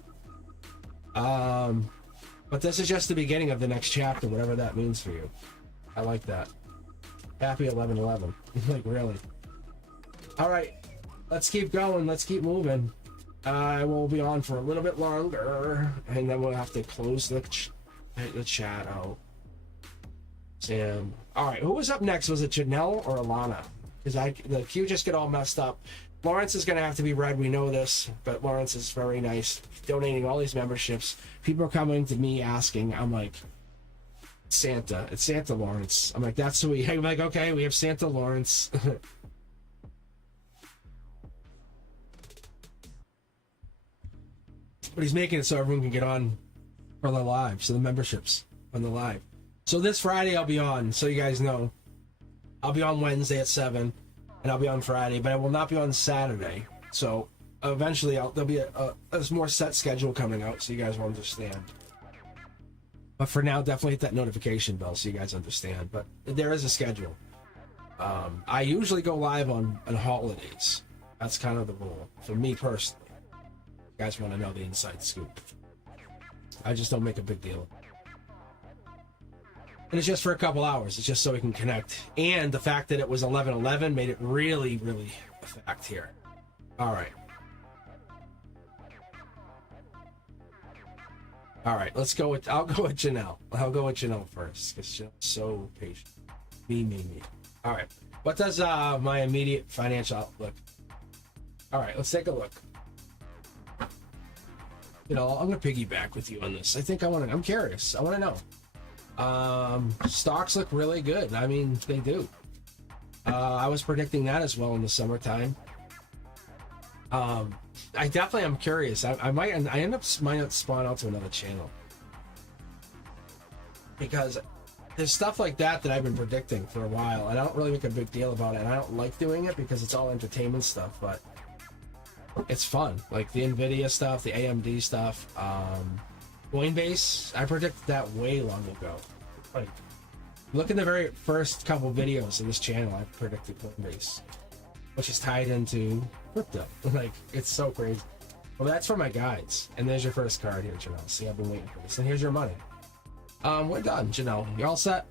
But this is just the beginning of the next chapter, whatever that means for you. I like that. Happy 11/11. Like, really. All right. Let's keep going. Let's keep moving. I will be on for a little bit longer, and then we'll have to close the chat out. Sam. All right. Who was up next? Was it Janelle or Alana? Because the queue just get all messed up. Lawrence is going to have to be read. We know this, but Lawrence is very nice, donating all these memberships. People are coming to me asking. I'm like, Santa. It's Santa Lawrence. I'm like, that's who we. I'm like, okay, we have Santa Lawrence. But he's making it so everyone can get on for the live, so the memberships on the live. So this Friday I'll be on, so you guys know. I'll be on Wednesday at 7, and I'll be on Friday, but I will not be on Saturday. So eventually there'll be a more set schedule coming out, so you guys will understand. But for now, definitely hit that notification bell so you guys understand. But there is a schedule. I usually go live on holidays. That's kind of the rule for me personally. You guys want to know the inside scoop. I just don't make a big deal. And it's just for a couple hours. It's just so we can connect. And the fact that it was 11/11 made it really, really a fact here. All right. All right, I'll go with Janelle. I'll go with Janelle first, because Janelle's so patient. Me. All right. What does my immediate financial outlook? All right, let's take a look. I'm going to piggyback with you on this. I'm curious. I want to know. Stocks look really good. I mean, they do. I was predicting that as well in the summertime. I definitely am curious. I might might spawn out to another channel because there's stuff like that I've been predicting for a while, and I don't really make a big deal about it. And I don't like doing it because it's all entertainment stuff, but it's fun. Like the Nvidia stuff, the AMD stuff, Coinbase. I predicted that way long ago. Like, look at the very first couple videos of this channel. I predicted Coinbase, which is tied into crypto. Like, it's so crazy. Well, that's for my guides. And there's your first card here, Janelle. See, I've been waiting for this. And here's your money. We're done, Janelle. You all set?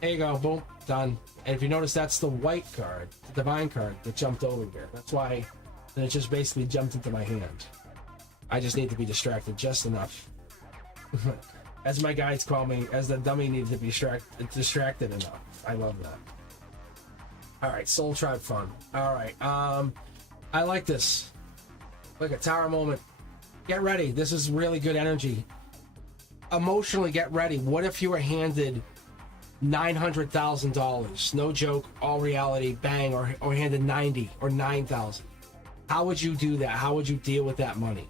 There you go. Boom. Done. And if you notice, that's the white card, the divine card that jumped over here. That's why it just basically jumped into my hand. I just need to be distracted just enough. As my guides call me, as the dummy needs to be distracted enough. I love that. All right, Soul Tribe fun. All right, I like this. Look at Tower Moment. Get ready. This is really good energy. Emotionally, get ready. What if you were handed $900,000? No joke, all reality, bang, or handed 90 or 9,000. How would you do that? How would you deal with that money?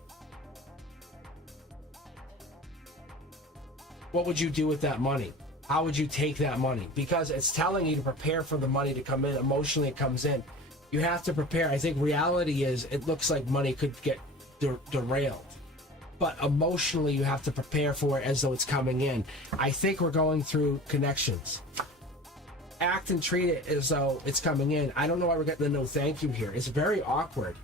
What would you do with that money? How would you take that money? Because it's telling you to prepare for the money to come in. Emotionally, it comes in. You have to prepare. I think reality is it looks like money could get derailed. But emotionally, you have to prepare for it as though it's coming in. I think we're going through connections. Act and treat it as though it's coming in. I don't know why we're getting the no thank you here. It's very awkward.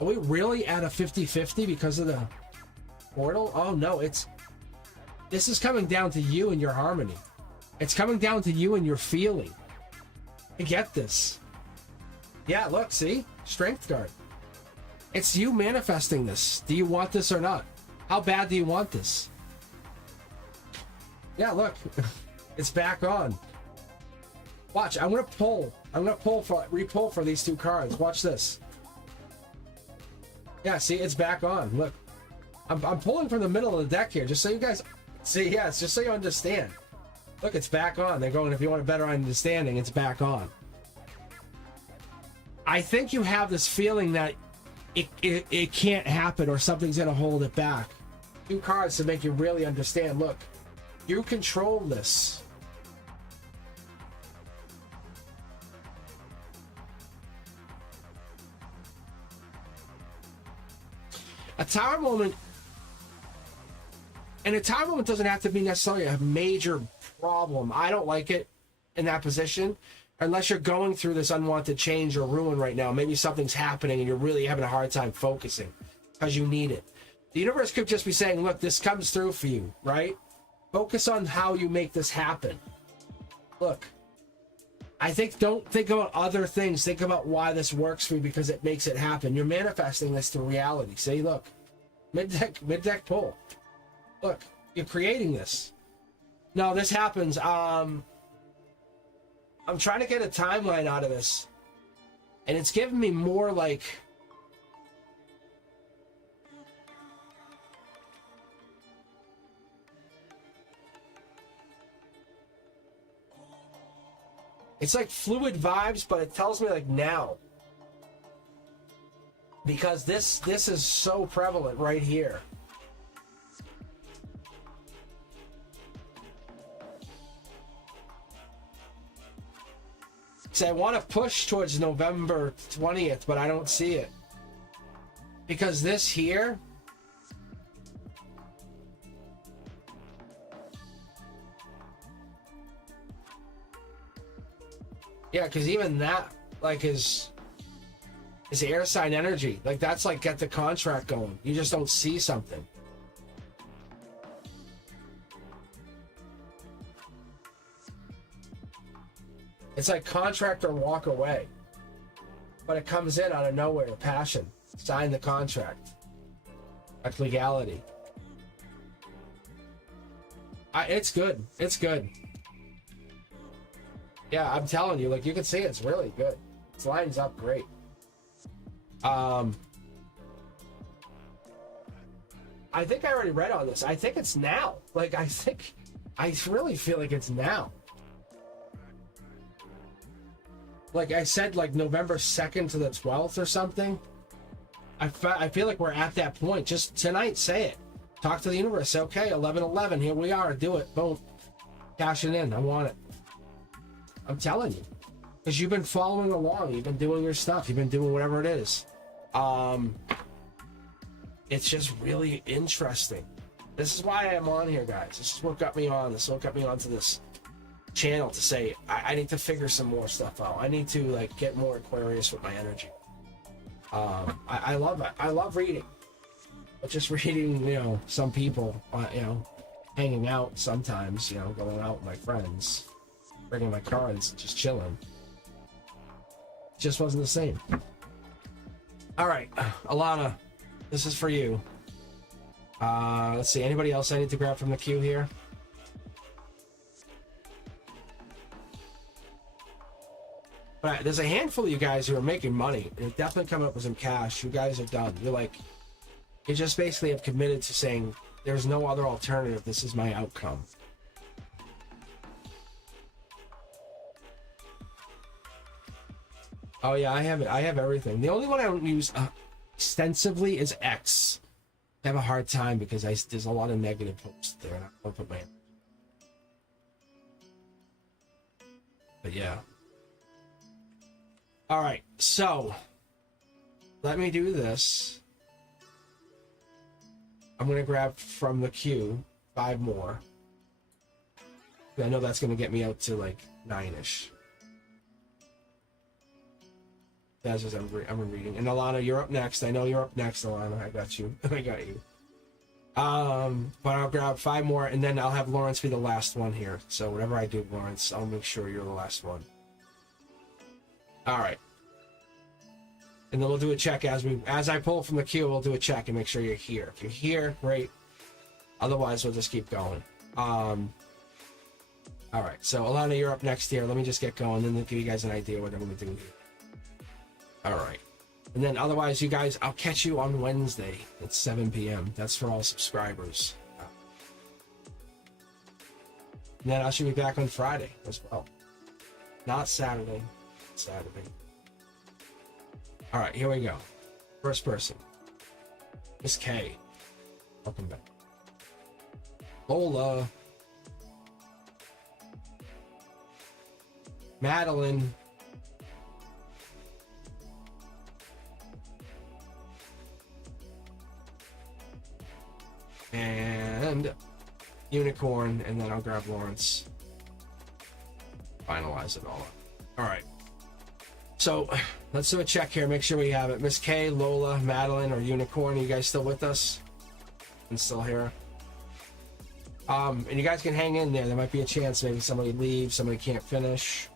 Are we really at a 50-50 because of the portal? Oh, no, this is coming down to you and your harmony. It's coming down to you and your feeling. I get this. Yeah, look, see? Strength card. It's you manifesting this. Do you want this or not? How bad do you want this? Yeah, look. It's back on. Watch, I'm gonna pull. Re-pull for these two cards. Watch this. Yeah, see, it's back on. Look. I'm pulling from the middle of the deck here, just so you guys see. Yeah, it's just so you understand. Look, it's back on. They're going, if you want a better understanding, it's back on. I think you have this feeling that it can't happen or something's gonna hold it back. Two cards to make you really understand. Look, you control this. A Tower Moment, and a Tower Moment doesn't have to be necessarily a major problem. I don't like it in that position unless you're going through this unwanted change or ruin right now. Maybe something's happening and you're really having a hard time focusing because you need it. The universe could just be saying, look, this comes through for you, right? Focus on how you make this happen. Look, I think don't think about other things. Think about why this works for you because it makes it happen. You're manifesting this to reality. See, look, mid-deck pull. Look, you're creating this. No, this happens. I'm trying to get a timeline out of this, and it's giving me more like it's like fluid vibes, but it tells me like now, because this is so prevalent right here. See, I want to push towards November 20th, but I don't see it. Because this here... Yeah, because even that, like, is air sign energy. Like, that's like, get the contract going. You just don't see something. It's like contract or walk away. But it comes in out of nowhere, passion. Sign the contract. Like legality. It's good. It's good. Yeah, I'm telling you, like you can see it's really good. It lines up great. I think I already read on this. I think it's now. Like I really feel like it's now. like I said, like November 2nd to the 12th or something. I feel like we're at that point. Just tonight, say it. Talk to the universe. Say, okay, 11/11, here we are. Do it. Boom. Cash it in. I want it. I'm telling you. Because you've been following along. You've been doing your stuff. You've been doing whatever it is. It's just really interesting. This is why I'm on here, guys. This is what got me on. This is what got me onto this channel, to say I need to figure some more stuff out. I need to like get more Aquarius with my energy. I love it. I love reading. But just reading, you know, some people, you know, hanging out sometimes, you know, going out with my friends, bringing my cards, just chilling. Just wasn't the same. All right, Alana, this is for you. Let's see, anybody else I need to grab from the queue here? But there's a handful of you guys who are making money and definitely coming up with some cash. You guys are done. You're like, you just basically have committed to saying, there's no other alternative. This is my outcome. Oh yeah, I have it. I have everything. The only one I don't use extensively is X. I have a hard time because there's a lot of negative posts there, and I don't put my. But yeah. All right, so let me do this. I'm gonna grab from the queue 5 more. I know that's gonna get me out to like 9-ish. That's just I'm reading. And Alana, you're up next. I know you're up next, Alana. I got you. I got you. But I'll grab 5 more, and then I'll have Lawrence be the last one here. So whatever I do, Lawrence, I'll make sure you're the last one. All right. And then we'll do a check as I pull from the queue. We'll do a check and make sure you're here. If you're here, great. Otherwise, we'll just keep going. All right. So Alana, you're up next here. Let me just get going, and then give you guys an idea what I'm going to do here. All right. And then otherwise, you guys, I'll catch you on Wednesday at 7 p.m. That's for all subscribers. And then I should be back on Friday as well. Not Saturday. Saturday. All right, here we go. First person. Miss K. Welcome back. Lola. Madeline. And Unicorn, and then I'll grab Lawrence. Finalize it all up. All right. So let's do a check here. Make sure we have it. Miss K, Lola, Madeline, or Unicorn. Are you guys still with us? And still here? And you guys can hang in there. There might be a chance maybe somebody leaves, somebody can't finish.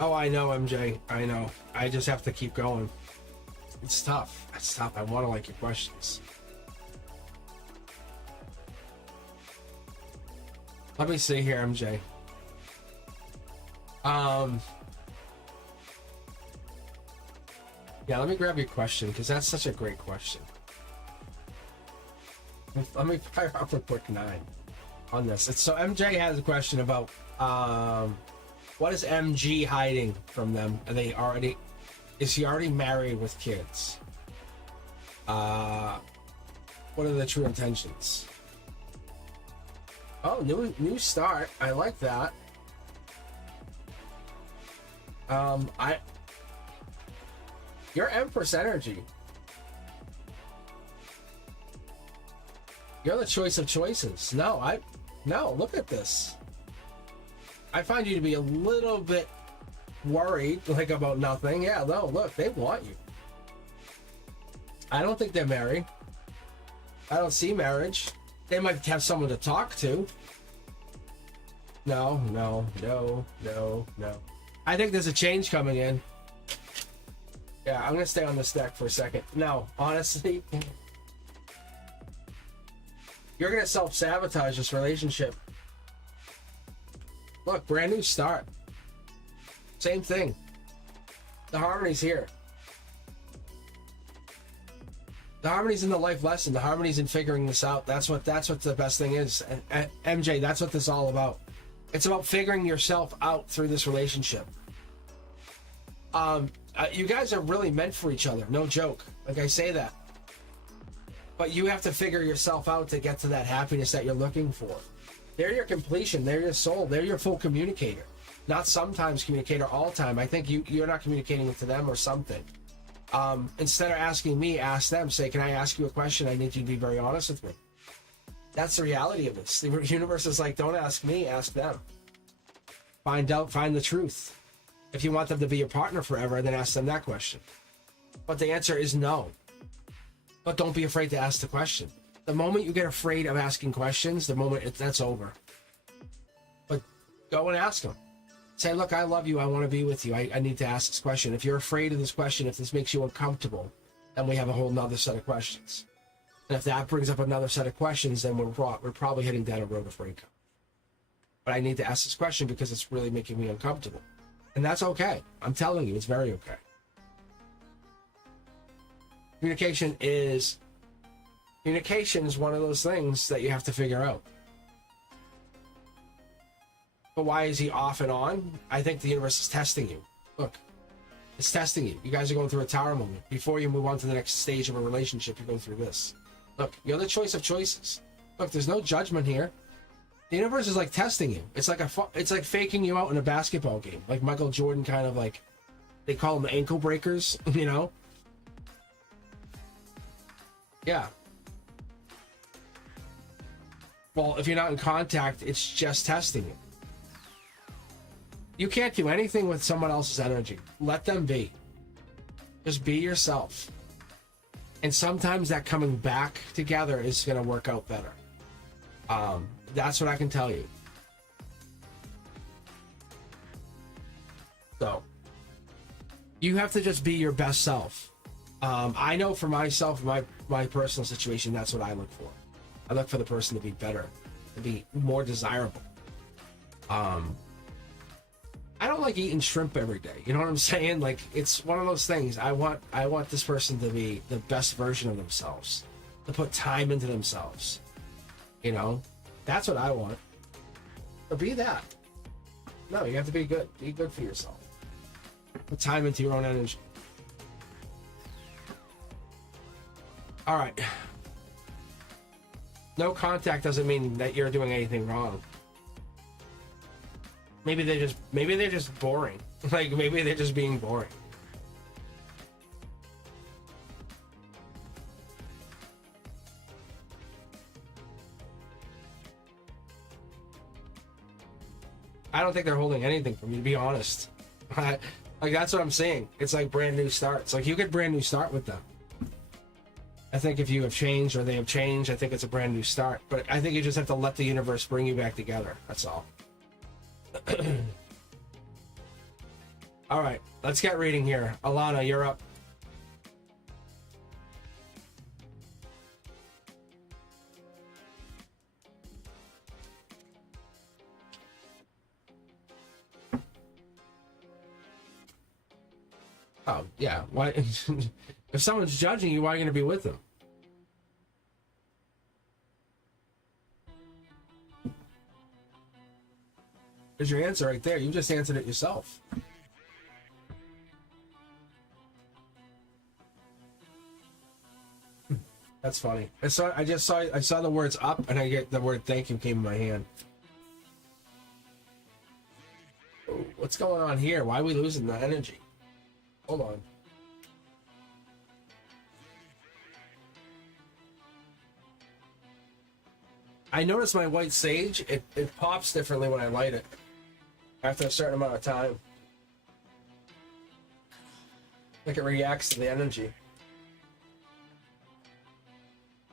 Oh, I know, MJ. I know. I just have to keep going. It's tough. It's tough. I want to like your questions. Let me see here, MJ. Yeah, let me grab your question because that's such a great question. Let me fire up a quick 9 on this. So MJ has a question about what is MG hiding from them? Is he already married with kids? What are the true intentions? Oh, new start. I like that. You're Empress energy. You're the choice of choices. No, look at this. I find you to be a little bit worried, like about nothing. Yeah, no, look, they want you. I don't think they're married. I don't see marriage. They might have someone to talk to. No. I think there's a change coming in. Yeah, I'm gonna stay on this deck for a second. No, honestly, you're gonna self-sabotage this relationship. Look, brand new start. Same thing. The harmony's here. The harmony's in the life lesson. The harmony's in figuring this out. That's what the best thing is. And MJ, that's what this is all about. It's about figuring yourself out through this relationship. You guys are really meant for each other. No joke. Like I say that. But you have to figure yourself out to get to that happiness that you're looking for. They're your completion. They're your soul. They're your full communicator. Not sometimes communicator, all the time. I think you're not communicating it to them or something. Instead of asking me, ask them. Say, can I ask you a question? I need you to be very honest with me. That's the reality of this. The universe is like, don't ask me, ask them. Find the truth. If you want them to be your partner forever, then ask them that question. But the answer is no. But don't be afraid to ask the question. The moment you get afraid of asking questions, the moment that's over. But go and ask them. Say, look, I love you. I want to be with you. I need to ask this question. If you're afraid of this question, if this makes you uncomfortable, then we have a whole nother set of questions. And if that brings up another set of questions, then we're probably heading down a road of breakup. But I need to ask this question because it's really making me uncomfortable. And that's okay. I'm telling you, it's very okay. Communication is one of those things that you have to figure out. But why is he off and on? I think the universe is testing you. Look, it's testing you. You guys are going through a tower moment. Before you move on to the next stage of a relationship, you go through this. Look, you're the choice of choices. Look, there's no judgment here. The universe is like testing you. It's like faking you out in a basketball game. Like Michael Jordan, kind of like, they call them ankle breakers, you know? Yeah. Well, if you're not in contact, it's just testing you. You can't do anything with someone else's energy. Let them be. Just be yourself. And sometimes that coming back together is going to work out better. That's what I can tell you. So, you have to just be your best self. I know for myself, my personal situation, that's what I look for. I look for the person to be better, to be more desirable. I don't like eating shrimp every day. You know what I'm saying? Like, it's one of those things. I want this person to be the best version of themselves, to put time into themselves. You know, that's what I want. Or be that. No, you have to be good. Be good for yourself. Put time into your own energy. All right. No contact doesn't mean that you're doing anything wrong. Maybe they're just boring. Like, maybe they're just being boring. I don't think they're holding anything from you, to be honest. Like, that's what I'm saying. It's like brand new starts. Like, you get brand new start with them. I think if you have changed or they have changed, I think it's a brand new start. But I think you just have to let the universe bring you back together. That's all. All right, let's get reading here. Alana, you're up. Oh, yeah. Why? If someone's judging you, why are you going to be with them? There's your answer right there. You just answered it yourself. That's funny. I saw the words up, and I get the word thank you came in my hand. Oh, what's going on here? Why are we losing the energy? Hold on. I noticed my white sage, it pops differently when I light it. After a certain amount of time. Like it reacts to the energy.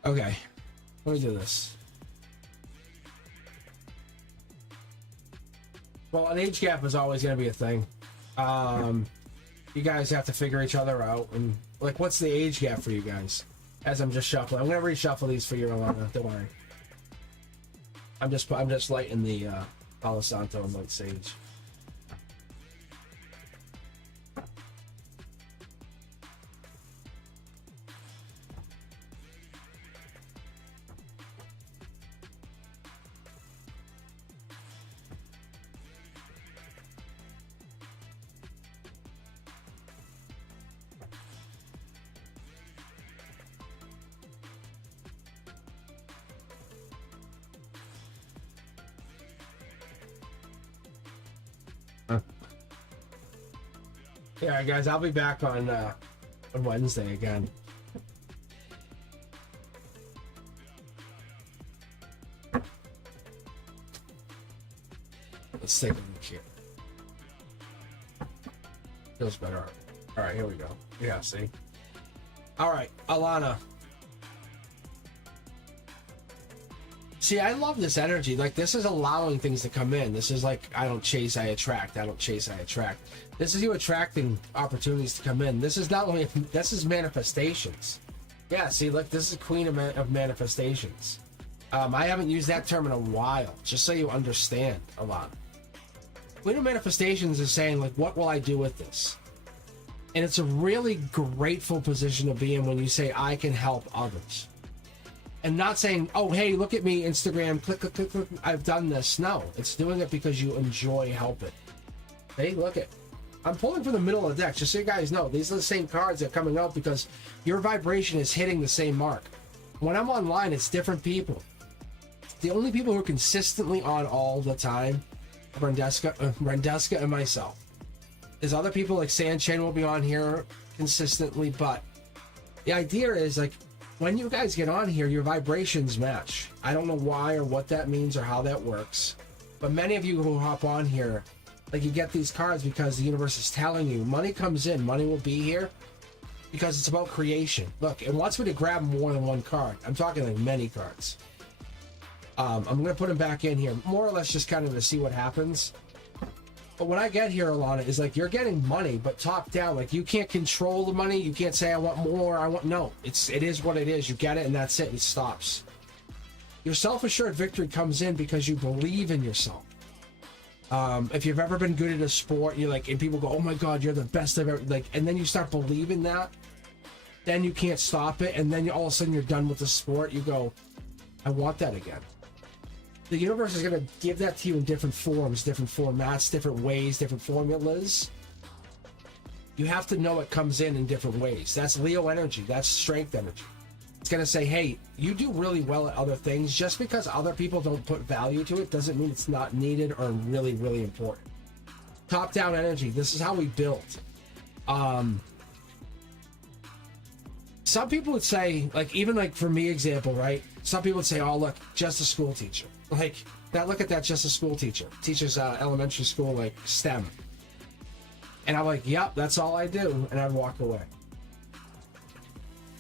Okay, let me do this. Well, an age gap is always going to be a thing. You guys have to figure each other out. And like, what's the age gap for you guys? As I'm just shuffling, I'm going to reshuffle these for you, Alana. Don't worry. I'm just lighting the Palo Santo and White Sage. Yeah, guys, I'll be back on Wednesday again. Let's take a look here. Feels better. All right, here we go. Yeah, see? All right, Alana. See, I love this energy. Like, this is allowing things to come in. This is like, I don't chase, I attract. I don't chase, I attract. This is you attracting opportunities to come in. This is not only, this is manifestations. Yeah, see, look, this is Queen of Manifestations. I haven't used that term in a while, just so you understand a lot. Queen of Manifestations is saying, like, what will I do with this? And it's a really grateful position to be in when you say, I can help others. And not saying, oh, hey, look at me, Instagram, click, click, click, click, I've done this. No, it's doing it because you enjoy helping. Hey, look at, I'm pulling from the middle of the deck, just so you guys know, these are the same cards that are coming out because your vibration is hitting the same mark. When I'm online, it's different people. The only people who are consistently on all the time are Rendeska and myself. There's other people like Sanchen will be on here consistently, but the idea is, like, when you guys get on here, your vibrations match. I don't know why or what that means or how that works, but many of you who hop on here, like, you get these cards because the universe is telling you money comes in, money will be here, because it's about creation. Look, it wants me to grab more than one card. I'm talking like many cards. I'm going to put them back in here, more or less just kind of to see what happens. But when I get here, Alana, is like, you're getting money, but top down. Like, you can't control the money. You can't say, I want more. No, it is what it is. You get it, and that's it. It stops. Your self-assured victory comes in because you believe in yourself. If you've ever been good at a sport, you're like, and people go, oh my God, you're the best I've ever, like, and then you start believing that, then you can't stop it. And then all of a sudden you're done with the sport. You go, I want that again. The universe is going to give that to you in different forms, different formats, different ways, different formulas. You have to know it comes in different ways. That's Leo energy. That's strength energy. It's going to say, hey, you do really well at other things. Just because other people don't put value to it doesn't mean it's not needed or really, really important. Top-down energy. This is how we build. Some people would say, like, even like for me example, right? Some people would say, oh, look, just a school teacher. Like, that, look at that, just a school teacher. Teaches elementary school, like, STEM. And I'm like, yep, that's all I do. And I'd walk away.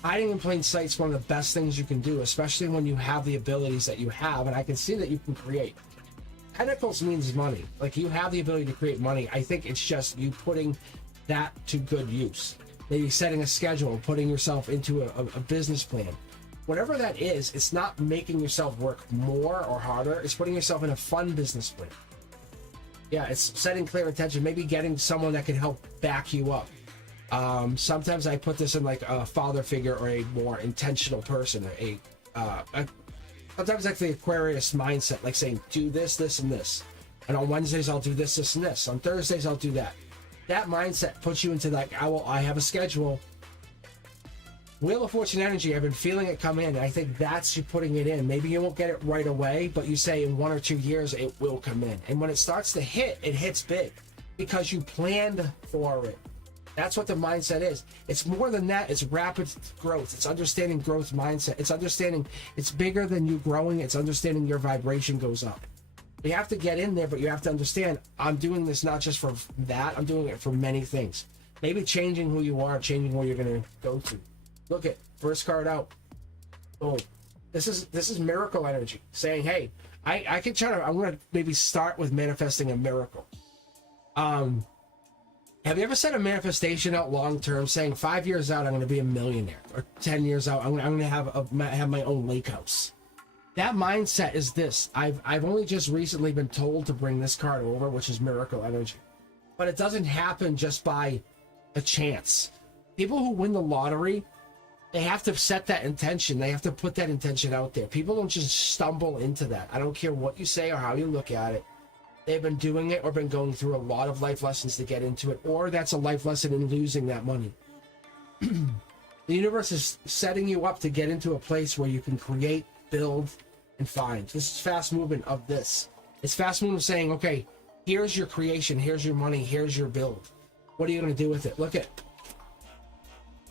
Hiding in plain sight is one of the best things you can do, especially when you have the abilities that you have. And I can see that you can create. Pentacles means money. Like, you have the ability to create money. I think it's just you putting that to good use. Maybe setting a schedule, putting yourself into a business plan. Whatever that is, it's not making yourself work more or harder. It's putting yourself in a fun business plan. Yeah, it's setting clear intention. Maybe getting someone that can help back you up. Sometimes I put this in like a father figure or a more intentional person. Sometimes like the Aquarius mindset, like saying, do this, this, and this. And on Wednesdays, I'll do this, this, and this. On Thursdays, I'll do that. That mindset puts you into like, I have a schedule. Wheel of Fortune energy, I've been feeling it come in. I think that's you putting it in. Maybe you won't get it right away, but you say in 1 or 2 years, it will come in. And when it starts to hit, it hits big because you planned for it. That's what the mindset is. It's more than that. It's rapid growth. It's understanding growth mindset. It's understanding it's bigger than you growing. It's understanding your vibration goes up. You have to get in there, but you have to understand, I'm doing this not just for that. I'm doing it for many things. Maybe changing who you are, changing where you're going to go to. Look at first card out. Boom. This is miracle energy saying, hey, I can try to, I'm going to maybe start with manifesting a miracle. Have you ever set a manifestation out long term saying 5 years out, I'm going to be a millionaire, or 10 years out, I'm going to have my own lake house? That mindset is this. I've only just recently been told to bring this card over, which is miracle energy, but it doesn't happen just by a chance. People who win the lottery, they have to set that intention. They have to put that intention out there. People don't just stumble into that. I don't care what you say or how you look at it. They've been doing it or been going through a lot of life lessons to get into it, or that's a life lesson in losing that money. The universe is setting you up to get into a place where you can create, build, and find. This is fast movement of this. It's fast movement saying, okay, here's your creation, here's your money, here's your build. What are you going to do with it? Look at,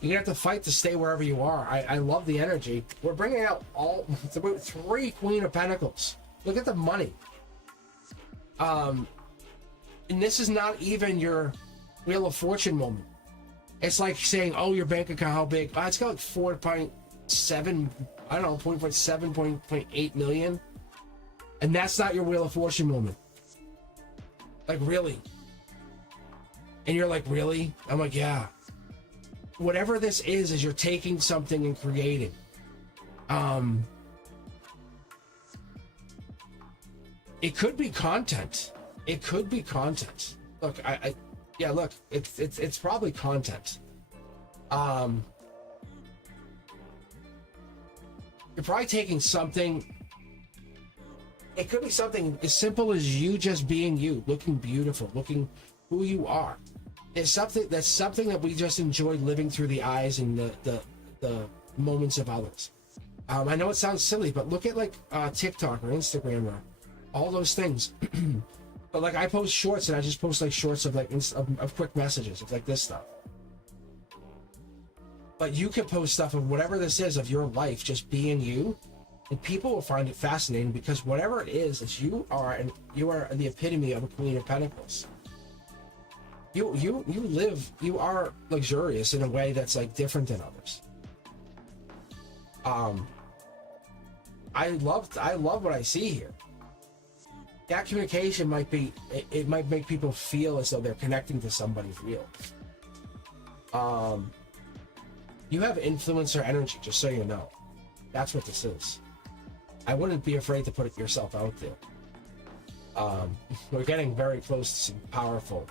you're going to have to fight to stay wherever you are. I love the energy. We're bringing out all 3 Queen of Pentacles. Look at the money. And this is not even your Wheel of Fortune moment. It's like saying, oh, your bank account, how big? Oh, it's got like 4.7, I don't know, 0.8 million. And that's not your Wheel of Fortune moment. Like, really? And you're like, really? I'm like, yeah. Whatever this is you're taking something and creating. It could be content. It could be content. Look, yeah, look, it's probably content. You're probably taking something. It could be something as simple as you just being you, looking beautiful, looking who you are. It's something that we just enjoy living through the eyes and the moments of others. I know it sounds silly, but look at like TikTok or Instagram or all those things. But like I post shorts and I just post like shorts of like of quick messages of like this stuff. But you could post stuff of whatever this is of your life, just being you, and people will find it fascinating because whatever it is you are the epitome of a Queen of Pentacles. You are luxurious in a way that's like different than others. I love what I see here. That communication might be, it might make people feel as though they're connecting to somebody real. You have influencer energy, just so you know. That's what this is. I wouldn't be afraid to put yourself out there. We're getting very close to some powerful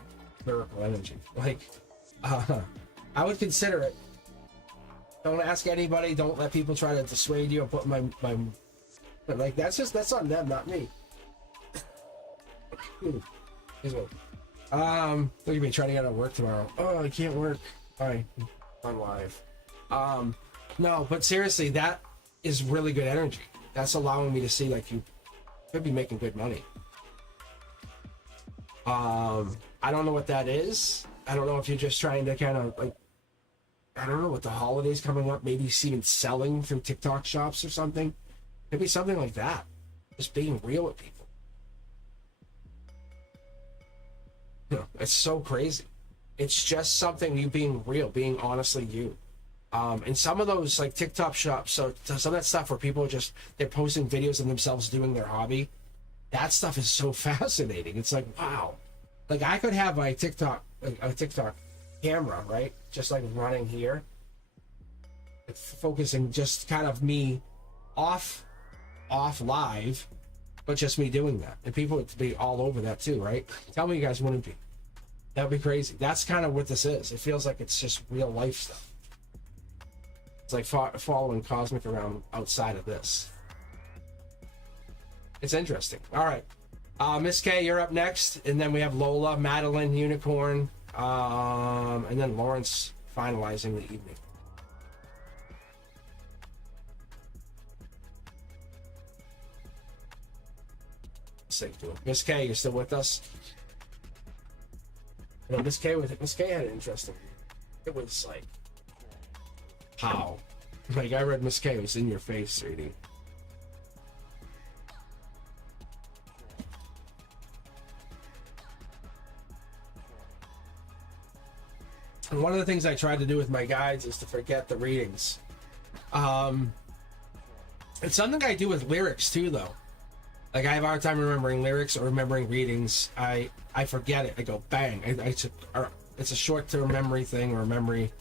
miracle energy. Like, I would consider it. Don't ask anybody. Don't let people try to dissuade you or put my but like that's on them, not me. Look at me trying to get out of work tomorrow. Oh, I can't work. Alright, on live. No, but seriously, that is really good energy. That's allowing me to see like you could be making good money. I don't know what that is. I don't know if you're just trying to kind of like, I don't know, with the holidays coming up, maybe even selling through TikTok shops or something. Maybe something like that. Just being real with people. It's so crazy. It's just something, you being real, being honestly you. And some of those like TikTok shops, so some of that stuff where people just, they're posting videos of themselves doing their hobby. That stuff is so fascinating. It's like, wow. Like I could have my TikTok, a TikTok camera, right? Just like running here. It's focusing just kind of me off live, but just me doing that. And people would be all over that too, right? Tell me you guys wouldn't be. That'd be crazy. That's kind of what this is. It feels like it's just real life stuff. It's like following Cosmic around outside of this. It's interesting. All right. Miss K, you're up next. And then we have Lola, Madeline, Unicorn, and then Lawrence finalizing the evening. Miss K, you're still with us? You know, Miss K had an interesting. It was like, how? Like I read Miss K, it was in your face reading. And one of the things I tried to do with my guides is to forget the readings. It's something I do with lyrics too, though. Like I have a hard time remembering lyrics or remembering readings. I forget it. I go bang. It's a short-term memory thing or memory.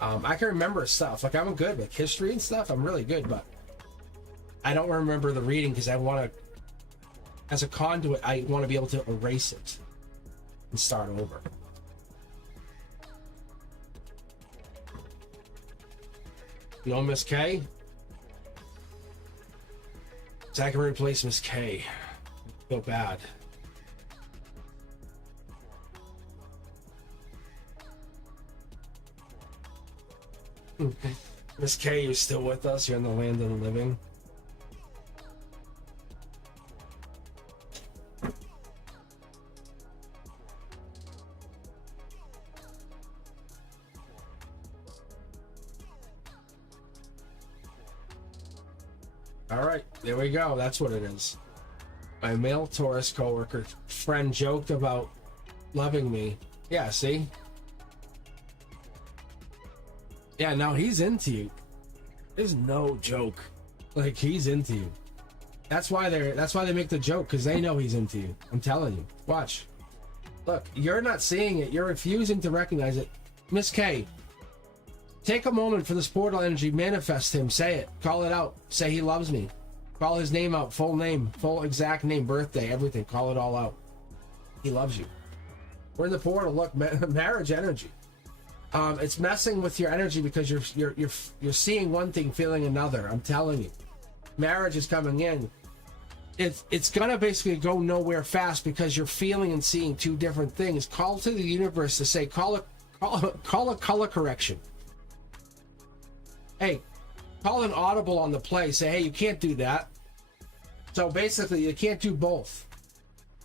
I can remember stuff. Like I'm good with history and stuff. I'm really good, but I don't remember the reading because I want to, as a conduit, I want to be able to erase it and start over. You know Miss K? Zach can replace Miss K. Feel bad. Miss K, you're still with us? You're in the land of the living? All right, there we go. That's what it is. My male Taurus coworker friend joked about loving me. Yeah, see? Yeah, now he's into you. There's no joke. Like, he's into you. That's why they make the joke, because they know he's into you. I'm telling you. Watch. Look, you're not seeing it. You're refusing to recognize it. Miss K, take a moment for this portal energy. Manifest him. Say it. Call it out. Say he loves me. Call his name out. Full name. Full exact name. Birthday. Everything. Call it all out. He loves you. We're in the portal. Look, marriage energy. It's messing with your energy because you're seeing one thing, feeling another. I'm telling you. Marriage is coming in. It's gonna basically go nowhere fast because you're feeling and seeing two different things. Call to the universe to say, call a color correction. Hey, call an audible on the play. Say, hey, you can't do that. So basically, you can't do both.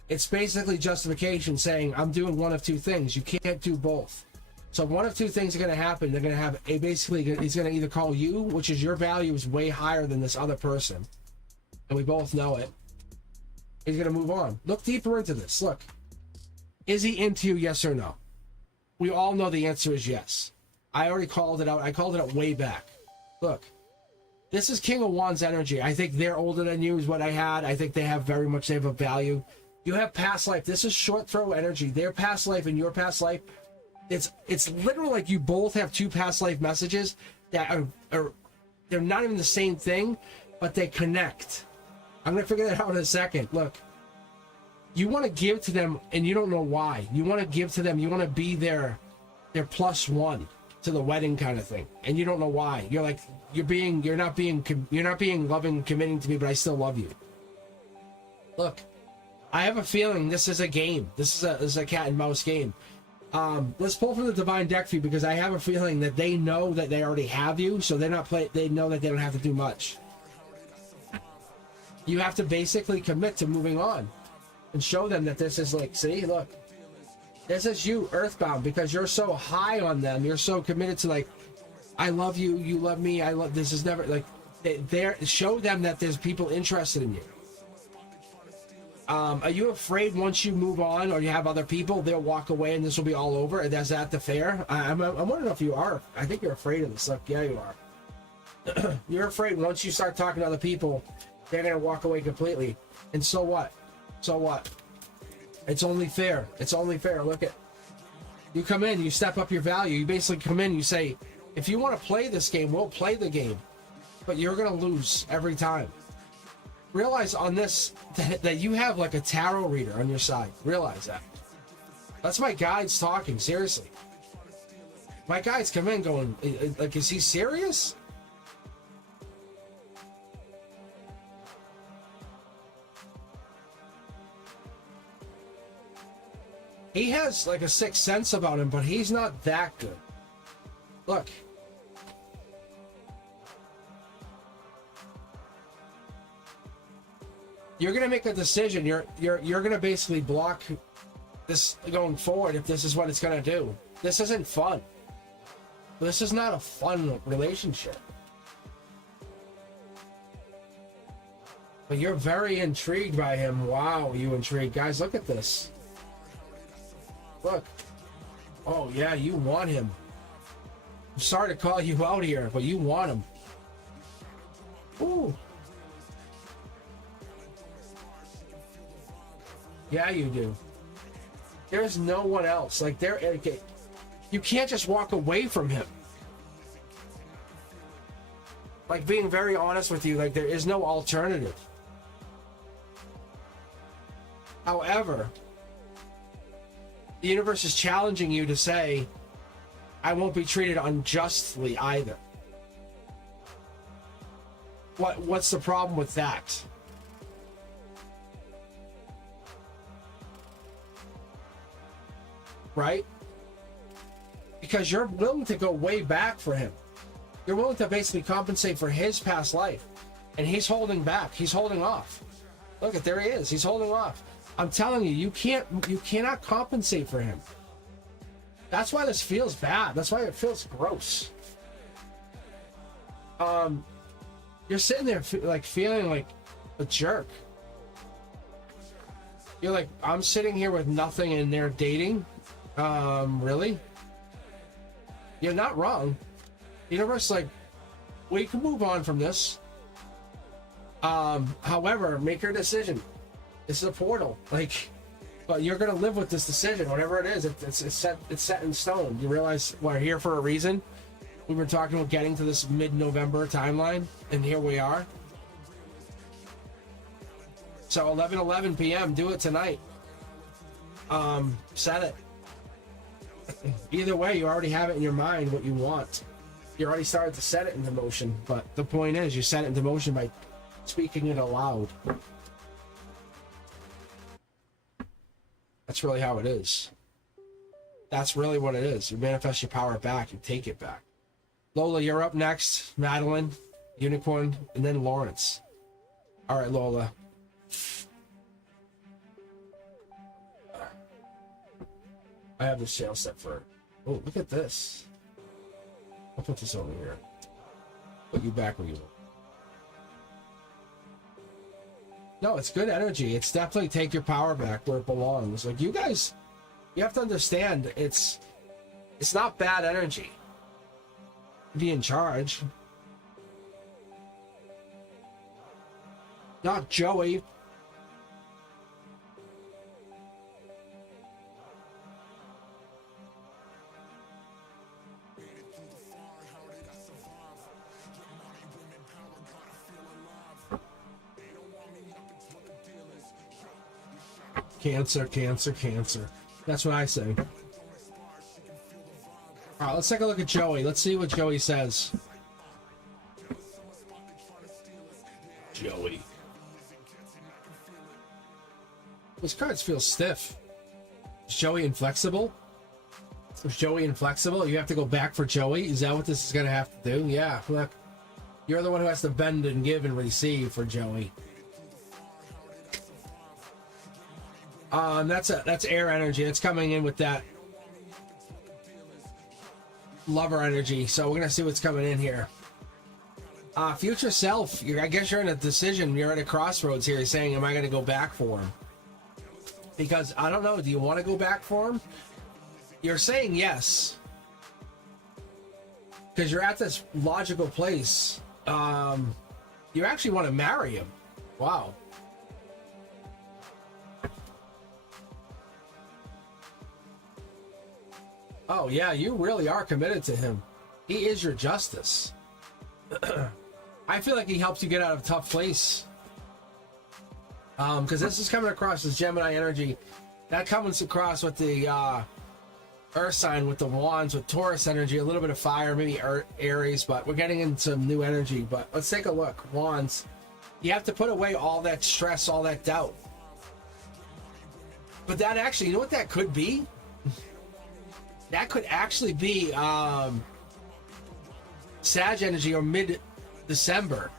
It's basically justification saying, I'm doing one of two things. You can't do both. So one of two things are going to happen. They're going to have a basically, he's going to either call you, which is your value is way higher than this other person. And we both know it. He's going to move on. Look deeper into this. Look. Is he into you, yes or no? We all know the answer is yes. I already called it out. I called it out way back. Look. This is King of Wands energy. I think they're older than you is what I had. I think they have a value. You have past life. This is short throw energy. Their past life and your past life. It's literally like you both have two past life messages that are they're not even the same thing, but they connect. I'm going to figure that out in a second. Look, you want to give to them and you don't know why. You want to give to them. You want to be their plus one to the wedding kind of thing. And you don't know why. You're like, you're not being loving, committing to me, but I still love you. Look, I have a feeling this is a game. This is a cat and mouse game. Let's pull from the divine deck for you because I have a feeling that they know that they already have you, so they know that they don't have to do much. You have to basically commit to moving on and show them that this is like, see, look, this is you earthbound because you're so high on them. You're so committed to like, I love you, you love me, I love, this is never like, show them that there's people interested in you. Are you afraid once you move on or you have other people, they'll walk away and this will be all over? And is that the fair? I'm wondering if you are. I think you're afraid of this. Like, yeah, you are. You're afraid once you start talking to other people, they're going to walk away completely. And so what? So what? It's only fair. It's only fair. Look at, you come in, you step up your value. You basically come in, you say, if you want to play this game, we'll play the game. But you're going to lose every time. Realize on this that you have like a tarot reader on your side. Realize that. That's my guides talking, seriously. My guides come in going, like, is he serious? He has like a sixth sense about him, but he's not that good. Look. You're gonna make a decision. You're gonna basically block this going forward if this is what it's gonna do. This isn't fun. This is not a fun relationship. But you're very intrigued by him. Wow, you intrigued. Guys, look at this. Look. Oh yeah, you want him. I'm sorry to call you out here, but you want him. Ooh. Yeah, you do. There's no one else. Like, you can't just walk away from him. Like, being very honest with you, like, there is no alternative. However, the universe is challenging you to say, I won't be treated unjustly either. What's the problem with that? Right? Because you're willing to go way back for him. You're willing to basically compensate for his past life. And he's holding back. He's holding off. Look at, there he is. He's holding off. I'm telling you, you cannot compensate for him. That's why this feels bad. That's why it feels gross. You're sitting there like feeling like a jerk. You're like, I'm sitting here with nothing and they're dating. Really? You're not wrong. The universe, like, we can move on from this. However, make your decision. This is a portal, like, but you're gonna live with this decision, whatever it is. It's set in stone. You realize we're here for a reason. We were talking about getting to this mid-November timeline, and here we are. So 11:11 p.m. Do it tonight. Set it. Either way, you already have it in your mind what you want. You already started to set it into motion. But the point is, you set it into motion by speaking it aloud. That's really how it is. That's really what it is. You manifest your power back. You take it back. Lola, you're up next. Madeline, Unicorn, and then Lawrence. All right, Lola. I have the sale set for... Oh, look at this. I'll put this over here. Put you back where you were. No, it's good energy. It's definitely take your power back where it belongs. Like, you guys, you have to understand, it's not bad energy. Be in charge. Not Joey. Cancer, cancer, cancer. That's what I say. All right, let's take a look at Joey. Let's see what Joey says. Joey. These cards feel stiff. Is Joey inflexible? Is Joey inflexible? You have to go back for Joey? Is that what this is going to have to do? Yeah, look. You're the one who has to bend and give and receive for Joey. That's air energy. It's coming in with that lover energy. So we're gonna see what's coming in here. Future self. I guess you're in a decision. You're at a crossroads here. You're saying, "Am I gonna go back for him?" Because I don't know. Do you want to go back for him? You're saying yes. Because you're at this logical place. You actually want to marry him. Wow. Oh, yeah, you really are committed to him. He is your justice. I feel like he helps you get out of a tough place. Because this is coming across as Gemini energy. That comes across with the Earth sign, with the wands, with Taurus energy, a little bit of fire, maybe Aries, but we're getting into some new energy. But let's take a look. Wands. You have to put away all that stress, all that doubt. But that actually, you know what that could be? That could actually be Sag energy or mid-December.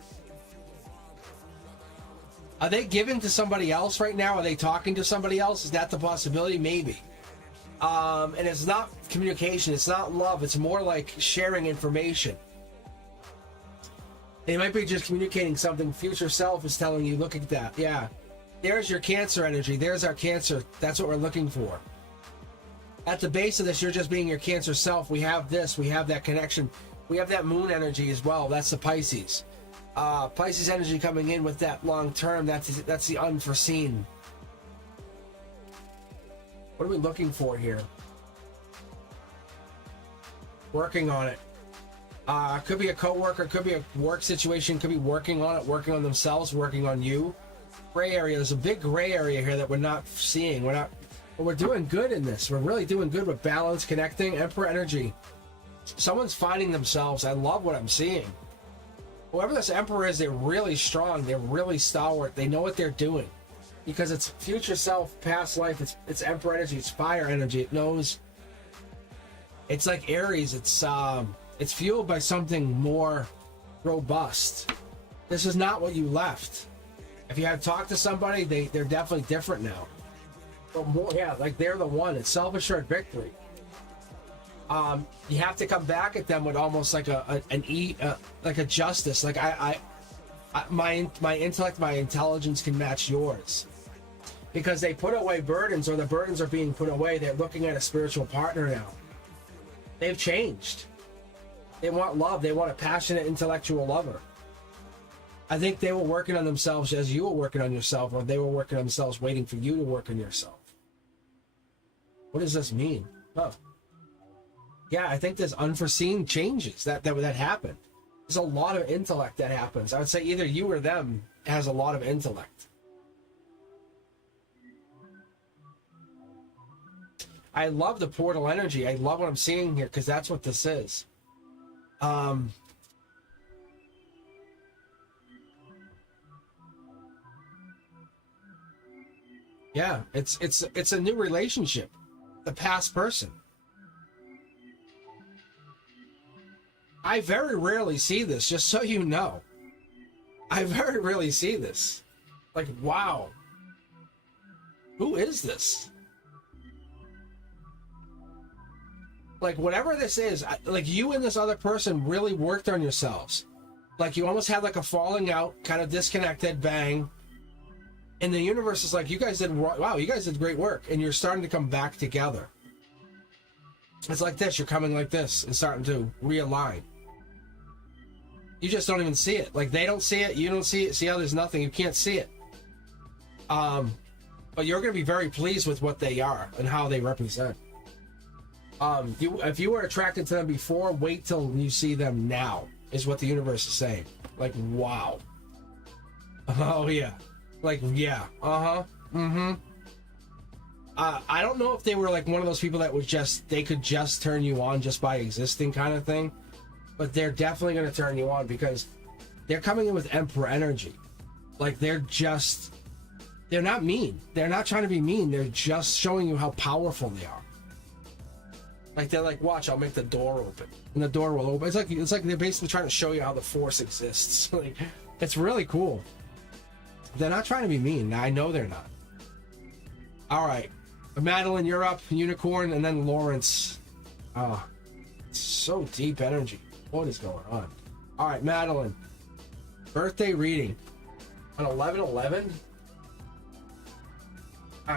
Are they giving to somebody else right now? Are they talking to somebody else? Is that the possibility? Maybe. And it's not communication. It's not love. It's more like sharing information. They might be just communicating something. Future self is telling you, look at that. Yeah. There's your Cancer energy. There's our Cancer. That's what we're looking for. At the base of this, you're just being your Cancer self. We have this. We have that connection. We have that Moon energy as well. That's the Pisces. Pisces energy coming in with that long term. That's the unforeseen. What are we looking for here? Working on it. Could be a coworker. Could be a work situation. Could be working on it. Working on themselves. Working on you. Gray area. There's a big gray area here that we're not seeing. But we're doing good in this. We're really doing good with balance, connecting, Emperor energy. Someone's finding themselves. I love what I'm seeing. Whoever this Emperor is, they're really strong. They're really stalwart. They know what they're doing. Because it's future self, past life. It's Emperor energy. It's fire energy. It knows. It's like Aries. It's fueled by something more robust. This is not what you left. If you had talked to somebody, they're definitely different now. But more, yeah, like they're the one. It's self-assured victory. You have to come back at them with almost like a justice. Like my intellect, my intelligence can match yours. Because they put away burdens, or the burdens are being put away. They're looking at a spiritual partner now. They've changed. They want love. They want a passionate intellectual lover. I think they were working on themselves as you were working on yourself, or they were working on themselves waiting for you to work on yourself. What does this mean? Oh. Yeah, I think there's unforeseen changes that happen. There's a lot of intellect that happens. I would say either you or them has a lot of intellect. I love the portal energy. I love what I'm seeing here because that's what this is. Yeah, it's a new relationship. The past person. I very rarely see this, just so you know. I very rarely see this. Like, wow. Who is this? Like, whatever this is, like, you and this other person really worked on yourselves. Like, you almost had like a falling out, kind of disconnected, bang. And the universe is like, you guys did, wow, you guys did great work. And you're starting to come back together. It's like this, you're coming like this and starting to realign. You just don't even see it. Like, they don't see it, you don't see it. See how there's nothing, you can't see it. But you're going to be very pleased with what they are and how they represent. If you were attracted to them before, wait till you see them now, is what the universe is saying. Like, wow. Oh, yeah. Like, yeah. Uh-huh. Mm-hmm. I don't know if they were like one of those people that was just, they could just turn you on just by existing kind of thing. But they're definitely going to turn you on because they're coming in with Emperor energy. Like, they're not mean. They're not trying to be mean. They're just showing you how powerful they are. Like, they're like, watch, I'll make the door open. And the door will open. It's like they're basically trying to show you how the Force exists. Like, it's really cool. They're not trying to be mean. I know they're not. All right. Madeline, you're up. Unicorn, and then Lawrence. Oh, so deep energy. What is going on? All right, Madeline. Birthday reading. On 11/11?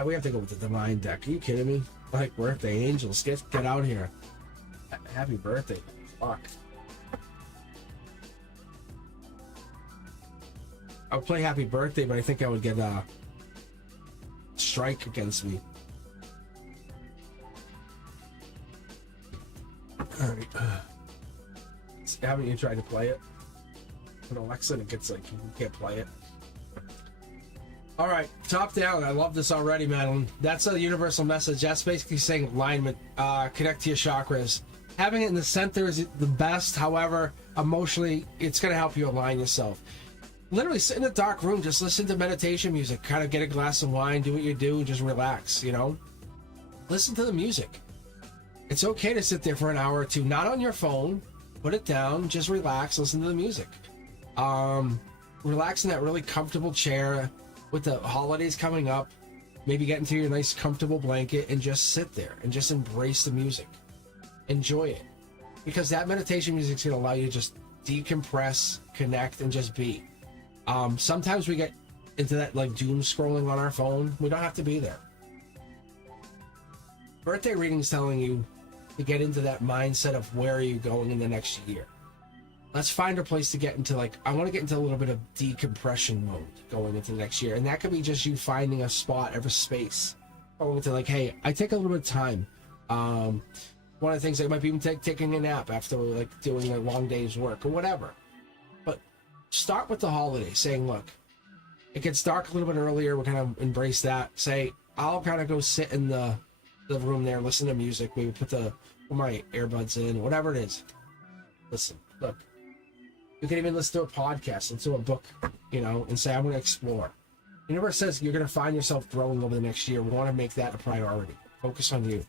We have to go with the Divine deck. Are you kidding me? Like, birthday angels, get out here. Happy birthday. Fuck. I would play happy birthday, but I think I would get a strike against me. Alright. Haven't you tried to play it? With Alexa, it gets like, you can't play it. Alright, top down. I love this already, Madeline. That's a universal message. That's basically saying alignment. Connect to your chakras. Having it in the center is the best. However, emotionally, it's going to help you align yourself. Literally sit in a dark room, just listen to meditation music, kind of get a glass of wine, do what you do, and just relax, you know? Listen to the music. It's okay to sit there for an hour or two, not on your phone. Put it down, just relax, listen to the music. Relax in that really comfortable chair. With the holidays coming up, maybe get into your nice comfortable blanket and just sit there and just embrace the music. Enjoy it. Because that meditation music is going to allow you to just decompress, connect, and just be. Sometimes we get into that like doom scrolling on our phone. We don't have to be there. Birthday reading is telling you to get into that mindset of where are you going in the next year. Let's find a place to get into, like, I want to get into a little bit of decompression mode going into the next year. And that could be just you finding a spot or a space. Going into, like, hey, I take a little bit of time. One of the things, that might be even taking a nap after, like, doing a long day's work or whatever. But start with the holidays, saying, look, it gets dark a little bit earlier. We're kind of embrace that. Say, I'll kind of go sit in the room there, listen to music, maybe put my earbuds in, whatever it is. Listen, look. You can even listen to a podcast, listen to a book, you know, and say, I'm going to explore. The universe says you're going to find yourself growing over the next year. We want to make that a priority. Focus on you.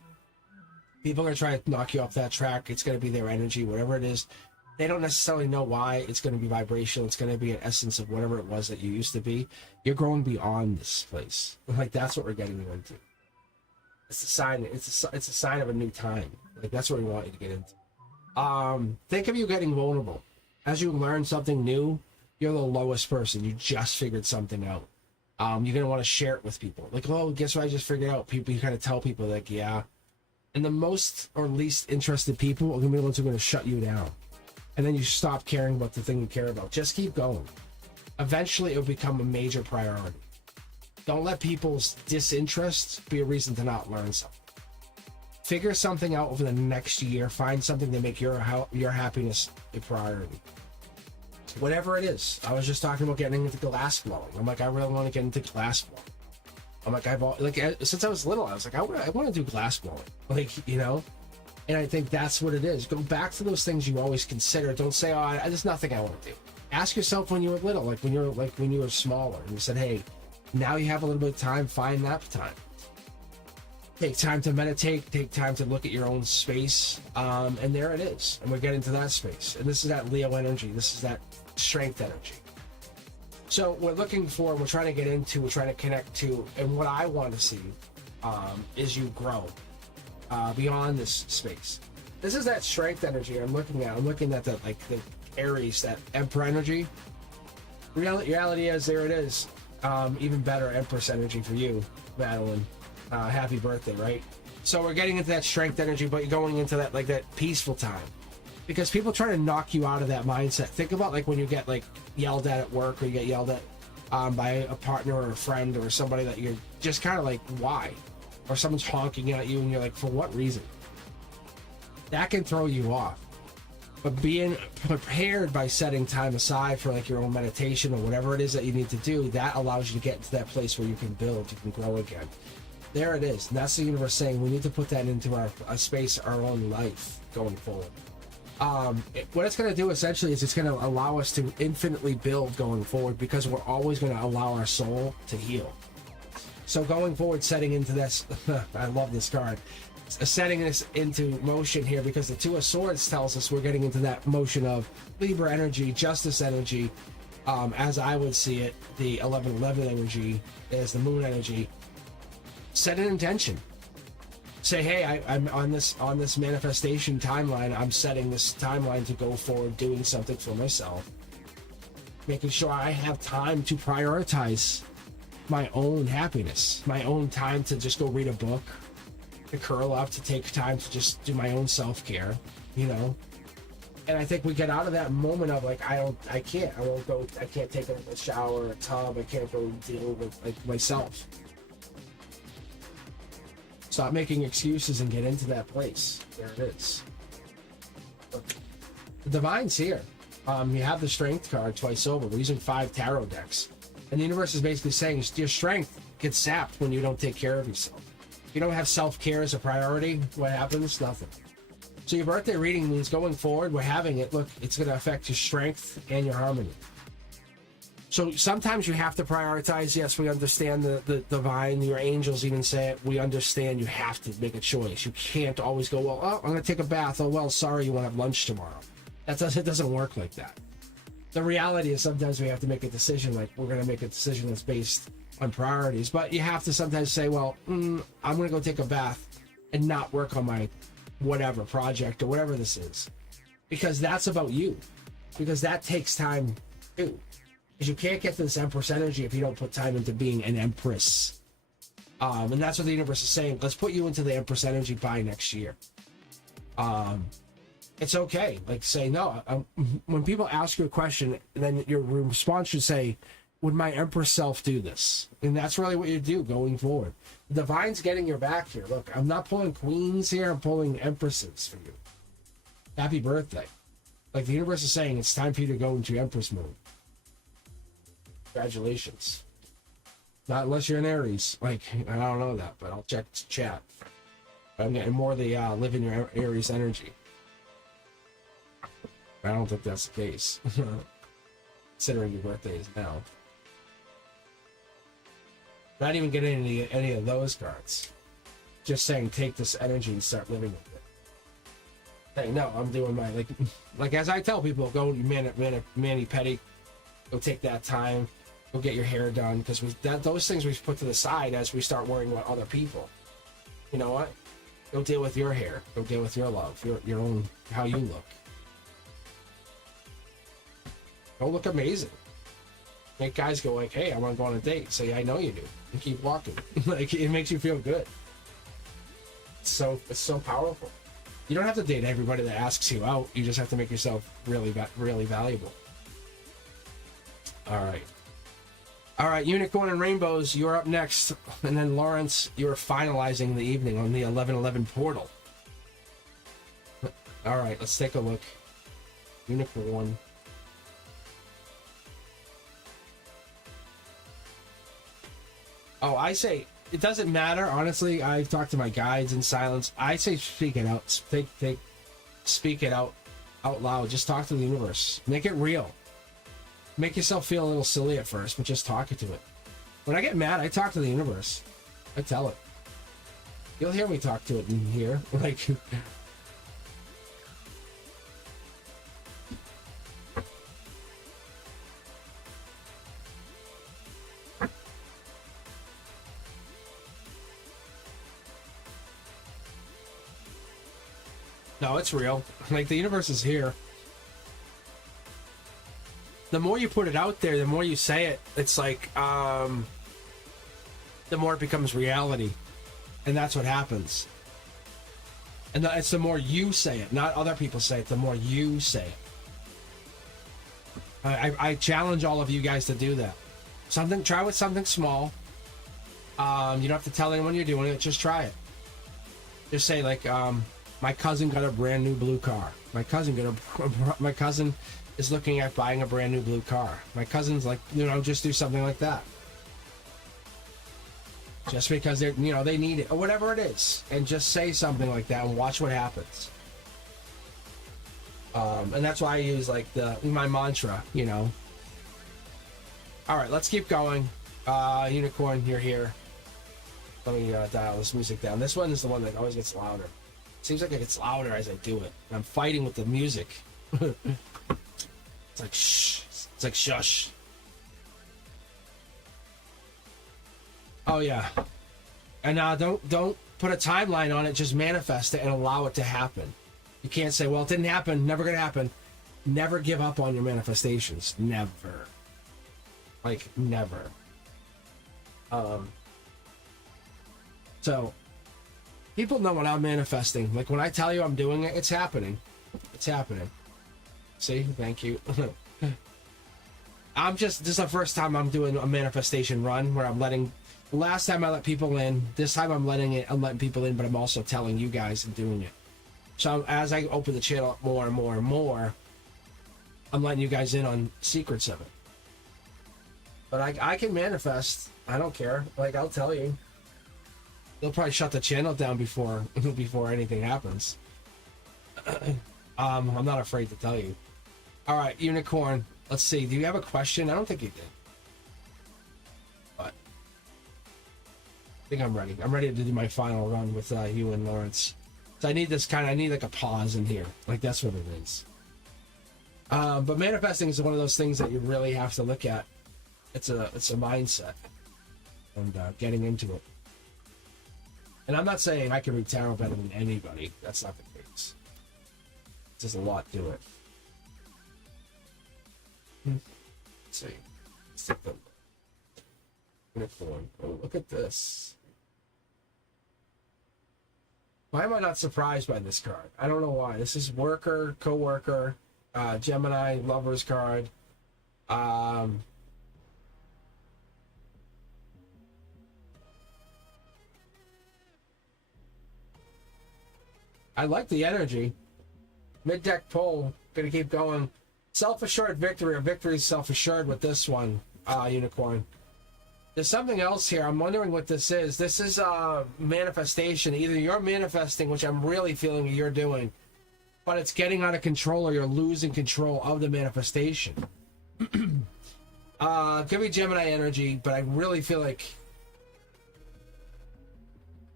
People are going to try to knock you off that track. It's going to be their energy, whatever it is. They don't necessarily know why. It's going to be vibrational. It's going to be an essence of whatever it was that you used to be. You're growing beyond this place. Like, that's what we're getting you into. It's a sign. It's a sign of a new time. Like, that's what we want you to get into. Think of you getting vulnerable. As you learn something new, you're the lowest person. You just figured something out. You're gonna want to share it with people. Like, oh, guess what I just figured out? People, you kind of tell people like, yeah. And the most or least interested people are gonna be the ones who are gonna shut you down. And then you stop caring about the thing you care about. Just keep going. Eventually, it'll become a major priority. Don't let people's disinterest be a reason to not learn something. Figure something out over the next year. Find something to make your happiness a priority. Whatever it is. I was just talking about getting into glass blowing. I'm like, I really want to get into glass blowing. I'm like, since I was little, I was like, I want to do glass blowing. Like, you know? And I think that's what it is. Go back to those things you always consider. Don't say, oh, there's nothing I want to do. Ask yourself when you were little, like when you were smaller, and you said, hey, now you have a little bit of time, find that time. Take time to meditate, take time to look at your own space, and there it is. And we're getting to that space. And this is that Leo energy. This is that strength energy. So we're trying to get into, we're trying to connect to, and what I want to see is you grow beyond this space. This is that strength energy I'm looking at. I'm looking at the Aries, that Emperor energy. Reality is, there it is. Even better Empress energy for you, Madeline. Happy birthday, right? So we're getting into that strength energy, but you're going into that that peaceful time. Because people try to knock you out of that mindset. Think about when you get yelled at work, or you get yelled at by a partner or a friend or somebody that you're just kind of why? Or someone's honking at you and you're like, for what reason? That can throw you off. But being prepared by setting time aside for your own meditation or whatever it is that you need to do, that allows you to get into that place where you can build, you can grow again. There it is. And that's the universe saying we need to put that into our space, our own life going forward. What it's going to do essentially is it's going to allow us to infinitely build going forward, because we're always going to allow our soul to heal. So going forward, setting into this, I love this card, setting this into motion here, because the Two of Swords tells us we're getting into that motion of Libra energy, justice energy. As I would see it, the 11/11 energy is the moon energy. Set an intention. Say, hey, I'm on this manifestation timeline. I'm setting this timeline to go forward, doing something for myself, making sure I have time to prioritize my own happiness, my own time to just go read a book, to curl up, to take time to just do my own self-care, you know. And I think we get out of that moment of I can't take a shower, a tub, I can't go deal with myself. Stop making excuses and get into that place. There it is. The Divine's here. You have the Strength card twice over. We're using 5 tarot decks. And the universe is basically saying your strength gets sapped when you don't take care of yourself. If you don't have self-care as a priority, what happens? Nothing. So your birthday reading means going forward, we're having it. Look, it's going to affect your strength and your harmony. So sometimes you have to prioritize. Yes, we understand the divine. Your angels even say it. We understand you have to make a choice. You can't always go, well, oh, I'm going to take a bath. Oh, well, sorry, you want to have lunch tomorrow. It doesn't work like that. The reality is sometimes we have to make a decision, we're going to make a decision that's based on priorities. But you have to sometimes say, well, I'm going to go take a bath and not work on my whatever project or whatever this is. Because that's about you. Because that takes time too. Because you can't get to this Empress energy if you don't put time into being an Empress. And that's what the universe is saying. Let's put you into the Empress energy by next year. It's okay. Say no. When people ask you a question, then your response should say, would my Empress self do this? And that's really what you do going forward. The Divine's getting your back here. Look, I'm not pulling queens here. I'm pulling Empresses for you. Happy birthday. The universe is saying it's time for you to go into Empress mode. Congratulations. Not unless you're an Aries. I don't know that, but I'll check chat. I'm getting more of the live in your Aries energy. I don't think that's the case. Considering your birthday is now. Not even getting any of those cards. Just saying take this energy and start living with it. Hey, no, I'm doing my as I tell people, go mani-pedi, go take that time. Go get your hair done, because those things we put to the side as we start worrying about other people. You know what? Go deal with your hair. Go deal with your love, your own, how you look. Don't look amazing. Make guys go like, hey, I want to go on a date. Say, I know you do. And keep walking. Like, it makes you feel good. It's so powerful. You don't have to date everybody that asks you out. You just have to make yourself really valuable. All right, Unicorn and Rainbows, you're up next. And then Lawrence, you're finalizing the evening on the 1111 portal. All right, let's take a look. Unicorn. Oh, I say, it doesn't matter. Honestly, I've talked to my guides in silence. I say speak it out. Speak it out loud. Just talk to the universe. Make it real. Make yourself feel a little silly at first, but just talk to it. When I get mad, I talk to the universe. I tell it. You'll hear me talk to it in here. Like... No, it's real. Like, the universe is here. The more you put it out there, the more you say it, it's like, the more it becomes reality. And that's what happens. And it's the more you say it, not other people say it, the more you say it. I challenge all of you guys to do that. Try with something small. You don't have to tell anyone you're doing it, just try it. Just say, like, my cousin got a brand new blue car. My cousin is looking at buying a brand new blue car. My cousin's like, just do something like that. Just because they need it or whatever it is, and just say something like that and watch what happens. And that's why I use like my mantra, All right, let's keep going. Unicorn, you're here. Let me dial this music down. This one is the one that always gets louder. Seems like it gets louder as I do it. I'm fighting with the music. It's like shh. It's like shush. Oh yeah. And don't put a timeline on it. Just manifest it and allow it to happen. You can't say, well, it didn't happen. Never gonna happen. Never give up on your manifestations. Never. Like never. So. People know when I'm manifesting. Like when I tell you I'm doing it, it's happening. It's happening. See? Thank you. This is the first time I'm doing a manifestation run where last time I let people in, this time I'm letting people in, but I'm also telling you guys and doing it. So as I open the channel up more and more and more, I'm letting you guys in on secrets of it. But I can manifest. I don't care. Like, I'll tell you. They'll probably shut the channel down before anything happens. I'm not afraid to tell you. All right, Unicorn. Let's see. Do you have a question? I don't think you did. But I think I'm ready. I'm ready to do my final run with you and Lawrence. So I need like a pause in here. Like that's what it is. But manifesting is one of those things that you really have to look at. It's a mindset and getting into it. And I'm not saying I can read tarot better than anybody. That's not the case. There's a lot to it. Let's see. Let's take the unicorn. Oh, look at this. Why am I not surprised by this card? I don't know why. This is worker, co-worker, Gemini, lover's card. I like the energy. Mid-deck pull. Gonna keep going. Self-assured victory, or victory self-assured with this one, Unicorn. There's something else here. I'm wondering what this is. This is a manifestation. Either you're manifesting, which I'm really feeling you're doing, but it's getting out of control or you're losing control of the manifestation. Could be Gemini energy, but I really feel like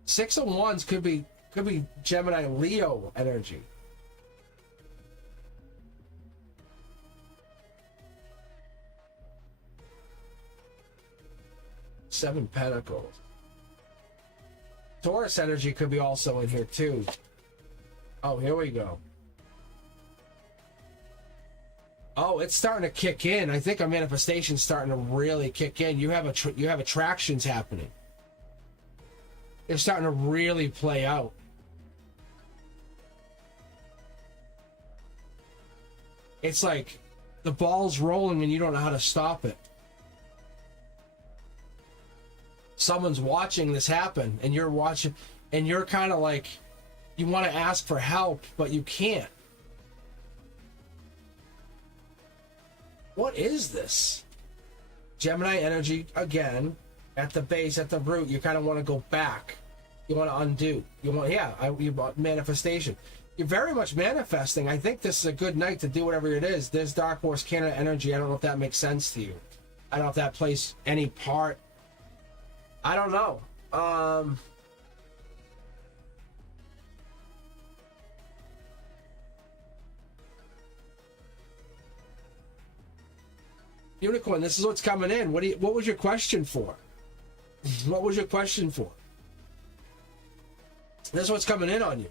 Six of Wands could be Gemini Leo energy. Seven Pentacles. Taurus energy could be also in here too. Oh, here we go. Oh, it's starting to kick in. I think a manifestation's starting to really kick in. You have you have attractions happening. They're starting to really play out. It's like the ball's rolling and you don't know how to stop it. Someone's watching this happen and you're watching, and you're kind of like, you want to ask for help, but you can't. What is this? Gemini energy, again, at the base, at the root, you kind of want to go back. You want to undo. You want, you want manifestation. You're very much manifesting. I think this is a good night to do whatever it is. There's Dark Horse Canada energy. I don't know if that makes sense to you. I don't know if that plays any part. I don't know. Unicorn, this is what's coming in. What was your question for? What was your question for? This is what's coming in on you.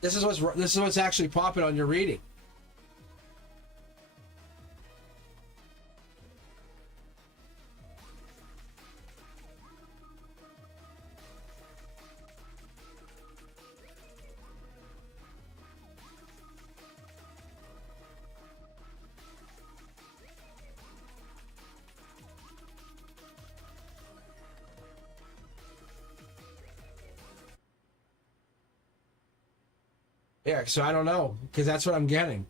This is what's actually popping on your reading. Yeah, so I don't know, because that's what I'm getting.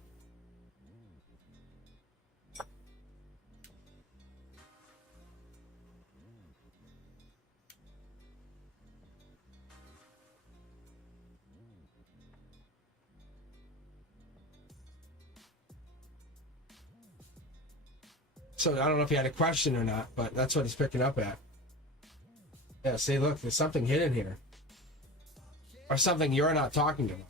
So I don't know if you had a question or not, but that's what it's picking up at. Yeah, see, look, there's something hidden here. Or something you're not talking about.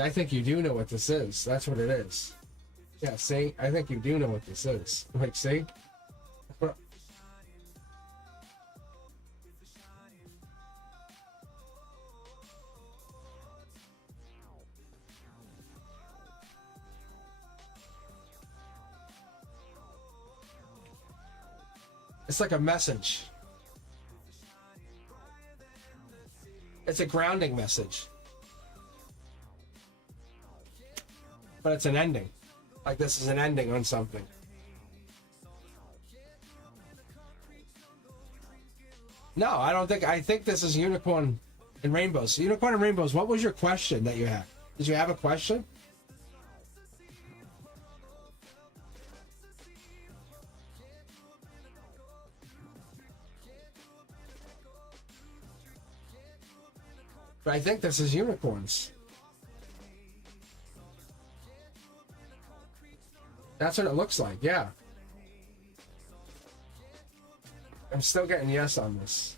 I think you do know what this is. That's what it is. Yeah, see? I think you do know what this is. Like, see? It's like a message. It's a grounding message. But it's an ending. Like this is an ending on something. No, I don't think. I think this is Unicorn and Rainbows. Unicorn and Rainbows, what was your question that you had? Did you have a question? But I think this is unicorns. That's what it looks like, yeah. I'm still getting yes on this.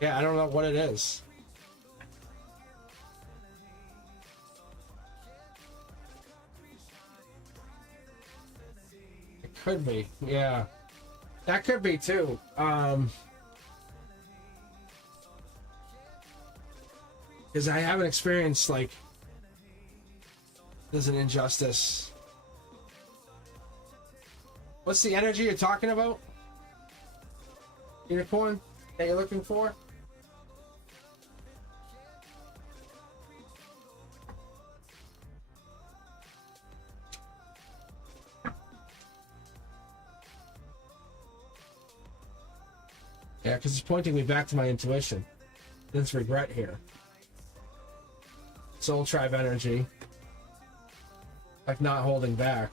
Yeah, I don't know what it is. It could be, yeah. That could be too. Because I haven't experienced, like, there's an injustice. What's the energy you're talking about? Unicorn that you're looking for? Yeah, because it's pointing me back to my intuition. There's regret here. Soul tribe energy. Like not holding back.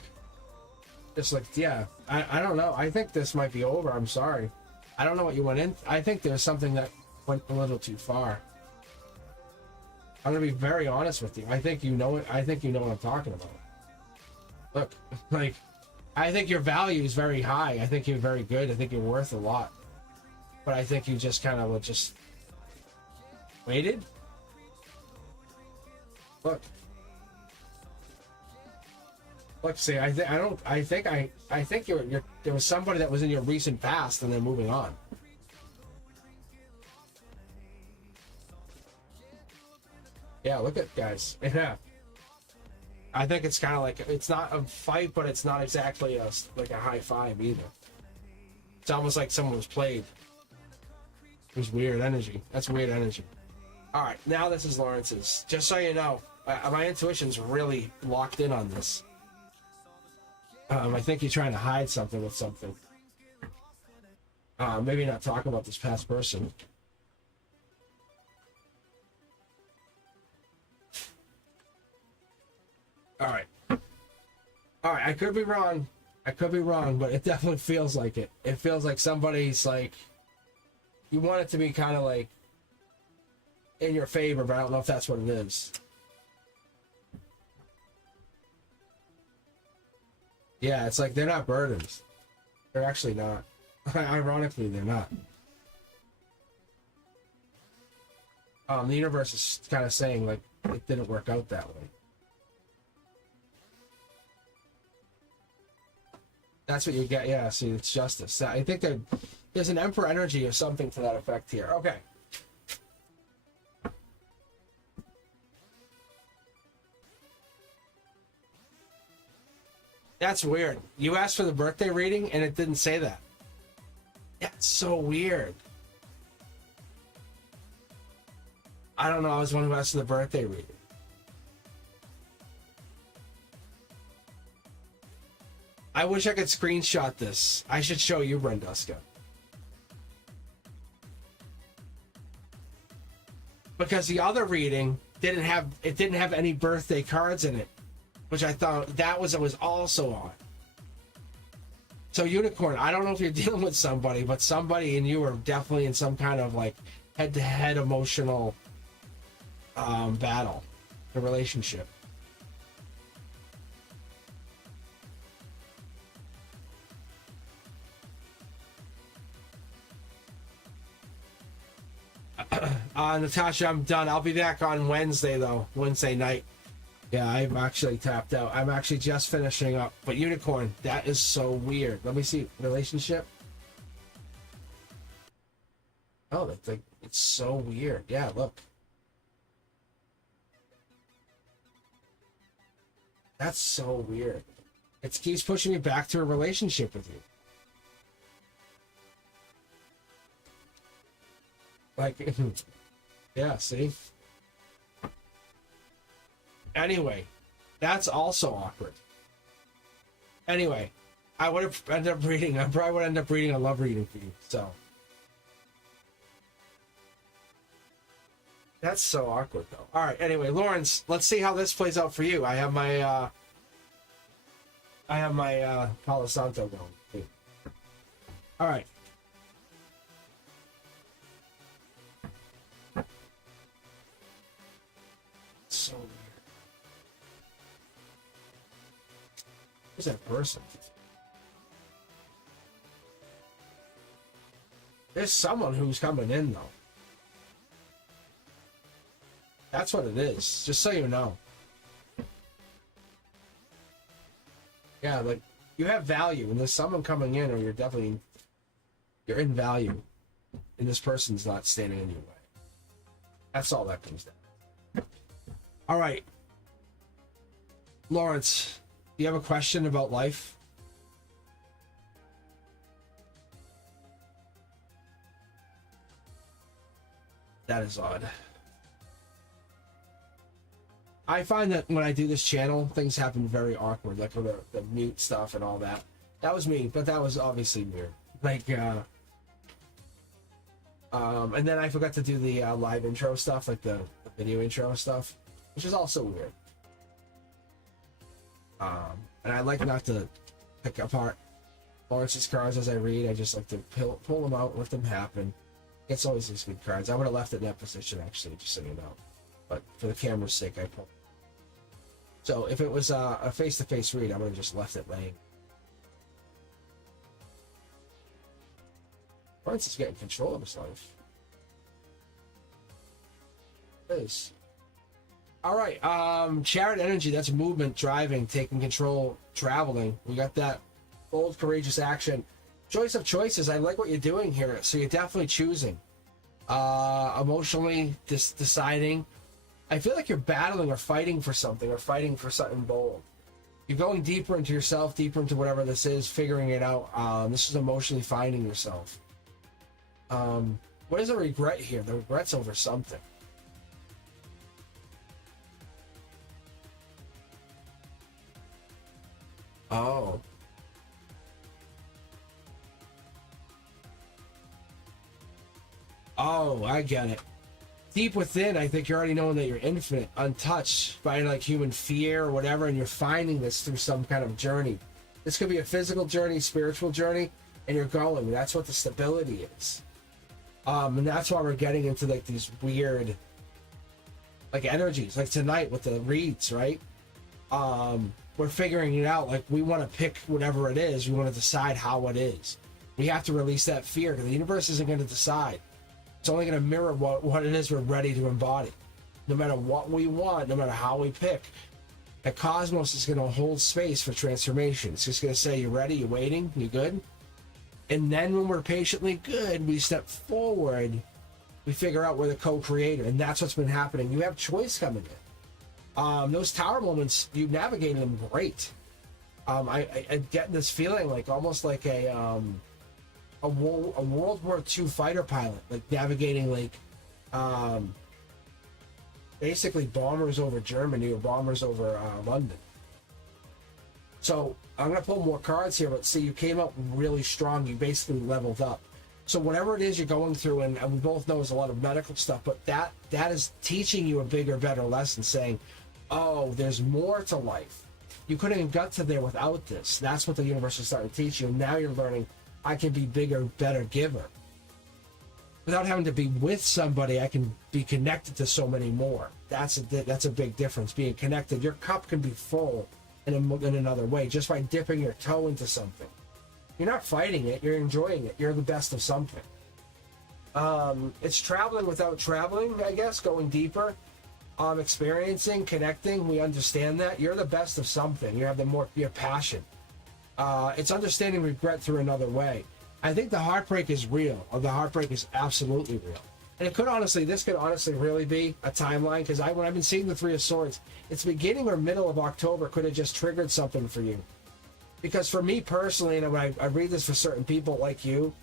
Just like, yeah, I don't know. I think this might be over. I'm sorry. I don't know what you went in. I think there's something that went a little too far. I'm going to be very honest with you. I think you know it. I think you know what I'm talking about. Look, like, I think your value is very high. I think you're very good. I think you're worth a lot. but I think you just kind of just waited. Look, see, I think you're there was somebody that was in your recent past, and they're moving on. Yeah, look at guys. Yeah. I think it's kind of like, it's not a fight, but it's not exactly like a high five either. It's almost like someone was played. There's weird energy. That's weird energy. All right, now this is Lawrence's. Just so you know, my intuition's really locked in on this. I think you're trying to hide something with something. Maybe not talk about this past person. All right. I could be wrong. But it definitely feels like it. It feels like somebody's like, you want it to be kind of like in your favor, but I don't know if that's what it is. Yeah, it's like they're not burdens. They're actually not. Ironically, they're not. The universe is kind of saying like it didn't work out that way. That's what you get. Yeah, see, it's justice. I think there's an emperor energy or something to that effect here. Okay. That's weird. You asked for the birthday reading and it didn't say that. That's so weird. I don't know. I was the one who asked for the birthday reading. I wish I could screenshot this. I should show you, Brenduska. Because the other reading didn't have any birthday cards in it, which I thought that was also on. So Unicorn, I don't know if you're dealing with somebody, but somebody and you are definitely in some kind of like head-to-head emotional battle, the relationship. Natasha, I'm done. I'll be back on Wednesday, though. Wednesday night. Yeah, I'm actually tapped out. I'm actually just finishing up. But Unicorn, that is so weird. Let me see. Relationship? Oh, it's so weird. Yeah, look. That's so weird. It keeps pushing me back to a relationship with you. Like, yeah, see? Anyway, that's also awkward. Anyway, I would have ended up reading, I probably would end up reading a love reading for you, so. That's so awkward, though. Alright, anyway, Lawrence, let's see how this plays out for you. I have my Palo Santo going. Alright. So weird. Who's that person? There's someone who's coming in, though. That's what it is, just so you know. Yeah, like, you have value, and there's someone coming in, or you're in value, and this person's not standing in your way. That's all that comes down. All right. Lawrence, do you have a question about life? That is odd. I find that when I do this channel, things happen very awkward, like with the mute stuff and all that. That was me, but that was obviously weird. Like, and then I forgot to do the live intro stuff, like the video intro stuff, which is also weird. And I like not to pick apart Lawrence's cards as I read. I just like to pull them out, let them happen. It's always these good cards. I would have left it in that position, actually, just so you know. But for the camera's sake, I pulled. So if it was a face-to-face read, I would have just left it laying. Prince is getting control of his life. It is. All right. Chariot energy. That's movement, driving, taking control, traveling. We got that. Bold, courageous action. Choice of choices. I like what you're doing here. So you're definitely choosing. Emotionally deciding. I feel like you're battling or fighting for something bold. You're going deeper into yourself, deeper into whatever this is, figuring it out. This is emotionally finding yourself. What is the regret here? The regret's over something. Oh. Oh, I get it. Deep within, I think you're already knowing that you're infinite, untouched by like human fear or whatever, and you're finding this through some kind of journey. This could be a physical journey, spiritual journey, and you're going. That's what the stability is. And that's why we're getting into like these weird like energies, like tonight with the reads, right? We're figuring it out. Like we want to pick whatever it is. We want to decide how it is. We have to release that fear because the universe isn't going to decide. It's only going to mirror what it is we're ready to embody. No matter what we want, no matter how we pick, the cosmos is going to hold space for transformation. It's just going to say, you ready? You waiting? You good? And then when we're patiently good, we step forward. We figure out we're the co-creator. And that's what's been happening. You have choice coming in. Those tower moments, you navigated them great. I get this feeling like almost like a World War II fighter pilot, like navigating like basically bombers over Germany or bombers over London. So I'm gonna pull more cards here, but see, you came up really strong. You basically leveled up. So whatever it is you're going through, and we both know there's a lot of medical stuff, but that is teaching you a bigger, better lesson, saying, oh, there's more to life. You couldn't have got to there without this. That's what the universe is starting to teach you. And now you're learning, I can be bigger, better giver. Without having to be with somebody, I can be connected to so many more. That's a big difference. Being connected, your cup can be full in another way just by dipping your toe into something. You're not fighting it, you're enjoying it. You're the best of something. It's traveling without traveling, I guess, going deeper. Experiencing, connecting, we understand that. You're the best of something. You have your passion. It's understanding regret through another way. I think the heartbreak is real. The heartbreak is absolutely real. And this could honestly really be a timeline, because when I've been seeing the Three of Swords, it's beginning or middle of October could have just triggered something for you. Because for me personally, and when I read this for certain people like you,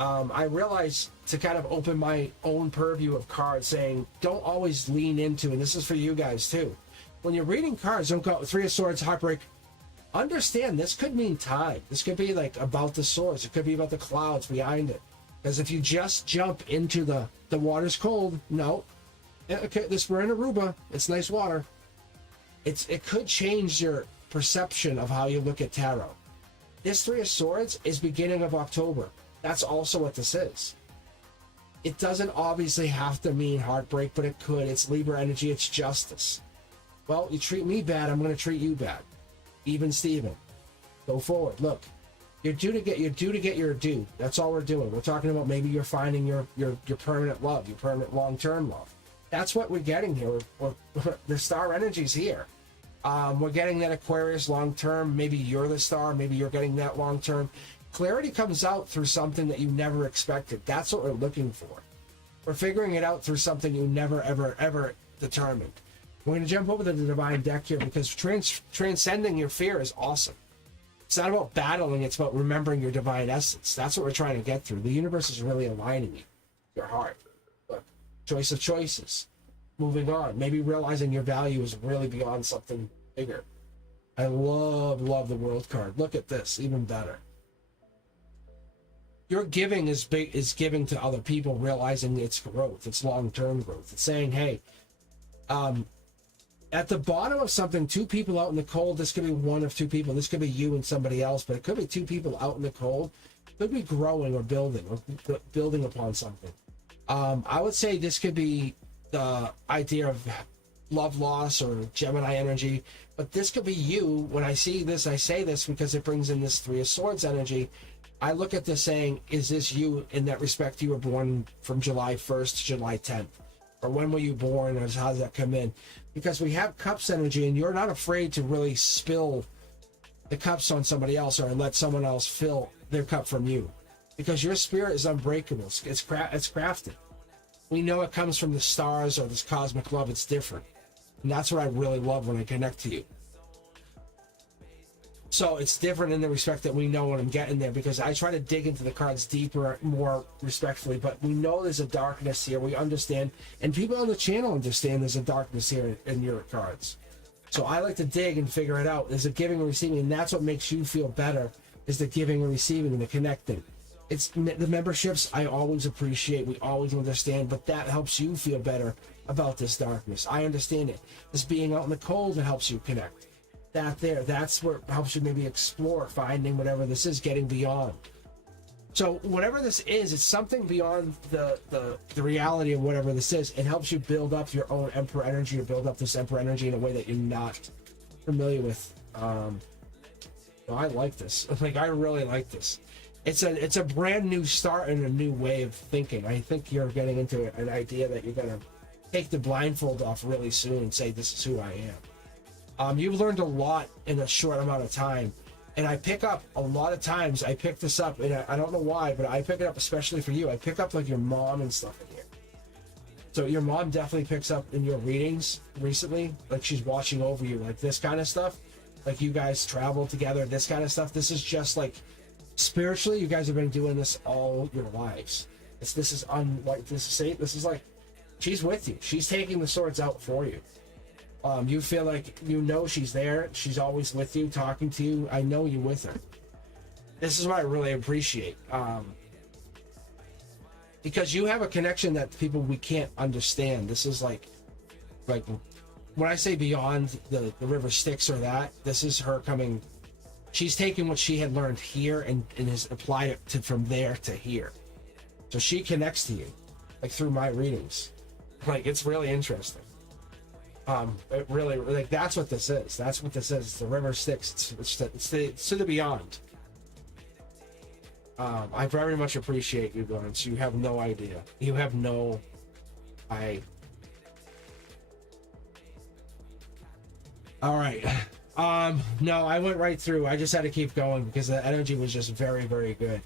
I realize to kind of open my own purview of cards, saying don't always lean into, and this is for you guys too, when you're reading cards, don't go Three of Swords, heartbreak. Understand this could mean time. This could be like about the swords. It could be about the clouds behind it. Because if you just jump into the water's cold, no. Okay, we're in Aruba. It's nice water. It could change your perception of how you look at tarot. This Three of Swords is beginning of October. That's also what this is. It doesn't obviously have to mean heartbreak, but it could. It's Libra energy. It's justice. Well, you treat me bad, I'm going to treat you bad. Even Steven. Go forward. Look, you're due to get your due. That's all we're doing. We're talking about maybe you're finding your permanent love, your permanent long-term love. That's what we're getting here. The star energy's here. We're getting that Aquarius long-term. Maybe you're the star. Maybe you're getting that long-term. Clarity comes out through something that you never expected. That's what we're looking for. We're figuring it out through something you never, ever, ever determined. We're going to jump over to the divine deck here, because transcending your fear is awesome. It's not about battling. It's about remembering your divine essence. That's what we're trying to get through. The universe is really aligning you, your heart. Look, choice of choices. Moving on. Maybe realizing your value is really beyond something bigger. I love the world card. Look at this. Even better. Your giving is giving to other people, realizing its growth, its long-term growth. It's saying, hey, at the bottom of something, two people out in the cold. This could be one of two people. This could be you and somebody else, but it could be two people out in the cold. It could be growing or building upon something. I would say this could be the idea of love loss or Gemini energy, but this could be you. When I see this, I say this because it brings in this Three of Swords energy. I look at this saying, is this you in that respect? You were born from July 1st to July 10th. Or when were you born, or how does that come in? Because we have cups energy, and you're not afraid to really spill the cups on somebody else or let someone else fill their cup from you. Because your spirit is unbreakable. It's crafted. We know it comes from the stars or this cosmic love. It's different. And that's what I really love when I connect to you. So it's different in the respect that we know what I'm getting there, because I try to dig into the cards deeper, more respectfully, but we know there's a darkness here. We understand, and people on the channel understand there's a darkness here in your cards. So I like to dig and figure it out. There's a giving and receiving, and that's what makes you feel better, is the giving and receiving and the connecting. It's the memberships I always appreciate. We always understand, but that helps you feel better about this darkness. I understand it. This being out in the cold, it helps you connect. That's where it helps you maybe explore, finding whatever this is, getting beyond. So whatever this is, it's something beyond the reality of whatever this is. It helps you build up your own Emperor energy, or build up this Emperor energy in a way that you're not familiar with. I like this. Like, I really like this. It's a brand new start and a new way of thinking. I think you're getting into an idea that you're gonna take the blindfold off really soon and say, this is who I am. You've learned a lot in a short amount of time, and I pick up a lot of times. I pick this up, and I don't know why, but I pick it up especially for you. I pick up like your mom and stuff in here. So your mom definitely picks up in your readings recently, like she's watching over you, like this kind of stuff. Like you guys travel together, this kind of stuff. This is just like spiritually, you guys have been doing this all your lives. This is like she's with you. She's taking the swords out for you. You feel like you know she's there. She's always with you, talking to you. I know you with her. This is what I really appreciate. Because you have a connection that people we can't understand. This is like when I say beyond the river Styx or that, this is her coming. She's taken what she had learned here and has applied it to from there to here. So she connects to you, like through my readings. Like, it's really interesting. It really, like, that's what this is. That's what this is. It's the river Styx. It's to the beyond. I very much appreciate you, Lawrence. You have no idea. You have no... Alright. No, I went right through. I just had to keep going because the energy was just very, very good.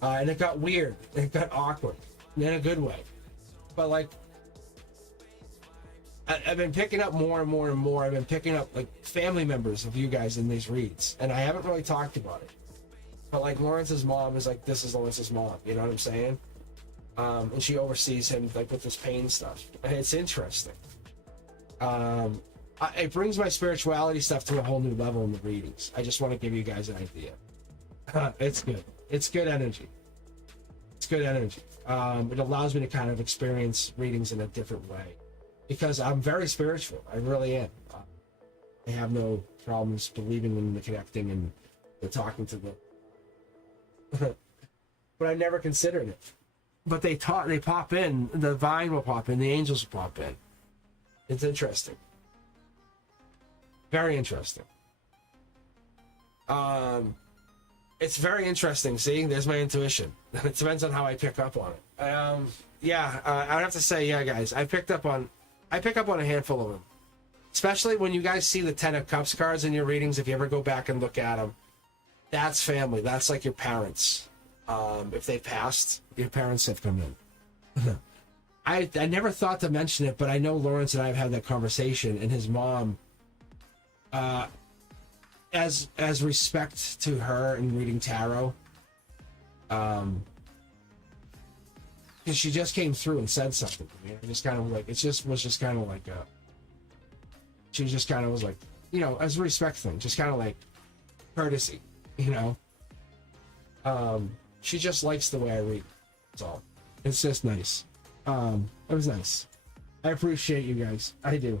And it got weird. It got awkward. In a good way. But, like, I've been picking up more and more and more. I've been picking up, like, family members of you guys in these reads. And I haven't really talked about it. But, like, Lawrence's mom is like, this is Lawrence's mom. You know what I'm saying? And she oversees him, like, with this pain stuff. And it's interesting. It brings my spirituality stuff to a whole new level in the readings. I just want to give you guys an idea. It's good. It's good energy. It's good energy. It allows me to kind of experience readings in a different way. Because I'm very spiritual. I really am. I have no problems believing in the connecting and the talking to them. But I never considered it. But they pop in. The divine will pop in. The angels will pop in. It's interesting. Very interesting. It's very interesting. See, there's my intuition. It depends on how I pick up on it. I would have to say, yeah, guys, I pick up on a handful of them. Especially when you guys see the Ten of Cups cards in your readings. If you ever go back and look at them, that's family. That's like your parents. If they passed, your parents have come in. I never thought to mention it, but I know Lawrence and I have had that conversation, and his mom, as respect to her in reading tarot, because she just came through and said something to me. I just kind of like, she just kind of was like, you know, as a respect thing, just kind of like courtesy, you know. She just likes the way I read. That's all. It's just nice. It was nice. I appreciate you guys. I do.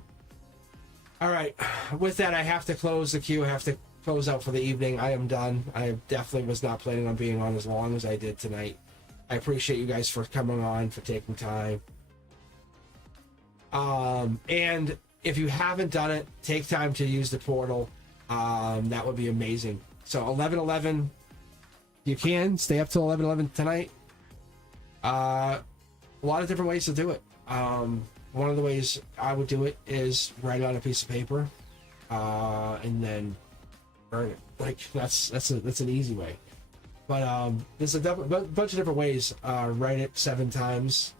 All right. With that, I have to close the queue. I have to close out for the evening. I am done. I definitely was not planning on being on as long as I did tonight. I appreciate you guys for coming on, for taking time. And if you haven't done it, take time to use the portal. That would be amazing. So 11/11 you can stay up till 11:11 tonight. A lot of different ways to do it. One of the ways I would do it is write it on a piece of paper, and then burn it. Like that's an easy way. But there's a bunch of different ways. Write it 7 times,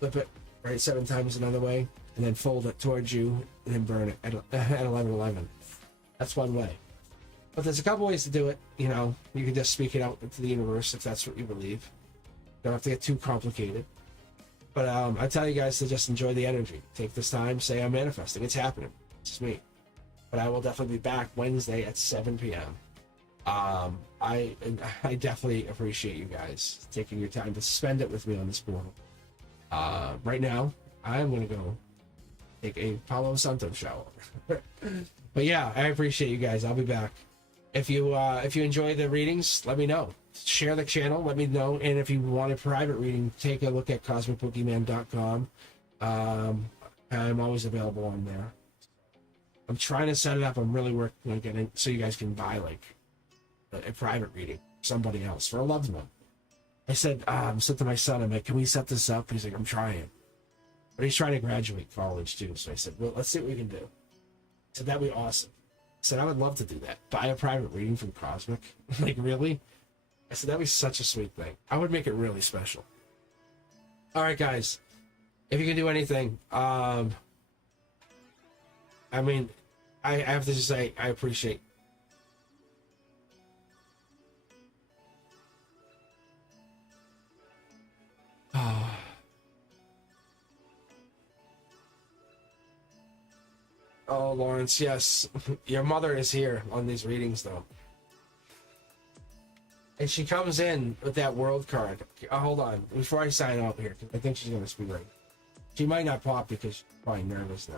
flip it, write it 7 times another way, and then fold it towards you, and then burn it at 11:11. That's one way. But there's a couple ways to do it. You know, you can just speak it out into the universe if that's what you believe. You don't have to get too complicated. But I tell you guys to just enjoy the energy. Take this time, say I'm manifesting. It's happening. It's just me. But I will definitely be back Wednesday at 7 p.m. I definitely appreciate you guys taking your time to spend it with me on this portal. Right now, I'm gonna go take a Palo Santo shower. But yeah, I appreciate you guys. I'll be back. If you enjoy the readings, let me know. Share the channel, let me know. And if you want a private reading, take a look at cosmicboogeyman.com. I'm always available on there. I'm trying to set it up. I'm really working on getting it so you guys can buy like a private reading for somebody else, for a loved one. I said to my son, I'm like, can we set this up? He's like, I'm trying. But he's trying to graduate college too. So I said, well, let's see what we can do. I said, that'd be awesome. I said, I would love to do that. Buy a private reading from Cosmic. Like, really? I said, that'd be such a sweet thing. I would make it really special. All right, guys. If you can do anything, I mean, I have to just say, I appreciate. Oh, Lawrence, yes. Your mother is here on these readings, though. And she comes in with that world card. Hold on. Before I sign off here, I think she's going to speak right. She might not pop because she's probably nervous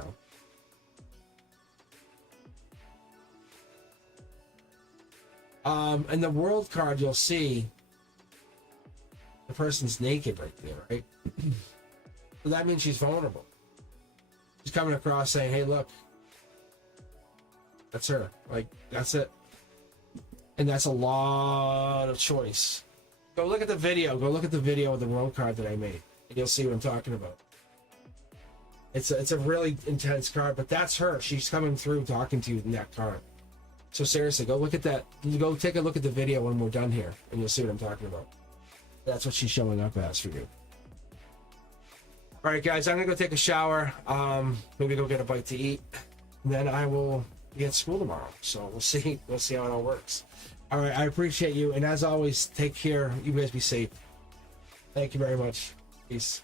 now. In the world card, you'll see the person's naked right there, right? So that means she's vulnerable. She's coming across saying, hey, look, that's her. Like, that's it. And that's a lot of choice. Go look at the video. Go look at the video of the world card that I made, and you'll see what I'm talking about. It's a really intense card, but that's her. She's coming through talking to you in that card. So seriously, go look at that. Go take a look at the video when we're done here, and you'll see what I'm talking about. That's what she's showing up as for you. All right, guys, I'm gonna go take a shower. Maybe go get a bite to eat, and then I will be at school tomorrow. So we'll see how it all works. All right, I appreciate you, and as always, take care. You guys be safe. Thank you very much. Peace.